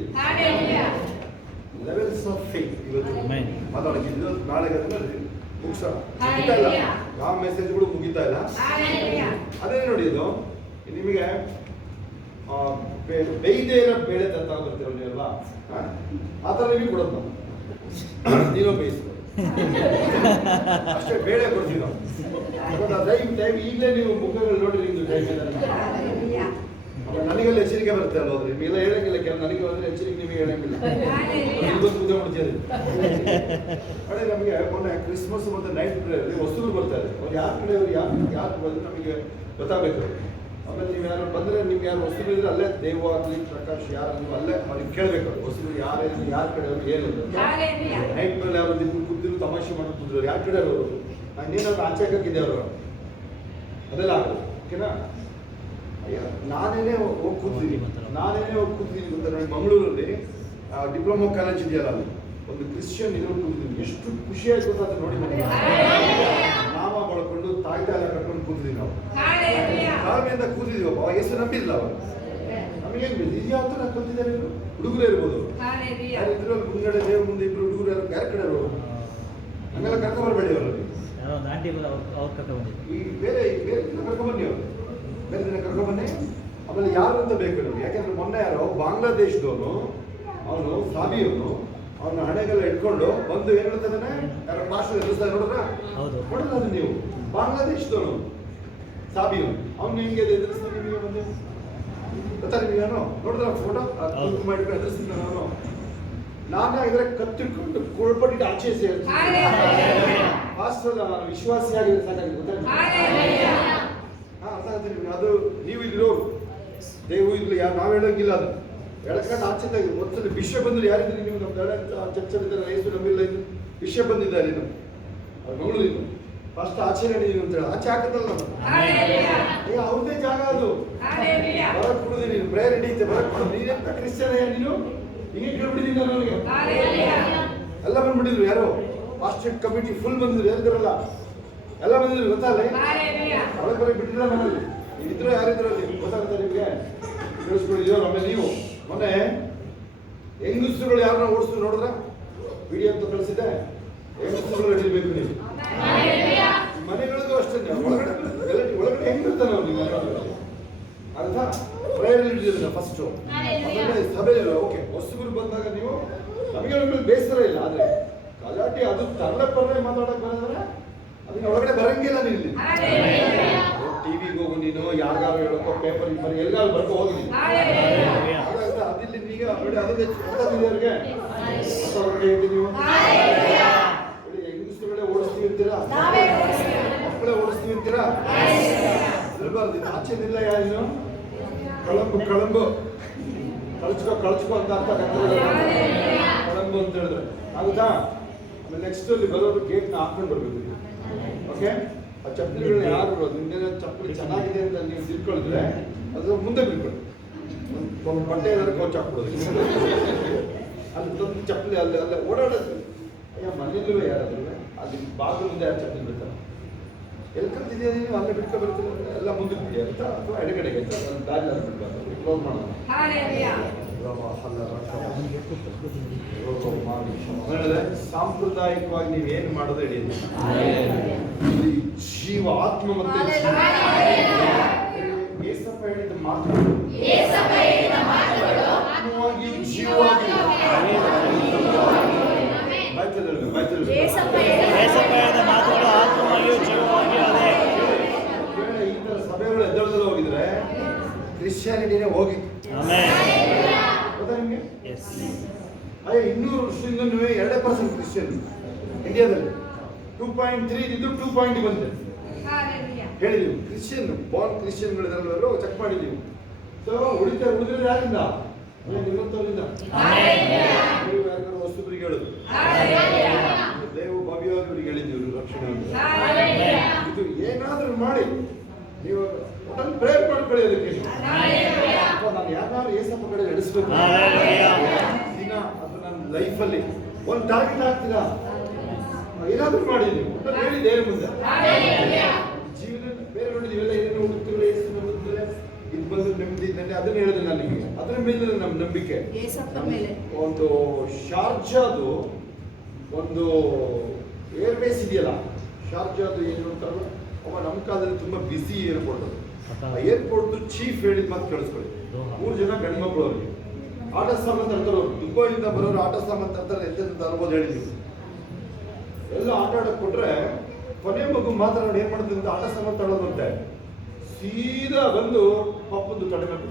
ಲೆವೆಲ್ಸ್ ಆಫ್ ಫೇತ್ ಇವತ್ತು ಆಮೆನ್. ಮಾತಾಡಕ್ಕಿದ್ದು. ನಾಳೆಗೆ ಅದನ್ನ ಮುಗಿಸೋಣ. ಮುಗಿತಾ ಇಲ್ಲ, ಯಾವ ಮೆಸೇಜ್ಗಳು ಮುಗಿತಾ ಇಲ್ಲ. ಅದೇ ನೋಡಿ, ಇದು ನಿಮಗೆ ಬೇಯ್ದೇ ಇರೋ ಬೇಳೆ ತಂತ ಬರ್ತೀರ ನೀವಲ್ವಾ, ಆ ಥರ ನಿಮಗೆ ಕೊಡೋದು ನಾವು. ನೀನು ಬೇಯಿಸ್ಬೋದು ಅಷ್ಟೇ, ಬೇಳೆ ಕೊಡ್ತೀವಿ ನಾವು. ಟೈಮ್ ಈಗಲೇ ನೀವು ಮುಖಗಳು ನೋಡಿ ನಿಮ್ದು ಟೈಮ್. ನನಗೆಲ್ಲ ಎಚ್ಚರಿಕೆ ಬರುತ್ತೆ ಅಲ್ವ, ಅಂದ್ರೆ ನಿಮಗೆಲ್ಲ ಹೇಳಂಗಿಲ್ಲ. ಕೆಲವು ನನಗೆ ಬಂದ್ರೆ ಎಚ್ಚರಿಕೆ ನಿಮಗೆ ಹೇಳಂಗಿಲ್ಲ. ಇವತ್ತು ಪೂಜೆ ಮಾಡ್ತೀರಿ ಅದೇ. ನಮಗೆ ಮೊನ್ನೆ ಕ್ರಿಸ್ಮಸ್ ಮತ್ತು ನೈಟ್ ಪ್ರೇಯರ್ ವಸ್ತುಗಳು ಬರ್ತಾರೆ. ಅವ್ರು ಯಾರ ಕಡೆಯವರು ಯಾರು ಬಂದ್ರೆ ನಮಗೆ ಗೊತ್ತಾಗಬೇಕು. ಆಮೇಲೆ ನೀವು ಯಾರು ಬಂದರೆ ನಿಮ್ಗೆ ಯಾರು ವಸ್ತುಗಳು ಇದ್ರೆ ಅಲ್ಲೇ ದೇವಾಗ್ಲಿ ಪ್ರಕಾಶ್ ಯಾರು ನೀವು ಅಲ್ಲೇ ಅವ್ರಿಗೆ ಕೇಳಬೇಕು. ವಸ್ತುಗಳು ಯಾರ ಕಡೆಯವರು ಏನು ನೈಟ್ ಮೇಲೆ ಯಾರು ಕೂತಿದ್ರು ತಮಾಷೆ ಮಾಡಿ ಕೂತಿದ್ರು ಯಾರ ಕಡೆಯವರು ಇನ್ನೇನಾದ್ರು ಆಚೆ ಹಾಕಿದ್ದೆ ಅವರು ಅದೆಲ್ಲ ಆಗೋದು. ಓಕೆನಾ? ನಾನೇನೇ ಹೋಗಿ ಕೂತಿದ್ದೀನಿ ಗೊತ್ತಾ. ನನಗೆ ಮಂಗಳೂರಲ್ಲಿ ಡಿಪ್ಲೊಮಾ ಕಾಲೇಜ್ ಇದೆಯಲ್ಲ, ಅಲ್ಲಿ ಒಂದು ಕ್ರಿಶ್ಚಿಯನ್ ಇರೋರು ಕೂತಿದ್ದೀನಿ. ಎಷ್ಟು ಖುಷಿ ಆಯ್ತು ಗೊತ್ತಾ ಅದು ನೋಡಿ. ನಾಮ ಬಳಕೊಂಡು ತಾಯ್ತಾ ಎಲ್ಲ ಕಟ್ಕೊಂಡು ಕೂತಿದ್ದೀವಿ ನಾವು. ತಾಳ್ಮೆಯಿಂದ ಕೂತಿದ್ದೀವಪ್ಪ. ಅವಾಗ ಹೆಸರು ನಂಬಿಲ್ಲ ಅವರು. ನಮಗೇನು ಬಿದ್ದು ಇದು ಯಾವ ಥರ ಕಲ್ತಿದ್ದಾರೆ ಇವರು? ಹುಡುಗರೇ ಇರ್ಬೋದು, ಇದ್ರಲ್ಲಿ ಮುಂದ್ಗಡೆ ದೇವ್ರ ಮುಂದೆ ಇಬ್ಬರು ಹುಡುಗರು ಯಾರು ಬೇರೆ ಕಡೆ ಇರೋರು. ಹಂಗೆಲ್ಲ ಕರ್ಕೊಂಬರ್ಬೇಡಿ ಅವರಲ್ಲಿ. ಈ ಬೇರೆ ದಿನ ಕರ್ಕೊಂಬನ್ನಿ, ಅವರು ಬೇರೆ ದಿನ ಕರ್ಕೊಂಬನ್ನಿ. ಆಮೇಲೆ ಯಾರು ಅಂತ ಬೇಕು ನಮಗೆ. ಯಾಕೆಂದ್ರೆ ಮೊನ್ನೆ ಯಾರೋ ಬಾಂಗ್ಲಾದೇಶದವನು, ಅವನು ಸಾಬಿಯವನು, ಅವನ ಹಣೆಗೆಲ್ಲ ಇಟ್ಕೊಂಡು ಬಂದು ಏನ್ ಹೇಳ್ತಾನೆ, ಯಾರೋ ಮಾಸ್ಟರ್ ಎದುರಿಸ್ತಾರೆ ನೋಡಿದ್ರ? ನೋಡಲ್ಲ ಅದು ನೀವು. ಬಾಂಗ್ಲಾದೇಶದವನು ಸಾಬಿಯವನು, ಅವ್ನು ಹೆಂಗೆ ಎದುರಿಸ್ತಾನೆ ನಿಮಗೆ ಬಂದು ಗೊತ್ತಾ ನಿಮಗೇನು? ನೋಡಿದ್ರ ಫೋಟೋ ಮಾಡಿಕೊಂಡು ಎದುರಿಸ್ತಾನೆ ಅವನು. ನಾನು ಇದರ ಕತ್ತಿಟ್ಕೊಂಡು ಕೊಳ್ಪಟ್ಟಿಟ್ಟು ಆಚೆ ಸೇರ್ತೀನಿ ಪಾಸ್ಟರ್ ನಾನು ವಿಶ್ವಾಸಿಯಾಗಿದ್ರೆ ಸಾಕಾಗಿದೆ ಗೊತ್ತಾಗ್ತದೆ. ಅರ್ಥ ಆಗ್ತದೆ ನಿಮ್ಗೆ? ಅದು ನೀವು ಇಲ್ಲಿರೋರು ದೇವು ಇಲ್ಲಿ ಯಾರು ನಾವು ಹೇಳೋಂಗಿಲ್ಲ, ಅದು ಎಳ್ಕೊಂಡು ಆಚೆ ತೆಗೆದು ಒಂದ್ಸಲ ವಿಷಯ ಬಂದ್ರೆ ಯಾರಿದ್ರೆ ನೀವು ನಮ್ಮ ಚರ್ಚರಿದ್ದಾರೆ ಯೇಸು ನಂಬಿಲ್ಲ ಇದು ವಿಷಯ ಬಂದಿದ್ದಾರೆ ಇನ್ನು ಅವ್ರು ಮಂಗಳೂರಿದ್ದು ಫಸ್ಟ್ ಆಚೆ ನಡೀನಿ ಅಂತ ಹೇಳಿ ಆಚೆ ಹಾಕದಲ್ಲ ಅವ್ರದೇ ಜಾಗ ಅದು ಬರಕ್ ಕೊಡುದು ನೀನು ಪ್ರೇಯರ್ ನಡೀತೆ ಬರಕ್ ಕೊಡುದು ನೀನೆಂತ ಕ್ರಿಶ್ಚಿಯನ್ ನೀನು ಹಿಂಗೆ ಕೇಳ್ಬಿಟ್ಟಿದ್ದೀನಿ ನನಗೆ ಎಲ್ಲ ಬಂದ್ಬಿಟ್ಟಿದ್ರು ಯಾರು ಮಾಸ್ಟರ್ ಕಮಿಟಿ ಫುಲ್ ಬಂದಿದ್ರು ಯಾರಿದ್ರಲ್ಲ ಎಲ್ಲ ಬಂದಿದ್ರು ಗೊತ್ತಲ್ಲ ಒಳಗೆ ಬರಕ್ ಬಿಟ್ಟಿಲ್ಲ ನಮ್ಮಲ್ಲಿ ಇದ್ರು ಯಾರಿದ್ರು ಅಲ್ಲಿ ಗೊತ್ತಾಗುತ್ತೆ ನಿಮ್ಗೆ ತಿಳಿಸ್ಕೊಂಡಿದ್ಯೋ ಆಮೇಲೆ ನೀವು ಮೊನ್ನೆ ಹೆಂಗಸರುಗಳು ಯಾರನ್ನ ಓಡಿಸ್ತು ನೋಡಿದ್ರ ವಿಡಿಯೋ ಅಂತ ಕಳಿಸಿದ್ದೆ ಹೆಂಗಸರುಗಳು ಹಿಡಿಬೇಕು ನೀವು ಮನೆಗಳಿಗೂ ಅಷ್ಟೇ ಒಳಗಡೆ ಹೆಂಗಿರ್ತಾನೆ ಅವ್ರು ನಿಮ್ಮ ಮನೆಯೊಳಗಡೆ ಅರ್ಥ ಪ್ರೇಯರ್ ಹಿಡಿದಿಲ್ಲ ಫಸ್ಟ್ ಆಮೇಲೆ ಸಭೆಯಲ್ಲಿ ಓಕೆ ಹೊಸಬರು ಬಂದಾಗ ನೀವು ನಮಗೆ ಬೇಸರ ಇಲ್ಲ ಆದ್ರೆ ಗಲಾಟೆ ಅದು ತರಲೆ ಪರ್ಲೆ ಮಾತಾಡಕ್ ಬರೋದ್ರೆ ಅದನ್ನ ಒಳಗಡೆ ಬರಂಗಿಲ್ಲ ನೀನು ಟಿವಿಗೆ ಹೋಗು ನೀನು ಯಾರಿಗಾರು ಹೇಳೋಕೋ ಪೇಪರ್ ಬರೀ ಎಲ್ಲಾರು ಬರ್ಕೊ ಹೋಗಿ ನೀನು ಅದಿಲ್ಲಿ ಈಗ ನೋಡಿ ಅದೇ ಅವ್ರಿಗೆ ನೀವು ಹೆಂಗಸುಗಳೇ ಓಡಿಸ್ತೀವಿ ಅಂತೀರಾ ಮಕ್ಕಳೇ ಓಡಿಸ್ತೀವಿ ಅಂತೀರಾ ಇರಬಾರ್ದು ಆಚೆನಿಲ್ಲ ಯಾರು ಕಳಂಬು ಕಳಚ್ಕೋ ಅಂತ ಅರ್ಥ ಕಳಂಬು ಅಂತ ಹೇಳಿದ್ರೆ ಹೌದಾ ಆಮೇಲೆ ನೆಕ್ಸ್ಟ್ ಅಲ್ಲಿ ಬರೋರು ಗೇಟ್ನ ಹಾಕೊಂಡು ಬರ್ಬೇಕು ಓಕೆ ಆ ಚಪ್ಪಲಿಗಳನ್ನ ಯಾರು ನಿಮ್ಗೆ ಚಪ್ಪಲಿ ಚೆನ್ನಾಗಿದೆ ಅಂತ ನೀವು ತಿಳ್ಕೊಂಡಿದ್ರೆ ಅದು ಮುಂದೆ ಬಿಟ್ಕೊಳ್ಳಿ ಒಂದು ಬಟ್ಟೆ ಏನಾದ್ರು ಕೋಚ್ ಹಾಕ್ಬಿಡೋದು ಅಲ್ಲಿ ತಂದು ಚಪ್ಪಲಿ ಅಲ್ಲೇ ಓಡಾಡೋದು ಅಯ್ಯ ಮನೇಲೂ ಯಾರಾದ್ರೂ ಅಲ್ಲಿ ಬಾಗಿಲು ಮುಂದೆ ಯಾರು ಚಪ್ಪಲಿ ಬಿಡ್ತಾರೆ ಎಲ್ಲಿ ಕಲ್ತಿದ್ದೀಯ ನೀವು ಅಲ್ಲೇ ಬಿಟ್ಕೊ ಬರ್ತೀರ ಎಲ್ಲ ಮುಂದಕ್ಕೆ ಬಿಡಿ ಅಂತ ಅಥವಾ ಎಡಗಡೆಗೆ ಅಂತ ಒಂದು ದಾರಿ ಬಿಡ್ಬಾರ್ದು ಕ್ಲೋಸ್ ಮಾಡೋಣ ಸಾಂಪ್ರದಾಯಿಕವಾಗಿ ನೀವೇನು ಮಾಡೋದು ಹಿಡಿಯುತ್ತೆ ಜೀವ ಆತ್ಮ ಮತ್ತೆ ಏಸಪ್ಪ ಹೇಳಿದ ಮಾತುಗಳು ಆತ್ಮವಾಗಿಯೂ ಜೀವವಾಗಿಯೂ ಈ ತರ ಸಭೆಗಳು ಎದ್ದಳದಲ್ಲಿ ಹೋಗಿದ್ರೆ ಕ್ರಿಶ್ಚಿಯಾನಿಟಿನೇ ಹೋಗಿ ಗೊತ್ತಾ ನಿಮ್ಗೆ? ಅಯ್ಯ 200 ವರ್ಷದಿಂದ 2% ಕ್ರಿಶ್ಚಿಯನ್ ಇಂಡಿಯಾದಲ್ಲಿ 2.3 ಇದ್ದು 2 ಬಂದಿದೆ ಹೇಳಿದೀವಿ. ಕ್ರಿಶ್ಚಿಯನ್ ಬಾರ್ನ್ ಕ್ರಿಶ್ಚಿಯನ್ಗಳಿದ್ರಲ್ಲೂ ಚೆಕ್ ಮಾಡಿದೀವಿ. ಸೊ ಉಳಿದ್ರೆ ಯಾರಿಂದ ನಿಮ್ಮಂತವರಿಂದ ನೀವು ಯಾರು ಹೊಸಬ್ರಿಗೆ ಹೇಳುದು ದೇವು ಭವ್ಯವ್ರಿಗೆ ಹೇಳಿದ್ದೀವಿ ರಕ್ಷಣೆ ಇದು ಏನಾದ್ರೂ ಮಾಡಿ ನೀವು ಪ್ರೇಯರ್ ಮಾಡ್ಕೊಳ್ಳಿ ಅದಕ್ಕೆ ನಾನು ಯಾರು ಏಸಪ್ಪ ಕಡೆ ನಡೆಸ್ಬೇಕು ದಿನ ಅದು ನನ್ನ ಲೈಫಲ್ಲಿ ಒಂದು ಟಾರ್ಗೆಟ್ ಆಗ್ತೀರಾ ಏನಾದ್ರೂ ಮಾಡಿ ನೀವು ಹೇಳಿ ದೇವ್ರ ಮುಂದೆ ಜೀವನ ಬೇರೆ ನೋಡಿ ನೀವೆಲ್ಲ ಏನೇನು ಹುಡುಕ್ತಿರಲ್ಲ ಏಸು ನಂಬುತ್ತಿಲ್ಲ ಇದು ಬಂದು ನೆಮ್ಮದಿ ಅದನ್ನ ಹೇಳಿದೆ ನಾನು ನಿಮಗೆ ಅದ್ರ ಮೇಲೆ ನಮ್ಮ ನಂಬಿಕೆ ಒಂದು ಶಾರ್ಜಾದು ಒಂದು ಏರ್ಬೇಸ್ ಇದೆಯಲ್ಲ ಶಾರ್ಜಾದು ಏನು ಅಂತಾರಲ್ಲ ಅವ ನಮ್ಮ ಕಾಲದಲ್ಲಿ ತುಂಬಾ ಬಿಸಿ ಏರ್ಪೋರ್ಟ್ ಅದು ಏರ್ಪೋರ್ಟ್ ಚೀಫ್ ಹೇಳಿದ ಮಾತು ಕೇಳಿಸ್ಕೊಳ್ಳಿ 3 ಜನ ಗಂಡ್ಮಕ್ಳು ಅವ್ರಿಗೆ ಆಟ ಸಾಮಾನು ತರ್ತಾರೆ ಅವ್ರು ದುಬೈಯಿಂದ ಬರೋರು ಆಟ ಸಾಮಾನು ತರ್ತಾರೆ ಎಂತ ಅನ್ಬೋದು ಹೇಳಿದ್ದೀವಿ ಎಲ್ಲ ಆಟ ಆಡಕ್ ಕೊಟ್ರೆ ಕೊನೆ ಮಗು ಮಾತ್ರ ನೋಡಿ ಏನ್ ಮಾಡ್ತೀವಿ ಅಂತ ಆಟ ಸಾಮಾನು ತಗೊಳ್ಳೋದಂತೆ ಸೀದಾ ಬಂದು ಪಪ್ಪಂದು ತಡೆ ಮೇಲೆ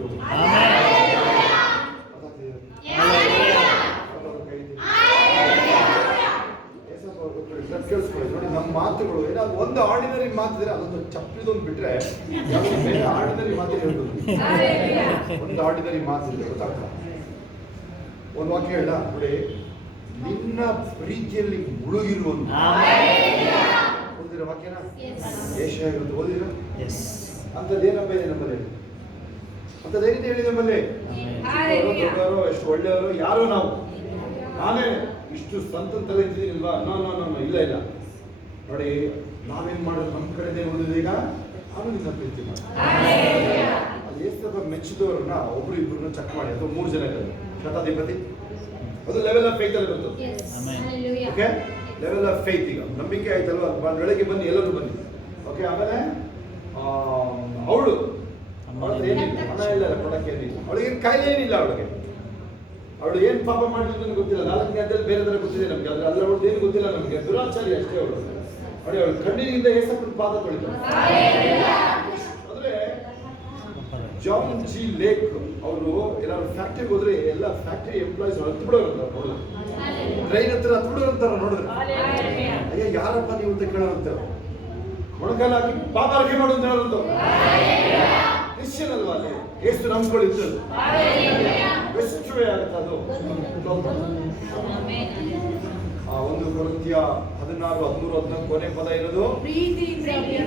ಕೇಳಿಸ್ಕೊಳ್ಳಿ ನೋಡಿ ನಮ್ಮ ಮಾತುಗಳು ಏನಾದ್ರು ಒಂದು ಆರ್ಡಿನರಿ ಮಾತಿದ್ರೆ ಅದೊಂದು ಚಪ್ಪಲಿದೊಂದು ಬಿಟ್ರೆ ಯಾವ್ದು ಬೇರೆ ಆರ್ಡಿನರಿ ಮಾತು ಹೇಳ್ಬೋದು ಒಂದು ಆರ್ಡಿನರಿ ಮಾತಿದ್ರೆ ಗೊತ್ತಾಗ್ತದೆ ಒಂದು ವಾಕ್ಯ ಹೇಳ ನೋಡಿ ನಿನ್ನ ಪ್ರೀತಿಯಲ್ಲಿ ಮುಳುಗಿರುವುದು ಓದಿರೋ ವಾಕ್ಯನ ಏಷ್ಯಾ ಇರುತ್ತೆ ಓದಿರೋ ಅಂಥದ್ದೇನಪ್ಪ ಇದೆ ನಮ್ಮಲ್ಲಿ ಅಂಥದ್ದೇನಿದೆ ಹೇಳಿ ನಮ್ಮಲ್ಲಿ ದೊಡ್ಡವರು ಎಷ್ಟು ಒಳ್ಳೆಯವರು ಯಾರೋ ನಾವು ನಾನೇ ಇಷ್ಟು ಸಂತಂತರ ಇದ್ದೀನಿಲ್ವಾ ನೋ ಇಲ್ಲ ನೋಡಿ ನಾವೇನ್ ಮಾಡೋದು ನಮ್ಮ ಕಡೆನೇ ಉಳಿದಿದೆ ಈಗ ನಾನು ನಿನ್ನ ಪ್ರೀತಿ ಮಾಡಿ ಅಲ್ಲಿ ಎಷ್ಟು ಮೆಚ್ಚಿದವ್ರನ್ನ ಒಬ್ರು ಇಬ್ಬರನ್ನ ಚೆಕ್ ಮಾಡಿ ಅಥವಾ 3 ಜನ ಇದ್ದಾರೆ ಶತಾಧಿಪತಿ ಅದು ಲೆವೆಲ್ ಆಫ್ ಫೇತ್ ಅಲ್ಲಿ ಬರ್ತದೆ ಓಕೆ ಲೆವೆಲ್ ಆಫ್ ಫೇತ್ ಈಗ ನಂಬಿಕೆ ಆಯ್ತಲ್ವಾ ಬೆಳಗ್ಗೆ ಬನ್ನಿ ಎಲ್ಲರೂ ಬನ್ನಿ ಓಕೆ ಆಮೇಲೆ ಅವಳು ಏನಿಲ್ಲ ಹಣ ಇಲ್ಲ ಕೊಡಕ್ಕೆ ಏನಿಲ್ಲ ಅವಳಿಗೇನು ಕಾಯಿಲೆ ಏನಿಲ್ಲ ಅವಳು ಏನ್ ಪಾಪ ಮಾಡಿದ್ರು ಗೊತ್ತಿಲ್ಲ 4ನೇ ಅಧ್ಯಾಯದಲ್ಲಿ ಬೇರೆ ತರ ಗೊತ್ತಿದೆ ನಮ್ಗೆ ಅದ್ರ ಅಲ್ಲ ಅವಳು ಏನು ಗೊತ್ತಿಲ್ಲ ನಮ್ಗೆ ದುರಾಚಾರಿ ಅಷ್ಟೇ ಅವಳು ನೋಡಿ ಅವಳು ಕಣ್ಣಿನಿಂದ ಏಸಪ್ಪನ ಪಾದ ತೊಳಿತಾಳೆ ಅಂದ್ರೆ ಜಾನ್ ಜಿ ಲೇಕ್ ಅವರು ಏನಾದ್ರು ಫ್ಯಾಕ್ಟ್ರಿಗೆ ಹೋದ್ರೆ ಎಲ್ಲ ಫ್ಯಾಕ್ಟ್ರಿ ಎಂಪ್ಲಾಯೀಸ್ ಹತ್ತು ಬಿಡೋರು ಅಂತ ನೋಡಿದ್ರು, ಟ್ರೈನ್ ಹತ್ರ ಹತ್ತು ಬಿಡೋರು ಅಂತಾರ ನೋಡಿದ್ರು. ಅಯ್ಯ ಯಾರಪ್ಪ ನೀವು ಅಂತ ಕೇಳೋರಂತ, ಮೊಣಕಾಲ ಹಾಕಿ ಪಾಪಾರ್ಕೆ ಮಾಡು ಅಂತ ಹೇಳೋದು. ಕ್ರಿಶ್ಚಿಯನ್ ಅಲ್ವಾ ಅಲ್ಲಿ, ಎಷ್ಟು ನಂಬ್ಕೊಳ್ಳಿದ್ದು ಬೆಸ್ಟ್ ವೇ ಆಗುತ್ತೆ ಅದು. ಆ 1 ಕೊರಿಂಥಿಯ 16:13-14 ಕೊನೆ ಪದ ಇರೋದು,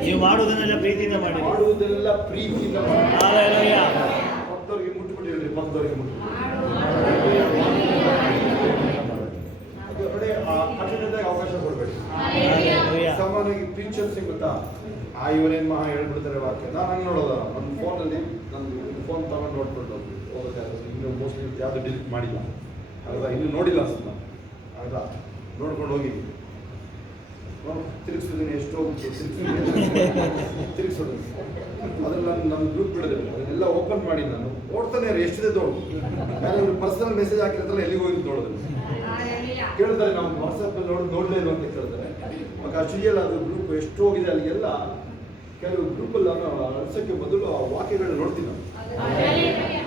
ನೀವು ಮಾಡುವುದನ್ನೆಲ್ಲ ಪ್ರೀತಿಯಿಂದ ಮಾಡಿ. ಮಾಡುವುದೆಲ್ಲ ಪ್ರೀತಿಯಿಂದ ಮಾಡಿ. ಹಲ್ಲೆಲೂಯಾ. ಪಕ್ಕದವರಿಗೆ ಮುಟ್ಬಿಟ್ಟು ಹೇಳ್ರಿ, ಪಕ್ಕದವರಿಗೆ ಮುಟ್ಬಿಟ್ಟು ಅದು ಕಡೆ ಆ ಕಠಿಣತೆಗೆ ಅವಕಾಶ ಕೊಡಬೇಡಿ. ಹಲ್ಲೆಲೂಯಾ. ಸಾಮಾನ್ಯವಾಗಿ ಪ್ರೀಚರ್ಸ್ ಗೊತ್ತಾ, ಇವರೇನು ಮಹಾ ಹೇಳ್ಬಿಡ್ತಾರೆ ವಾಕ್ಯ. ನಾನು ಹಂಗೆ ನೋಡೋದ, ನನ್ನ ಫೋನಲ್ಲಿ ನನ್ನ ಫೋನ್ ತಗೊಂಡು ನೋಡ್ಕೊಂಡು ಹೋಗುತ್ತೆ. ಇನ್ನು ಮೋಸ್ಟ್ಲಿ ಯಾವುದು ಡಿಲೀಟ್ ಮಾಡಿಲ್ಲ ಹೌದಾ, ಇನ್ನೂ ನೋಡಿಲ್ಲ ಅನ್ಸುತ್ತೆ ಹೌದಾ, ನೋಡ್ಕೊಂಡು ಹೋಗಿ ತಿರುಗಿಸೋದನ್ನ ಎಷ್ಟೋ ತಿರುಗಿಸೋದು ಅದನ್ನ ನನ್ನ ಗ್ರೂಪ್ ಬಿಡದೆ ಅದನ್ನೆಲ್ಲ ಓಪನ್ ಮಾಡಿ ನಾನು ನೋಡ್ತಾನೆ ಎಷ್ಟಿದೆ ತೋಡು. ಯಾರಾದ್ರು ಪರ್ಸನಲ್ ಮೆಸೇಜ್ ಹಾಕಿರ್ತಾರಲ್ಲ, ಎಲ್ಲಿಗೆ ಹೋಗಿ ನೋಡೋದು ಕೇಳ್ತಾರೆ, ನಾವು ವಾಟ್ಸಪ್ ನೋಡಲೇ ಇಲ್ಲ ಅಂತ ಕೇಳ್ತಾರೆ. ಮಗ ಅಷ್ಟೆಲ್ಲ ಅದು ಗ್ರೂಪ್ ಎಷ್ಟು ಹೋಗಿದೆ ಅಲ್ಲಿಗೆಲ್ಲ. ಕೆಲವು ಗ್ರೂಪಲ್ಲಿ ನಾನು ಅಳ್ಸೋಕ್ಕೆ ಬದಲು ಆ ವಾಕ್ಯಗಳನ್ನ ನೋಡ್ತೀನಿ ನಾನು.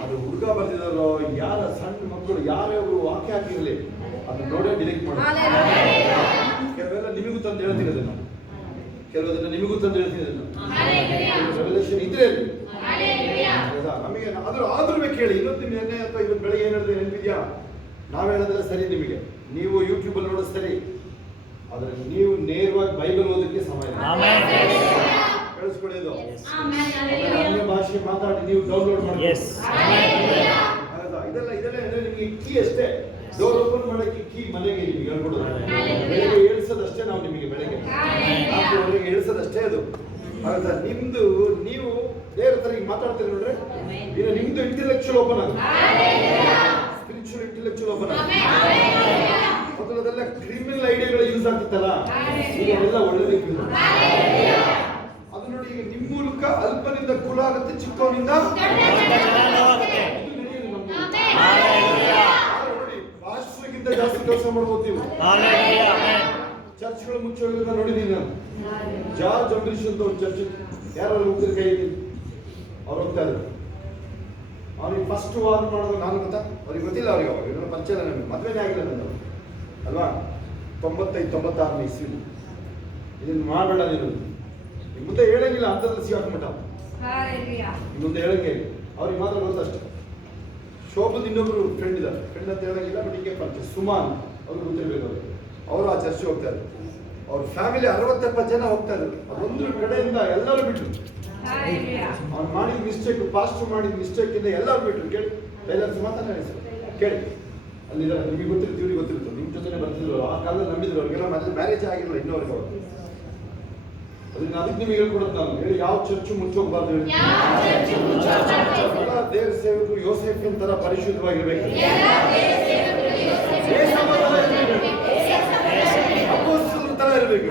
ಅದು ಹುಡುಗ ಬರ್ತಿದ್ದಾರೋ, ಯಾರ ಸಣ್ಣ ಮಕ್ಕಳು ಯಾರ್ಯಾರು ವಾಕ್ಯ ಹಾಕಿರಲಿ ಅದನ್ನ ನೋಡೇ ಡಿಲೀಟ್ ಮಾಡಿ. ಕೆಲವೆಲ್ಲ ನಿಮಗೂ ತಂದು ಹೇಳ್ತೀನಿ ಅದನ್ನು, ಕೆಲವದನ್ನ ನಿಮಗೂ ತಂದು ಹೇಳ್ತೀನಿ ಅದನ್ನು. ರೆವಲ್ಯೂಷನ್ ಇದ್ರೆ ನಮಗೆ ಆದ್ರೂ ಕೇಳಿ. ಇವತ್ತು ನಿಮ್ಮ ಎಣ್ಣೆ ಅಥವಾ ಇವತ್ತು ಬೆಳಗ್ಗೆ ಏನು ಹೇಳಿದ್ರೆ ನೆನಪಿದ್ಯಾ? ನಾವು ಹೇಳೋದೆಲ್ಲ ಸರಿ, ನಿಮಗೆ ನೀವು ಯೂಟ್ಯೂಬಲ್ಲಿ ನೋಡೋದು ಸರಿ, ಆದರೆ ನೀವು ನೇರವಾಗಿ ಬೈಬಲ್ ಓದೋಕ್ಕೆ ಸಮಯ ಕಳಿಸ್ಕೊಡೋದು. ಅನ್ಯ ಭಾಷೆ ಮಾತಾಡಿ ನೀವು ಡೌನ್ಲೋಡ್ ಮಾಡಿ. ಇದೆಲ್ಲ ನಿಮಗೆ ಕೀ ಅಷ್ಟೇ. ಡೋರ್ ಓಪನ್ ಮಾಡೋಕ್ಕೆ ಕೀ ಮನೆಗೆ ನಿಮಗೆ ಹೇಳ್ಕೊಡೋದು. ಬೆಳಗ್ಗೆ ಏಳಿಸೋದಷ್ಟೇ ನಾವು ನಿಮಗೆ, ಬೆಳಗ್ಗೆ 4 ಏಳಿಸೋದಷ್ಟೇ ಅದು. ಹೌದಾ, ನಿಮ್ದು ನೀವು ಬೇರೆ ತರ ಈಗ ಮಾತಾಡ್ತೀರಿ ನೋಡ್ರೆ, ಈಗ ನಿಮ್ದು ಇಂಟೆಲೆಕ್ಚುಯಲ್ ಓಪನ್ ಆಗುತ್ತೆ, ಸ್ಪಿರಿಚುವಲ್ ಇಂಟೆಲೆಕ್ಚುಯಲ್ ಓಪನ್ ಆಗುತ್ತೆ. ಮೊದಲದೆಲ್ಲ ಕ್ರಿಮಿನಲ್ ಐಡಿಯಾಗಳು ಯೂಸ್ ಆಗ್ತಿತ್ತಲ್ಲ, ಈಗ ಅವೆಲ್ಲ ಒಳ್ಳೆದಿತ್ತು. ಅದು ನೋಡಿ, ಈಗ ನಿಮ್ಮ ಮೂಲಕ ಅಲ್ಪನಿಂದ ಕುಲ ಆಗುತ್ತೆ, ಚಿಕ್ಕವನಿಂದ ನೋಡಿ ಭಾಷೆಗಿಂತ ಜಾಸ್ತಿ ಕೆಲಸ ಮಾಡ್ಬೋದು ನೀವು. ಚರ್ಚ್ಗಳು ಮುಚ್ಚೋದ್ರಿಂದ ನೋಡಿದ್ದೀನಿ ನಾನು. ಜಾರ್ಜ್ ಅಂಬರೀಶ್ ಅಂತ ಒಂದು ಚರ್ಚ್, ಯಾರು ಹೋಗ್ತಿದ್ರು ಕೈ ಅವ್ರು ಹೋಗ್ತಾ ಇದ್ರು. ಅವ್ರಿಗೆ ಫಸ್ಟ್ ವಾರ್ ಮಾಡೋದು ನಾನು ಗೊತ್ತಾ, ಅವ್ರಿಗೆ ಗೊತ್ತಿಲ್ಲ, ಅವ್ರಿಗೆ ಅವಾಗ ಪರಿಚಯ ಇಲ್ಲ, ನಮಗೆ ಮದುವೆನೇ ಆಗಿಲ್ಲ ನಾನು ಅಲ್ವಾ. 95-96 ಇಸ್ವಿ. ಇದನ್ನು ಮಾಡಬೇಡ ನೀನು, ಮುಂದೆ ಹೇಳಂಗಿಲ್ಲ, ಅಂಥದ್ರಲ್ಲಿ ಸಿಗಾಕ್ಬಿಟ್ಟ ಮುಂದೆ ಹೇಳಂಗೆ. ಅವ್ರಿಗೆ ಮಾತ್ರ ಗೊತ್ತಷ್ಟೆ. ಶೋಭದ್ ಇನ್ನೊಬ್ರು ಫ್ರೆಂಡ್ ಇದ್ದಾರೆ, ಫ್ರೆಂಡ್ ಅಂತ ಹೇಳಂಗಿಲ್ಲ, ಬಟ್ ಹಿಂಗೆ ಪರಿಚಯ, ಸುಮಾನ್ ಅವ್ರಿಗೆ ಗೊತ್ತಿರಬೇಕು. ಅವರು ಆ ಚರ್ಚೆ ಹೋಗ್ತಾ ಇದ್ರು. ಅವ್ರ ಫ್ಯಾಮಿಲಿ 60-70 ಜನ ಹೋಗ್ತಾ ಇದ್ರು. ಅದೊಂದು ಕಡೆಯಿಂದ ಎಲ್ಲರೂ ಬಿಟ್ರು. ಅವ್ನು ಮಾಡಿದ ಮಿಸ್ಟೇಕ್, ಪಾಸ್ಟ್ ಮಾಡಿದ ಮಿಸ್ಟೇಕ್ ಇಂದ ಎಲ್ಲರೂ ಬಿಟ್ರು. ಕೇಳಿ, ಟೈಲರ್ಸ್ ಮಾತಾಡಿ ಸರ್, ಕೇಳಿ, ಅಲ್ಲಿದ್ದಾರೆ, ನಿಮಗೆ ಗೊತ್ತಿರುತ್ತೆ, ಇವ್ರಿಗೆ ಗೊತ್ತಿರುತ್ತೆ, ನಿಮ್ಮ ಜೊತೆ ಬರ್ತಿದ್ರು. ಆ ಕಾಲದಲ್ಲಿ ನಂಬಿದ್ರು, ಅವ್ರಿಗೆಲ್ಲ ಮೊದಲು ಮ್ಯಾರೇಜ್ ಆಗಿರಲ್ಲ ಇನ್ನೋರ್ಗೆ. ಅವರು ಅದಕ್ಕೆ ನಿಮಗೆ ಹೇಳ್ಕೊಡೋದು ನಾನು, ಹೇಳಿ ಯಾವ ಚರ್ಚು ಮುಚ್ಚೋಗ್ಬಾರ್ದು ಹೇಳಿ. ಎಲ್ಲ ದೇವ್ರ ಸೇವಕರು ಯೋಸೇಫಿನ ತರ ಪರಿಶುದ್ಧವಾಗಿರ್ಬೇಕು, ಅಪೊಸ್ತಲರ ತರ ಇರಬೇಕು.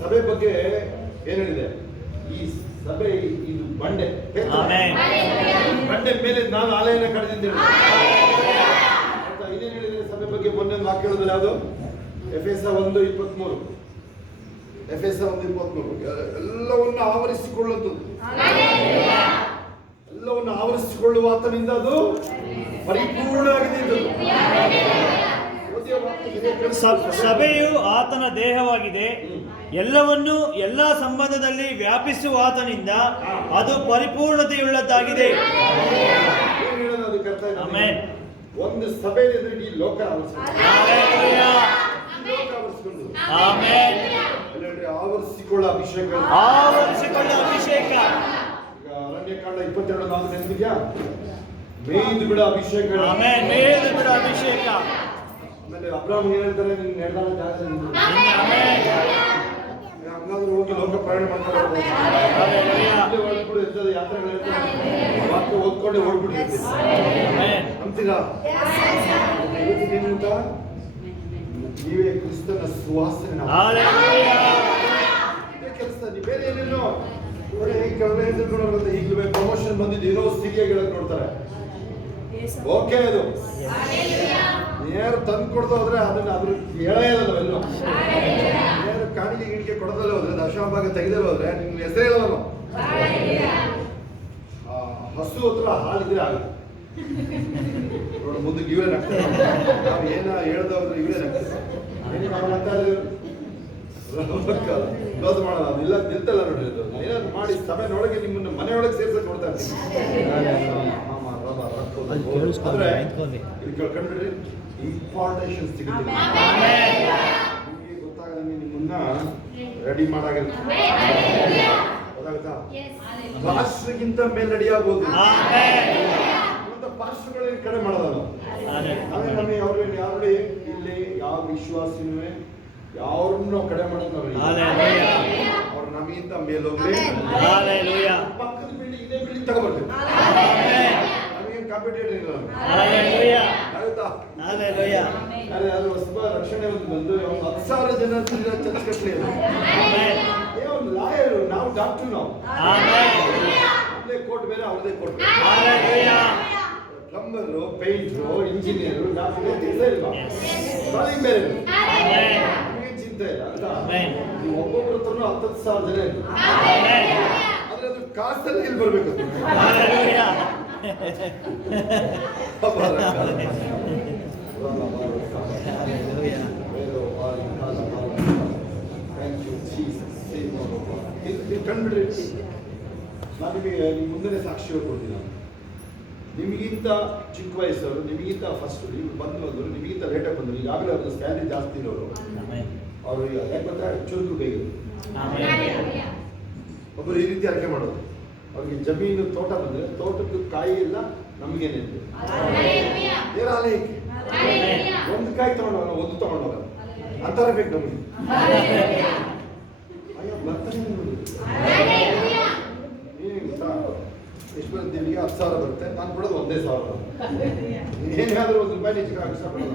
ಸಭೆ ಬಗ್ಗೆ ಏನ್ ಹೇಳಿದೆ? ಈ ಸಭೆ ಇದು ಬಂಡೆ, ಬಂಡೆ ಮೇಲೆ ನಾನು ಆಲಯನ ಕಳೆದಿದ್ದೇನೆ. ಇನ್ನೇನು ಹೇಳಿದ್ರೆ ಸಭೆ ಬಗ್ಗೆ? ಮೊನ್ನೆ ಒಂದು ವಾಕ್ಯ ಹೇಳಿದ್ರೆ ಯಾವುದು? ಎಫೆಸ 1:23. ಎಫೆಸ 1:23 ಎಲ್ಲವನ್ನ ಆವರಿಸಿಕೊಳ್ಳುತ್ತದೆ, ಎಲ್ಲವನ್ನು ಆವರಿಸಿಕೊಳ್ಳುವ ಆತನಿಂದ ಅದು ಪರಿಪೂರ್ಣವಾಗಿದೆ. ಸಭೆಯು ಆತನ ದೇಹವಾಗಿದೆ, ಎಲ್ಲವನ್ನೂ ಎಲ್ಲಾ ಸಂಬಂಧದಲ್ಲಿ ವ್ಯಾಪಿಸುವ ಆತನಿಂದ ಅದು ಪರಿಪೂರ್ಣತೆಯುಳ್ಳದ್ದಾಗಿದೆ. ಒಂದು ಸಭೆ ಇಡೀ ಲೋಕ ಆವರಿಸಿಕೊಳ್ಳ ಅಭಿಷೇಕ. ಅಭಿಷೇಕ ಈಗ ಅರಣ್ಯಕಾಂಡ 22:4 ನೆನಪಿದ್ಯಾ? ಮೇಯ್ದು ಬಿಡ ಅಭಿಷೇಕ. ಮೇಯ್ದು ಬಿಡ ಅಭಿಷೇಕ. ಆಮೇಲೆ ಅಬ್ರಾಹ್ಮ ಏನ್ ಹೇಳ್ತಾರೆ? ನೀನು ನಡೆದಾಡ ಜಾಗ ಹಂಗಾದ್ರೂ ಹೋಗಿ ಲೋಕ ಪ್ರಯಾಣ ಮಾಡ್ತಾರೆ, ಹೊರಡ್ಬಿಡು ಇರ್ತದೆ, ಯಾತ್ರೆಗಳಿರ್ತದೆ, ವಾಕ್ಯ ಓದ್ಕೊಂಡೆ ಹೊರಡ್ಬಿಟ್ಟಿರ್ತೀವಿ ಅಂತೀರಾ? ನಿಮ್ಮಿಂದ ನೀವೇ ಕ್ರಿಸ್ತನ ಸುವಾಸನೆ. ಕೆಲಸ ನೀವು ಬೇರೆ ಏನೇನೋ ಕೆಲವೇ ಈಗಲೂ ಪ್ರಮೋಷನ್ ಬಂದಿದ್ದು ಏನೋ ಸಿರಿಯಾಗಿ ನೋಡ್ತಾರೆ. ಓಕೆ, ಅದು ಯಾರು ತಂದು ಕೊಡ್ತಾ ಹೋದ್ರೆ ಅದನ್ನ ಅದ್ರ ಹೇಳೇ ಇರಲ್ಲ. ಎಲ್ಲೋ ಯಾರು ಕಾಣಿಕೆ ಗಿಣಿಕೆ ಕೊಡದಲ್ಲೇ ಹೋದ್ರೆ, ದಶಮಭಾಗ ತೆಗೆದಲ್ಲೇ ಹೋದ್ರೆ ನಿಮ್ಗೆ ಹೆಸರೇ ಇಲ್ಲವಲ್ಲ. ಹಸು ಹತ್ರ ಹಾಲಿದ್ರೆ ಆಗುತ್ತೆ. ನೋಡಿ ಮುಂದಕ್ಕೆ ಇವರೇ ನಗ್ತಾರೆ. ನಾವು ಏನ ಹೇಳ್ದವ್ರು ಇವರೇ ನಗ್ತಾರೆ. ಕ್ಲೋಸ್ ಮಾಡೋಣ, ಇಲ್ಲ ನಿಲ್ತಲ್ಲ ನೋಡಿ. ಏನಾದ್ರು ಮಾಡಿ ಸಭೆನೊಳಗೆ ನಿಮ್ಮನ್ನ ಮನೆಯೊಳಗೆ ಸೇರ್ಸಕ್ ನೋಡ್ತಾ ಇರ್ತೀನಿ. ಆದ್ರೆ ಇದು ಕೇಳ್ಕೊಂಡ್ಬಿಡ್ರಿ, ಇಂಪಾರ್ಟೇಷನ್ ಸಿಗುತ್ತೆ. ನಿಮಗೆ ಗೊತ್ತಾಗದಂಗೆ ನಿಮ್ಮನ್ನ ರೆಡಿ ಮಾಡಾಗಿರುತ್ತೆ. ಗೊತ್ತಾಗುತ್ತಾ? ಪಾಸ್ಟ್ರಿಗಿಂತ ಮೇಲೆ ರೆಡಿ ಆಗ್ಬೋದು. ಪಾಸ್ಟ್ರುಗಳೇ ಕಡೆ ಮಾಡೋದಲ್ಲ. ಆದ್ರೆ ನಮಗೆ ಯಾವ್ದು ಇಲ್ಲಿ ಯಾವ ವಿಶ್ವಾಸಿನೂ ಯಾವ್ರನ್ನು ಕಡೆ ಮಾಡೋದು ಅವ್ರು ನಮಗಿಂತ ಮೇಲೋಗ್ಲಿ. ಪಕ್ಕದ ಬಿಲ್ಡಿಂಗ್ ಇದೇ ಬಿಲ್ಡಿಂಗ್ ತಗೋಬರ್ತೀವಿ. ನಮಗೇನು ಕಾಂಪಿಟೇಟರ್ ಇಲ್ಲ. ಆಗುತ್ತಾ? ಅದು ಹೊಸ ರಕ್ಷಣೆ ಬಂದು 10,000 ಜನ ಚರ್ಚ್ ಕಟ್ಟಲಿ. ಒಂದು ಲಾಯರು, ನಾವು ಡಾಕ್ಟರ್, ನಾವು ನಮ್ಮದೇ ಕೋರ್ಟ್ ಬೇರೆ, ಅವ್ರದೇ ಕೋರ್ಟ್ ಬೇರೆ. ಪ್ಲಂಬರು, ಪೇಂಟ್ರು, ಇಂಜಿನಿಯರು, ಡಾಕ್ಟರ್ ಕೆಲಸ ಇಲ್ಲ. ಕಾಲಿಂಗ್ ಬೇರೆ, ನಮಗೇನು ಚಿಂತೆ ಇಲ್ಲ ಅಂತ. ಒಬ್ಬೊಬ್ಬರ ಹತ್ರನೂ 10,000 ಜನ ಇದ್ರು. ಆದ್ರೆ ಅದು ಕಾಸಲ್ಲಿ ಇಲ್ಲಿ ಬರ್ಬೇಕು. ಕಂಡ್ಬಿಡ್ರಿ, ನಾನು ನಿಮಗೆ ಮುಂದೆ ಸಾಕ್ಷಿ ಕೊಡ್ತೀನಿ. ನಿಮಗಿಂತ ಚಿಕ್ಕ ವಯಸ್ಸವರು, ನಿಮಗಿಂತ ಫಸ್ಟ್ ನೀವು ಬಂದವರು, ನಿಮಗಿಂತ ಲೇಟಾಗಿ ಬಂದರು, ಈಗಾಗಲೇ ಅವ್ರದ್ದು ಸ್ಯಾಲರಿ ಜಾಸ್ತಿ ಇರೋರು, ಅವರು ಯಾಕೆ ಗೊತ್ತಾ ಚುರುಕು ಬೇಗ. ಒಬ್ಬರು ಈ ರೀತಿ ಅರ್ಕೆ ಮಾಡೋದು, ಅವ್ರಿಗೆ ಜಮೀನು ತೋಟ ಬಂದರೆ ತೋಟದ್ದು ಕಾಯಿ ಎಲ್ಲ ನಮಗೇನಿದೆ. ಒಂದು ಕಾಯಿ ತಗೊಂಡೋಗ, ಒಂದು ತಗೊಂಡೋಗ ಅಂತಾರ ಬೇಕು ನಮಗೆ. ಅಯ್ಯೋ ಬರ್ತಾನೆ ಏನ್ ಗೊತ್ತಾ, ಎಷ್ಟು ಬರುತ್ತೆ ನಿಮಗೆ? 10,000 ಬರುತ್ತೆ, ನಾನು ಕೊಡೋದು 1,000. ಏನಾದರೂ ₹1 ಹೆಚ್ಚಿಗೆ ಇಷ್ಟಪಡೋದು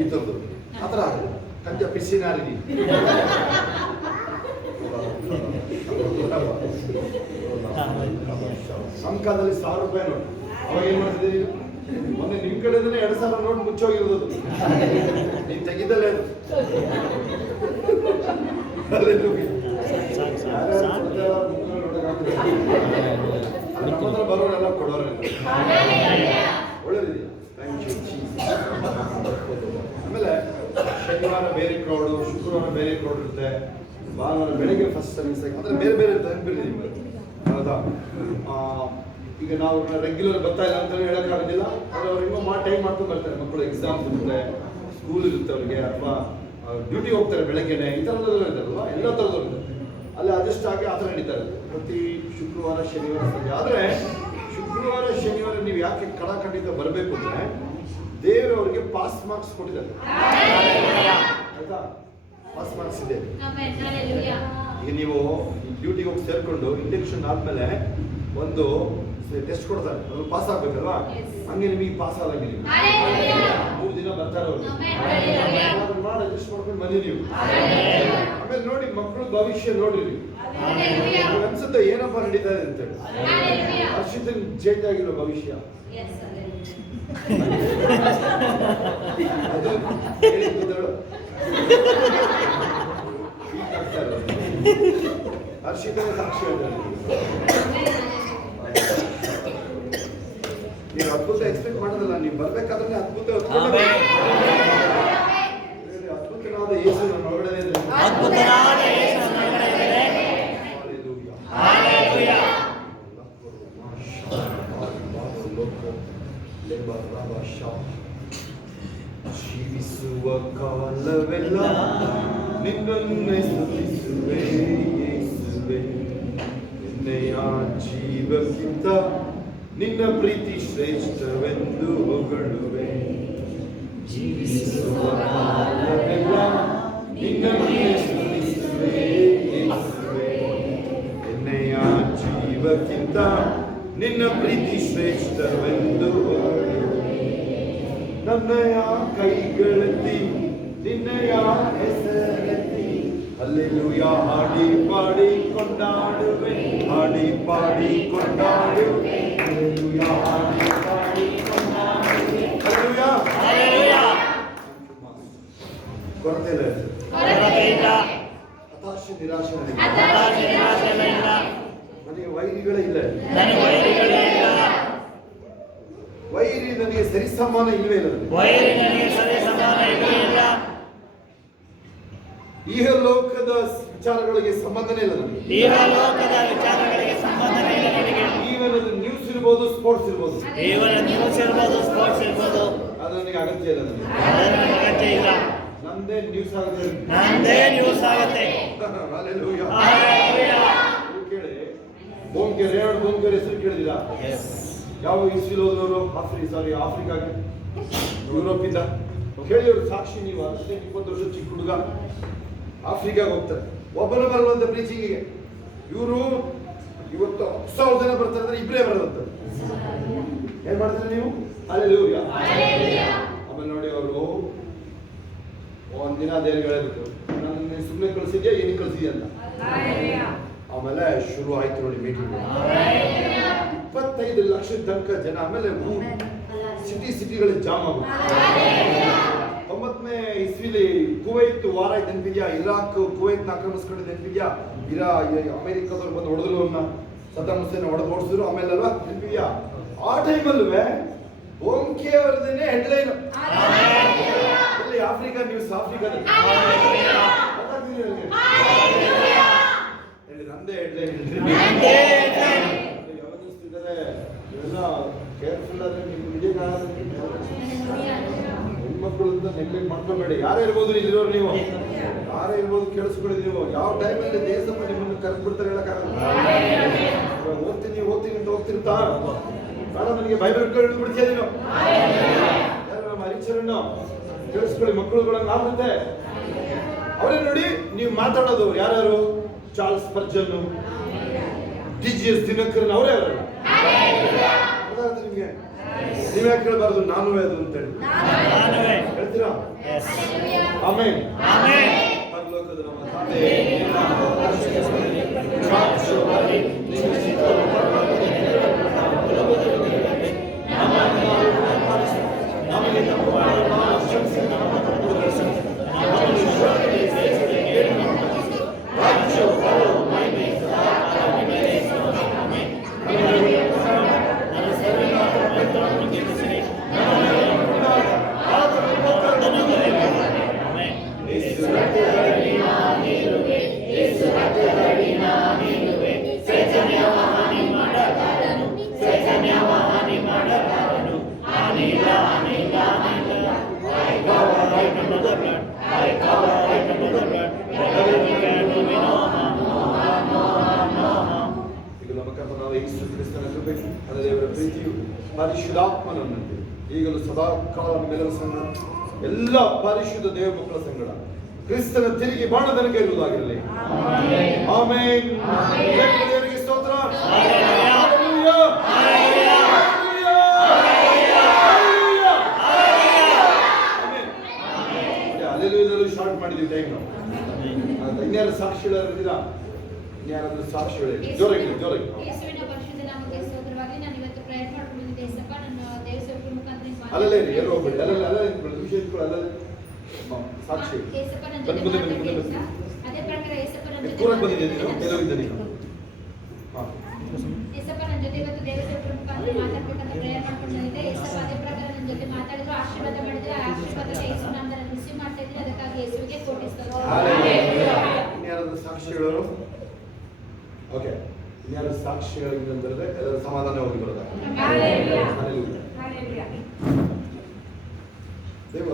ಈ ಥರದ್ದು. ಆ ಥರ ಕಂಜ ಪಿಸಿನಾರಿ ನಮ್ಮ ಕಾಲದಲ್ಲಿ ₹1,000 ನೋಟ್. ಅವಾಗ ಏನ್ ಮಾಡ್ತಿದ್ದೀರಿ? ಮೊನ್ನೆ ನಿಮ್ ಕಡೆನೇ 2,000 ನೋಟ್ ಮುಚ್ಚೋಗಿರೋದು. ನೀನ್ ತೆಗಿದಲ್ಲೇ ಬರೋರೆಲ್ಲ ಕೊಡೋರೆ ಒಳ್ಳೆದಿದೆಯಾ? ಆಮೇಲೆ ಶನಿವಾರ ಬೇರೆ ಕ್ರೌಡು, ಶುಕ್ರವಾರ ಬೇರೆ ಕ್ರೌಡ್ ಇರುತ್ತೆ, ಭಾನುವಾರ ಬೆಳಗ್ಗೆ ಫಸ್ಟ್ ಸರ್ವಿಸ್ ಅಂದ್ರೆ ಬೇರೆ ಬೇರೆ ನೆನಪಿರಲಿ ನಿಮ್ಗೆ. ಹೌದಾ? ಈಗ ನಾವು ರೆಗ್ಯುಲರ್ ಬರ್ತಾ ಇಲ್ಲ ಅಂತ ಹೇಳೋಕ್ಕಾಗೋದಿಲ್ಲ. ಆದರೆ ಅವ್ರು ಇನ್ನೂ ಟೈಮ್ ಮಾಡ್ಕೊಂಡು ಬರ್ತಾರೆ. ಮಕ್ಕಳು ಎಕ್ಸಾಮ್ಸ್ ಇರುತ್ತೆ, ಸ್ಕೂಲ್ ಇರುತ್ತೆ ಅವ್ರಿಗೆ, ಅಥವಾ ಡ್ಯೂಟಿ ಹೋಗ್ತಾರೆ ಬೆಳಗ್ಗೆನೆ, ಈ ಥರದಲ್ಲ ಇದ್ದಾರಲ್ವ, ಎಲ್ಲ ಥರದವ್ರು ಇದ್ದಾರೆ. ಅಲ್ಲಿ ಅಡ್ಜಸ್ಟ್ ಆಗಿ ಆ ಥರ ನಡೀತಾರೆ ಪ್ರತಿ ಶುಕ್ರವಾರ ಶನಿವಾರ ಸಂಜೆ. ಆದರೆ ಶುಕ್ರವಾರ ಶನಿವಾರ ನೀವು ಯಾಕೆ ಖಂಡಿತ ಬರಬೇಕು ಅಂದರೆ ದೇವರು ಅವರಿಗೆ ಪಾಸ್ ಮಾರ್ಕ್ಸ್ ಕೊಟ್ಟಿದ್ದಾರೆ. ಆಯ್ತಾ? ಪಾಸ್ ಮಾರ್ಕ್ಸ್ ಇದೆ. ಈಗ ನೀವು ಡ್ಯೂಟಿಗೆ ಹೋಗಿ ಸೇರಿಕೊಂಡು ಇಂಡಕ್ಷನ್ ಆದಮೇಲೆ ಒಂದು ಟೆಸ್ಟ್ ಕೊಡ್ತಾರೆ, ಅದು ಪಾಸ್ ಆಗ್ಬೇಕಲ್ವಾ? ಹಂಗೆ ನಿಮಗೆ ಪಾಸ್ ಆದಂಗೆ ನೀವು 3 ದಿನ ಬರ್ತಾರೆ ಅವರು, ಮಾಡಿ ಅಡ್ಜಸ್ಟ್ ಮಾಡ್ಕೊಂಡು ಬನ್ನಿ ನೀವು. ಆಮೇಲೆ ನೋಡಿ ಮಕ್ಕಳು ಭವಿಷ್ಯ ನೋಡ್ರಿ ನೀವು. ಅನ್ಸುತ್ತೆ ಏನಪ್ಪ ನಡೀತಾ ಇದೆ ಅಂತೇಳಿ. ಹರ್ಷಿತನ್ ಚೇಂಜ್ ಆಗಿರೋ ಭವಿಷ್ಯ ಅದು ಹರ್ಷಿತನೇ ಸಾಕ್ಷಿ ಹೇಳ್ತಾರೆ. ನೀವು ಅದ್ಭುತ ಎಕ್ಸ್ಪೆಕ್ಟ್ ಮಾಡೋದಲ್ಲ, ನೀವು ಬರ್ಬೇಕಾದ್ರೆ ಅದ್ಭುತ ಅದ್ಭುತನಾದ ಯೇಸು ನಮ್ಮ ಒಳಗಡೆ ಇದೆ. ಜೀವಿಸುವ ಕಾಲವೆಲ್ಲ ನಿನ್ನನ್ನೇ ಸ್ತುತಿಸುವೆ ಯೇಸುವೆ. ನಿನ್ನೆಯ ಜೀವಕ್ಕಿಂತ ನಿನ್ನ ಪ್ರೀತಿ ಶ್ರೇಷ್ಠವೆಂದು ಹೊಗಳುವೆ. ಜೀವಿಸುವ ಕಾಲವೆಲ್ಲ ನಿನ್ನನ್ನೇ ಸ್ತುತಿಸುವೆ ಯೇಸುವೆ. ನಿನ್ನೆಯ ಜೀವಕ್ಕಿಂತ ನಿನ್ನ ಪ್ರೀತಿ ಶ್ರೇಷ್ಠವೆಂದು ಹೊಗಳುವೆ. ನನ್ನಯ ಕೈಗಳೆತ್ತಿ ನಿನ್ನಯ ಹೆಸರೆತ್ತಿ ಹಲ್ಲೆಲೂಯಾ ಹಾಡಿ ಪಾಡಿ ಕೊಂಡಾಡುವೆ, ಹಾಡಿ ಪಾಡಿ ಕೊಂಡಾಡುವೆ, ಹಲ್ಲೆಲೂಯಾ ಹಾಡಿ ಪಾಡಿ ಕೊಂಡಾಡುವೆ. Hallelujah, hallelujah. ಕೊರತೆ ಇಲ್ಲ, ಹತಾಶೆ ನಿರಾಶೆ ಇಲ್ಲ, ನನಗೆ ವೈರಿಗಳೇ ಇಲ್ಲ. ಸರಿಸಮಾನ ಇಲ್ಲವೇ ಇಲ್ಲ ನನಗೆ. ವೈರಿಗಳಿಗೆ ಸರಿ ಸಮಾನ ಇಲ್ಲವೇ ಇಲ್ಲ. ಈಗ ಲೋಕದ ವಿಚಾರಗಳಿಗೆ ಸಂಬಂಧನೇ ಇಲ್ಲ ನನಗೆ. ಈಗ ಲೋಕದ ವಿಚಾರಗಳಿಗೆ ಸಂಬಂಧನೇ ಇಲ್ಲ ನನಗೆ. ಈವನ್ ಅದು ನ್ಯೂಸ್ ಇರ್ಬೋದು, ಸ್ಪೋರ್ಟ್ಸ್ ಇರ್ಬೋದು, ಕೇವಲ ನ್ಯೂಸ್ ಇರ್ಬೋದು, ಸ್ಪೋರ್ಟ್ಸ್ ಇರ್ಬೋದು, ಅದು ನನಗೆ ಅಗತ್ಯ ಇಲ್ಲ ನನಗೆ. ಅದರ ನನಗೆ ಅಗತ್ಯ ಇಲ್ಲ. ನಂದೇ ನ್ಯೂಸ್ ಆಗುತ್ತೆ. ನಂದೇ ನ್ಯೂಸ್ ಆಗುತ್ತೆ. Hallelujah. Hallelujah. ನೀವು ಕೇಳಿ, ಬೋಮ್ಕೇರ್, ರೇವಣ್ ಬೋಮ್ಕೇರ್ ಹೆಸರು ಕೇಳಿದಿರಾ? Yes. ಯಾವ ಇಸ್ವಿಲ್ ಹೋದವರು? ಆಫ್ರಿಕಾಗೆ, ಯುರೋಪಿಂದ. ಕೇಳಿ ಅವ್ರ ಸಾಕ್ಷಿ. ನೀವು 18-20 ವರ್ಷ ಚಿಕ್ಕ ಹುಡುಗ ಆಫ್ರಿಕಾಗೆ ಹೋಗ್ತಾರೆ, ಒಬ್ಬನ ಬರುವಂತ ಪ್ರೀಚಿಂಗಿಗೆ. ಇವರು ಇವತ್ತು 10,000 ಜನ ಬರ್ತಾರೆ ಅಂದ್ರೆ ಇಬ್ಬರೇ ಬರೋದಂತ. ಏನ್ ಮಾಡ್ತಾರೆ ನೀವು? Hallelujah. ಆಮೇಲೆ ನೋಡಿ, ಅವರು ಒಂದಿನ ದೇವ್ರಿಗೆ ಹೇಳಿದ್ರು, ನನ್ನ ಸುಮ್ಮನೆ ಕಳಿಸಿದ್ಯಾ, ಏನಕ್ಕೆ ಕಳಿಸಿದ್ಯಾ ಅಂತ. ಆಮೇಲೆ ಶುರು ಆಯ್ತು ನೋಡಿ ಮೀಟಿಂಗ್. 25 ಲಕ್ಷ ತನಕ ಜನ. ಆಮೇಲೆ ಸಿಟಿಗಳು ಜಾಮ್ ಆಗುತ್ತೆ. 90ನೇ ಇಸ್ವಿಲಿ ಕುವೈತ್ ವಾರ ನೆನಪಿದ್ಯಾ? ಇರಾಕ್ ಕುವೈತ್ನ ಆಕ್ರಮಿಸ್ಕೊಂಡು ನೆನಪಿದ್ಯಾ? ಅಮೆರಿಕದವ್ರು ಬಂದು ಹೊಡೆದ್ರು, ಅವ್ರನ್ನ ಸದ್ದಾಮ್ ಹುಸೇನ್ ಹೊಡೆದು ಓಡಿಸಿದ್ರು. ಆಮೇಲೆ ಅಲ್ವಾ ನೆನಪಿದ್ಯಾ? ಆ ಟೈಮಲ್ವೇ ಓಂಕೆ ಅವರದೇನೆ ಹೆಡ್ಲೈನ್. ಅಲ್ಲಿ ಆಫ್ರಿಕಾ ನ್ಯೂಸ್, ಆಫ್ರಿಕಾದಲ್ಲಿ ನಂದೇ ಹೆಡ್ಲೈನ್. ಗಮನಿಸ್ತಿದ್ದಾರೆ ಇವೆಲ್ಲ ಕೇರ್ಫುಲ್ ಆದ್ರೆ ನಿಮ್ಗೆ ನಿಜ ಹೆಣ್ಮಕ್ಳು ಅಂತ ನೆಗ್ಲೆಕ್ಟ್ ಮಾಡ್ಕೊಬೇಡಿ. ಯಾರೇ ಇರ್ಬೋದು ಇಲ್ಲಿರೋರು, ನೀವು ಯಾರೇ ಇರ್ಬೋದು, ಕೇಳಿಸ್ಕೊಳ್ಳಿ. ನೀವು ಯಾವ ಟೈಮಲ್ಲಿ ದೇಶಮ್ಮ ನಿಮ್ಮನ್ನು ಕರೆದು ಬಿಡ್ತಾರೆ ಹೇಳಕ್ಕಾಗಲ್ಲ. ಓದ್ತೀನಿ ಅಂತ ಹೋಗ್ತಿರ್ತಾ ಬೇಡ, ನನಗೆ ಬೈಬಲ್ ಹಿಡಿದು ಬಿಡ್ತೀಯ ನೀನು. ಯಾರು ನಮ್ಮ ಹರಿಚರನ್ನು ಕೇಳಿಸ್ಕೊಳ್ಳಿ. ಮಕ್ಕಳುಗಳನ್ನ ಆಗುತ್ತೆ ಅವರೇ ನೋಡಿ. ನೀವು ಮಾತಾಡೋದು ಯಾರ್ಯಾರು? ಚಾರ್ಲ್ಸ್ ಸ್ಪರ್ಜನ್, DGS ದಿನಕರನ್, ಅವರೇ ಅವರಲ್ಲ. ನಿಮ್ಗೆ ನೀವೇ ಕೇಳಬಾರ್ದು, ನಾನು ಅದು ಅಂತ ಹೇಳಿ ಹೇಳ್ತೀರಾ? ಆಮೆನ್. ಪರಲೋಕದ ನಮ್ಮ ತಂದೆ, ದೇವರ ಪ್ರೀತಿಯು ಪರಿಶುದ್ಧಾತ್ಮನಂತೆ ಈಗಲೂ ಸದಾ ಕಾಲ ಮೇಲರ ಸಂಗಡ ಎಲ್ಲ ಪರಿಶುದ್ಧ ದೇವ ಮಕ್ಕಳ ಸಂಗಡ ಕ್ರಿಸ್ತನ ತಿರುಗಿ ಬಾಣದನಕ ಇರುವುದಾಗಿರಲಿ. ಆಮೆನ್. ದೇವರಿಗೆ ಸ್ತೋತ್ರ. ಅಲ್ಲೆಲ್ಲೂ ಶಾರ್ಟ್ ಮಾಡಿದೀವಿ ಟೈಮ್. ನಾವು ಇನ್ಯಾರು ಸಾಕ್ಷಿಗಳಿದ್ದೀರಾ? ಇನ್ಯಾರಾದ್ರೂ ಸಾಕ್ಷಿಗಳು ಜೋರಾಗಿ ಯೇಸುವಿನ ಪರಿಶುದ್ಧ ನಾಮಕ್ಕೆ ಸ್ತೋತ್ರವಾಗಲಿ. ನಾನು ಇವತ್ತು ಪ್ರೇಯರ್ ಮಾಡ್ಕೊಂಡಿದ್ದೆ ಯೇಸಪ್ಪ, ನನ್ನ ದೇವರ ಮುಖಾಂತರ ಅಲ್ಲೇ ಎಲ್ಲರೂ ಹೋಗ್ಬೇಡಿ, ಅಲ್ಲೇ ವಿಷಯ ಇಟ್ಕೊಳ್ಳಿ. ಅಲ್ಲೇ ಸಾಕ್ಷಿ ಯೇಸಪ್ಪ ನನ್ನ ಜೊತೆ ಮಾತಾಡ್ತಿದ್ದ. ಅದೇ ಪ್ರಕಾರ ಯೇಸಪ್ಪ ನನ್ನ ಜೊತೆ ಕೂರಕ್ಕೆ ಬಂದಿದ್ದೆ ನೀನು, ಎಲ್ಲೋಗಿದ್ದೆ ನೀನು? ಯೇಸಪ್ಪ ನನ್ನ ಜೊತೆ ಇವತ್ತು ದೇವರ ಮುಖಾಂತರ ಮಾತಾಡ್ಬೇಕಂತ ಪ್ರೇಯರ್ ಮಾಡ್ಕೊಂಡಿದ್ದೆ. ಯೇಸಪ್ಪ ಅದೇ ಪ್ರಕಾರ ನನ್ನ ಜೊತೆ ಮಾತಾಡಿದ್ರು, ಆಶೀರ್ವಾದ ಮಾಡಿದ್ರೆ. ಆ ಆಶೀರ್ವಾದಕ್ಕೆ ಯೇಸು ನಾನು ರಿಸೀವ್ ಮಾಡ್ತಾ ಇದ್ದೀನಿ. ಅದಕ್ಕಾಗಿ ಯೇಸುವಿಗೆ ಕೋಟಿ ಸ್ತೋತ್ರ. ಇನ್ಯಾರಾದ್ರೂ ಸಾಕ್ಷಿಗಳು? ಓಕೆ, ಇನ್ಯಾರು ಸಾಕ್ಷಿಗಳಿಂದ ಬರೆದ್ರೆ ಎಲ್ಲರ ಸಮಾಧಾನ ಹೋಗಿ ಬರೋದ. ದೇವ